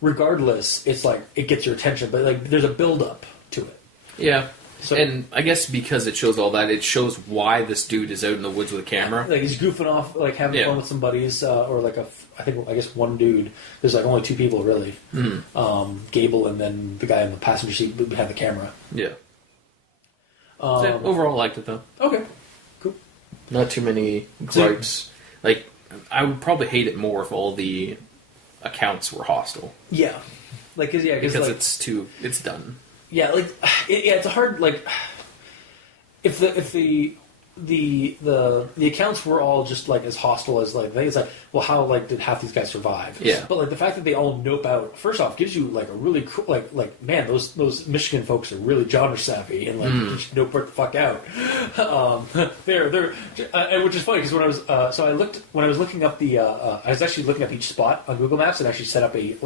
regardless, it's like it gets your attention. But like there's a build up to it. Yeah. So, and I guess because it shows all that, it shows why this dude is out in the woods with a camera. Like he's goofing off, like having fun with some buddies, or like I guess one dude. There's like only 2 people really. Mm. Gable and then the guy in the passenger seat behind the camera. Yeah. So overall, I liked it though. Okay, cool. Not too many gripes. Like I would probably hate it more if all the accounts were hostile. Yeah, because like, it's done. Yeah, like it's a hard like if the accounts were all just like as hostile as like it's like, well, how like did half these guys survive? Yeah. But like the fact that they all nope out, first off, gives you like a really cool like man, those Michigan folks are really genre savvy and like just nope the fuck out. They're which is funny because when I was looking up I was actually looking up each spot on Google Maps and actually set up I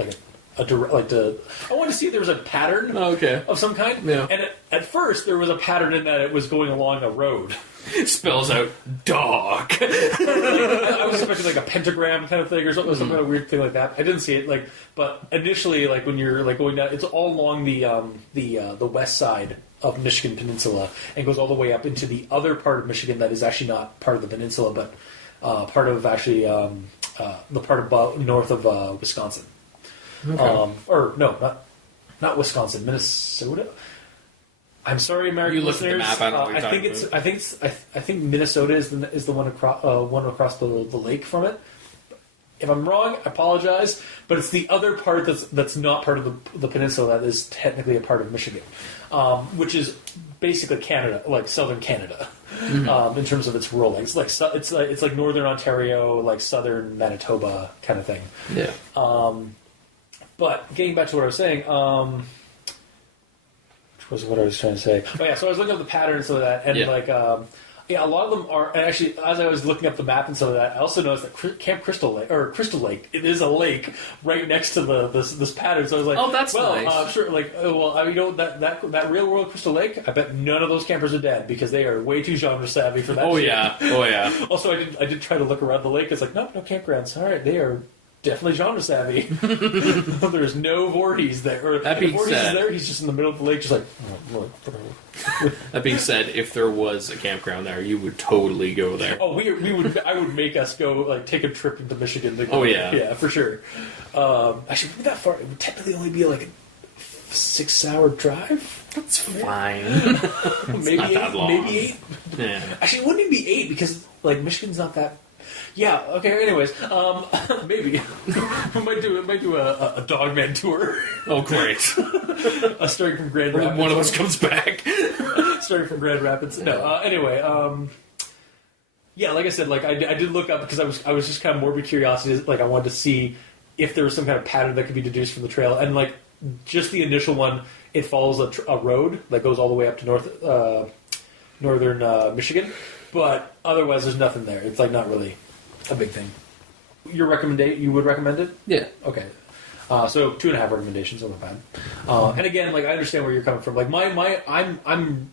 wanted to see if there was a pattern of some kind. Yeah. And at first, there was a pattern in that it was going along a road. Spells out dog. I was expecting like a pentagram kind of thing or something kind of weird thing like that. I didn't see it but initially like when you're like going down, it's all along the west side of Michigan Peninsula and goes all the way up into the other part of Michigan that is actually not part of the peninsula, but part of actually the part above north of Wisconsin. Okay. Or no, not Wisconsin, Minnesota. I'm sorry, American listeners. You looked at the map. I think Minnesota is the one across the lake from it. If I'm wrong, I apologize. But it's the other part that's not part of the peninsula that is technically a part of Michigan, which is basically Canada, like southern Canada, in terms of its rural. It's like northern Ontario, like southern Manitoba kind of thing. Yeah. But getting back to what I was saying, which was what I was trying to say. Oh yeah, so I was looking up the patterns of that, and a lot of them are. And actually, as I was looking up the map and some of that, I also noticed that Camp Crystal Lake, it is a lake right next to this pattern. So I was like, oh, that's nice. Sure. Like, you know that real world Crystal Lake. I bet none of those campers are dead because they are way too genre savvy for that. Oh shit. yeah. Also, I did try to look around the lake. It's like no campgrounds. All right, they are definitely genre savvy. There's no Voorhees there. Or that being Voorhees said, is there. He's just in the middle of the lake, just like. That being said, if there was a campground there, you would totally go there. Oh, we would. I would make us go like take a trip into Michigan. To go, oh yeah, yeah, for sure. Actually, not that far. It would technically only be like a 6-hour drive. That's fine. Maybe not 8. That long. Maybe 8. Yeah. Actually, it wouldn't even be 8 because like Michigan's not that. Yeah. Okay. Anyways, maybe we might do a Dogman tour. Oh, great! Starting from Grand Rapids. One of us comes back. Starting from Grand Rapids. No. Anyway. Yeah. Like I said, like I did look up because I was just kind of morbid curiosity. Like I wanted to see if there was some kind of pattern that could be deduced from the trail, and like just the initial one, it follows a road that goes all the way up to northern Michigan, but otherwise there's nothing there. It's like not really a big thing. You would recommend it? Yeah. Okay. So 2.5 recommendations, not bad. And again, like I understand where you're coming from. Like I'm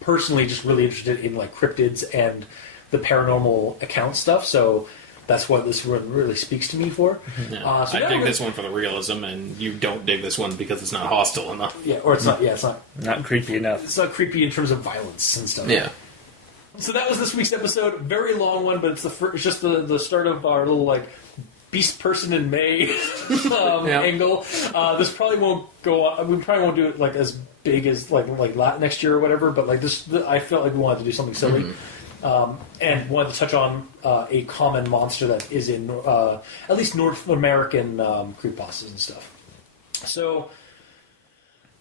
personally just really interested in like cryptids and the paranormal account stuff. So that's what this one really speaks to me for. Yeah. So I dig this one for the realism, and you don't dig this one because it's not hostile enough. Yeah, or it's not. Yeah, it's not creepy enough. It's not creepy in terms of violence and stuff. Yeah. So that was this week's episode. Very long one, but it's it's just the start of our little like Beast Person in May angle. This probably won't go on. We probably won't do it like as big as like next year or whatever. But like this, I felt like we wanted to do something silly, and wanted to touch on a common monster that is in at least North American creepypastas and stuff. So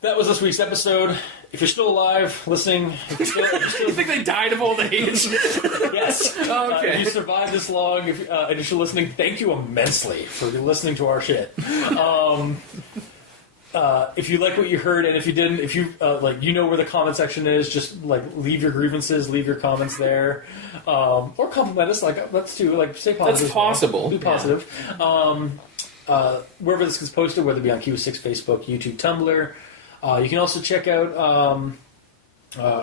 that was this week's episode. If you're still alive, listening, if you're still, You think they died of old age? yes. Okay. If you survived this long, and if you're listening, thank you immensely for listening to our shit. If you like what you heard, and if you didn't, if you you know where the comment section is, just leave your grievances, leave your comments there, or compliment us. Let's do stay positive. That's possible. Be positive. Wherever this gets posted, whether it be on Q6, Facebook, YouTube, Tumblr. You can also check out.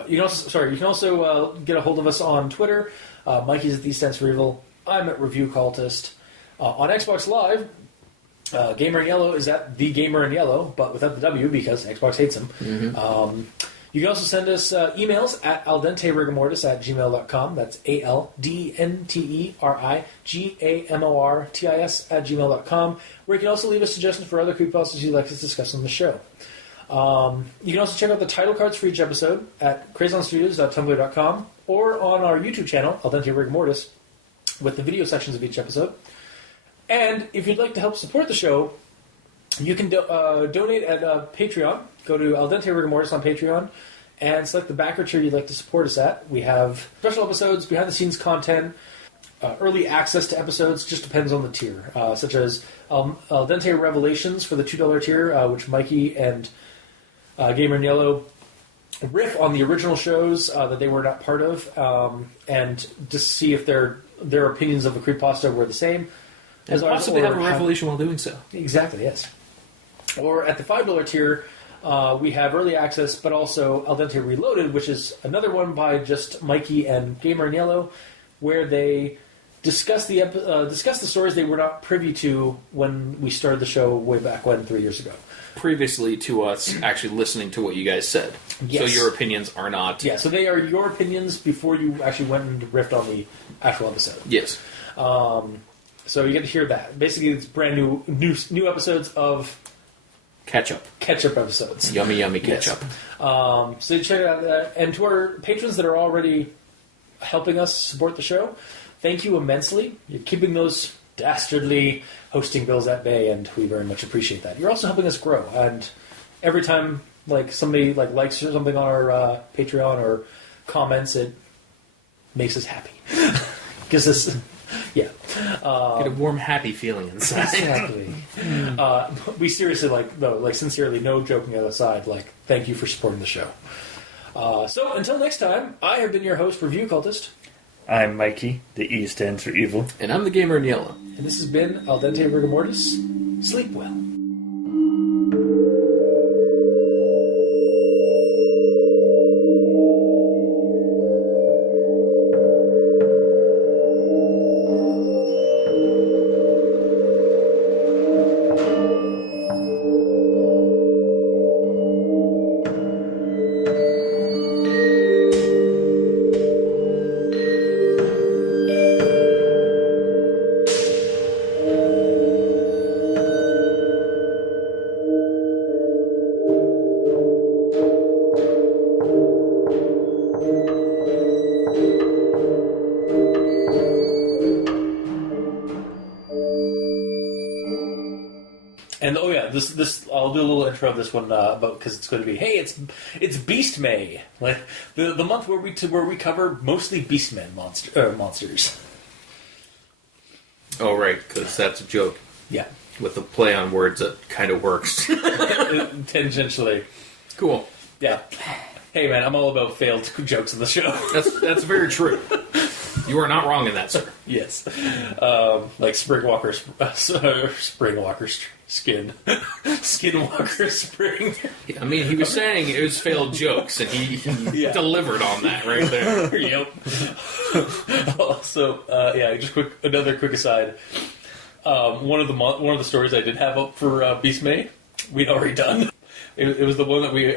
You can also get a hold of us on Twitter. Mikey's at TheSensorEvil. I'm at Review Cultist. On Xbox Live, Gamer in Yellow is at The Gamer in Yellow, but without the W because Xbox hates him. Mm-hmm. You can also send us emails at aldenterigamortis@gmail.com. That's aldenterigamortis@gmail.com, where you can also leave us suggestions for other creepypastas you'd like us to discuss on the show. You can also check out the title cards for each episode at crazonstudios.tumblr.com or on our YouTube channel, Al Dente Rigor Mortis, with the video sections of each episode. And if you'd like to help support the show, you can donate at Patreon. Go to Al Dente Rigor Mortis on Patreon and select the backer tier you'd like to support us at. We have special episodes, behind-the-scenes content, early access to episodes, just depends on the tier, such as Al Dente Revelations for the $2 tier, which Mikey and Gamer in Yellow riff on the original shows that they were not part of, and just see if their opinions of the creepypasta were the same. And possibly have a revelation while doing so. Exactly, yes. Or at the $5 tier, we have early access, but also Al Dente Reloaded, which is another one by just Mikey and Gamer in Yellow, where they discuss the stories they were not privy to when we started the show way back 3 years ago. Previously to us actually listening to what you guys said. Yes. So your opinions are not... Yeah, so they are your opinions before you actually went and riffed on the actual episode. Yes. So you get to hear that. Basically, it's brand new episodes of... Ketchup episodes. Yummy, yummy ketchup. Yes. So you check it out. And to our patrons that are already helping us support the show, thank you immensely. You're keeping those dastardly hosting bills at bay, and we very much appreciate that. You're also helping us grow. And every time somebody likes something on our Patreon or comments, it makes us happy. Gives us... Yeah. Get a warm, happy feeling inside. Exactly. We seriously, sincerely, no joking aside, thank you for supporting the show. So, until next time, I have been your host, Review Cultist. I'm Mikey. The E stands for evil. And I'm the Gamer in Yellow. And this has been Al Dente Rigor Mortis. Sleep well. And this I'll do a little intro of this one because it's going to be it's Beast May, the month where we cover mostly Beastmen monsters. Oh right, because that's a joke. Yeah, with the play on words that kind of works. Tangentially. Cool. Yeah. Hey man, I'm all about failed jokes in the show. That's very true. You are not wrong in that, sir. Yes. Like Springwalker's skin. Skinwalker Spring. I mean, he was saying it was failed jokes, and he delivered on that right there. Yep. Also, just another quick aside. One of the stories I did have up for Beast May, we'd already done. It was the one that we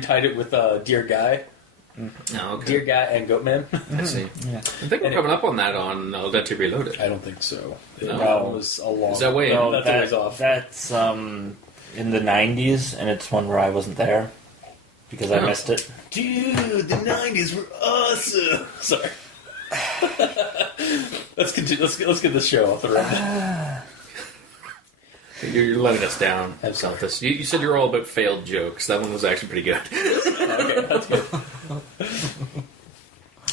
tied it with Dear Guy. Oh, okay. Dear Guy and Goatman. I see. Yeah. I think we're coming up on that on Al Dente Reloaded. I don't think so. No. It was a long... Is that way? No, that's a ways off. That's in the 90s, and it's one where I wasn't there because I missed it. Dude, the 90s were awesome. Sorry. Let's continue. Let's get this show off the road. You're letting us down. I'm sorry. Celtis. You said you were all about failed jokes. That one was actually pretty good. Okay, that's good.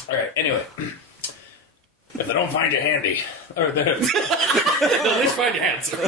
All right. Anyway, if they don't find you handy, or At least find your handsome.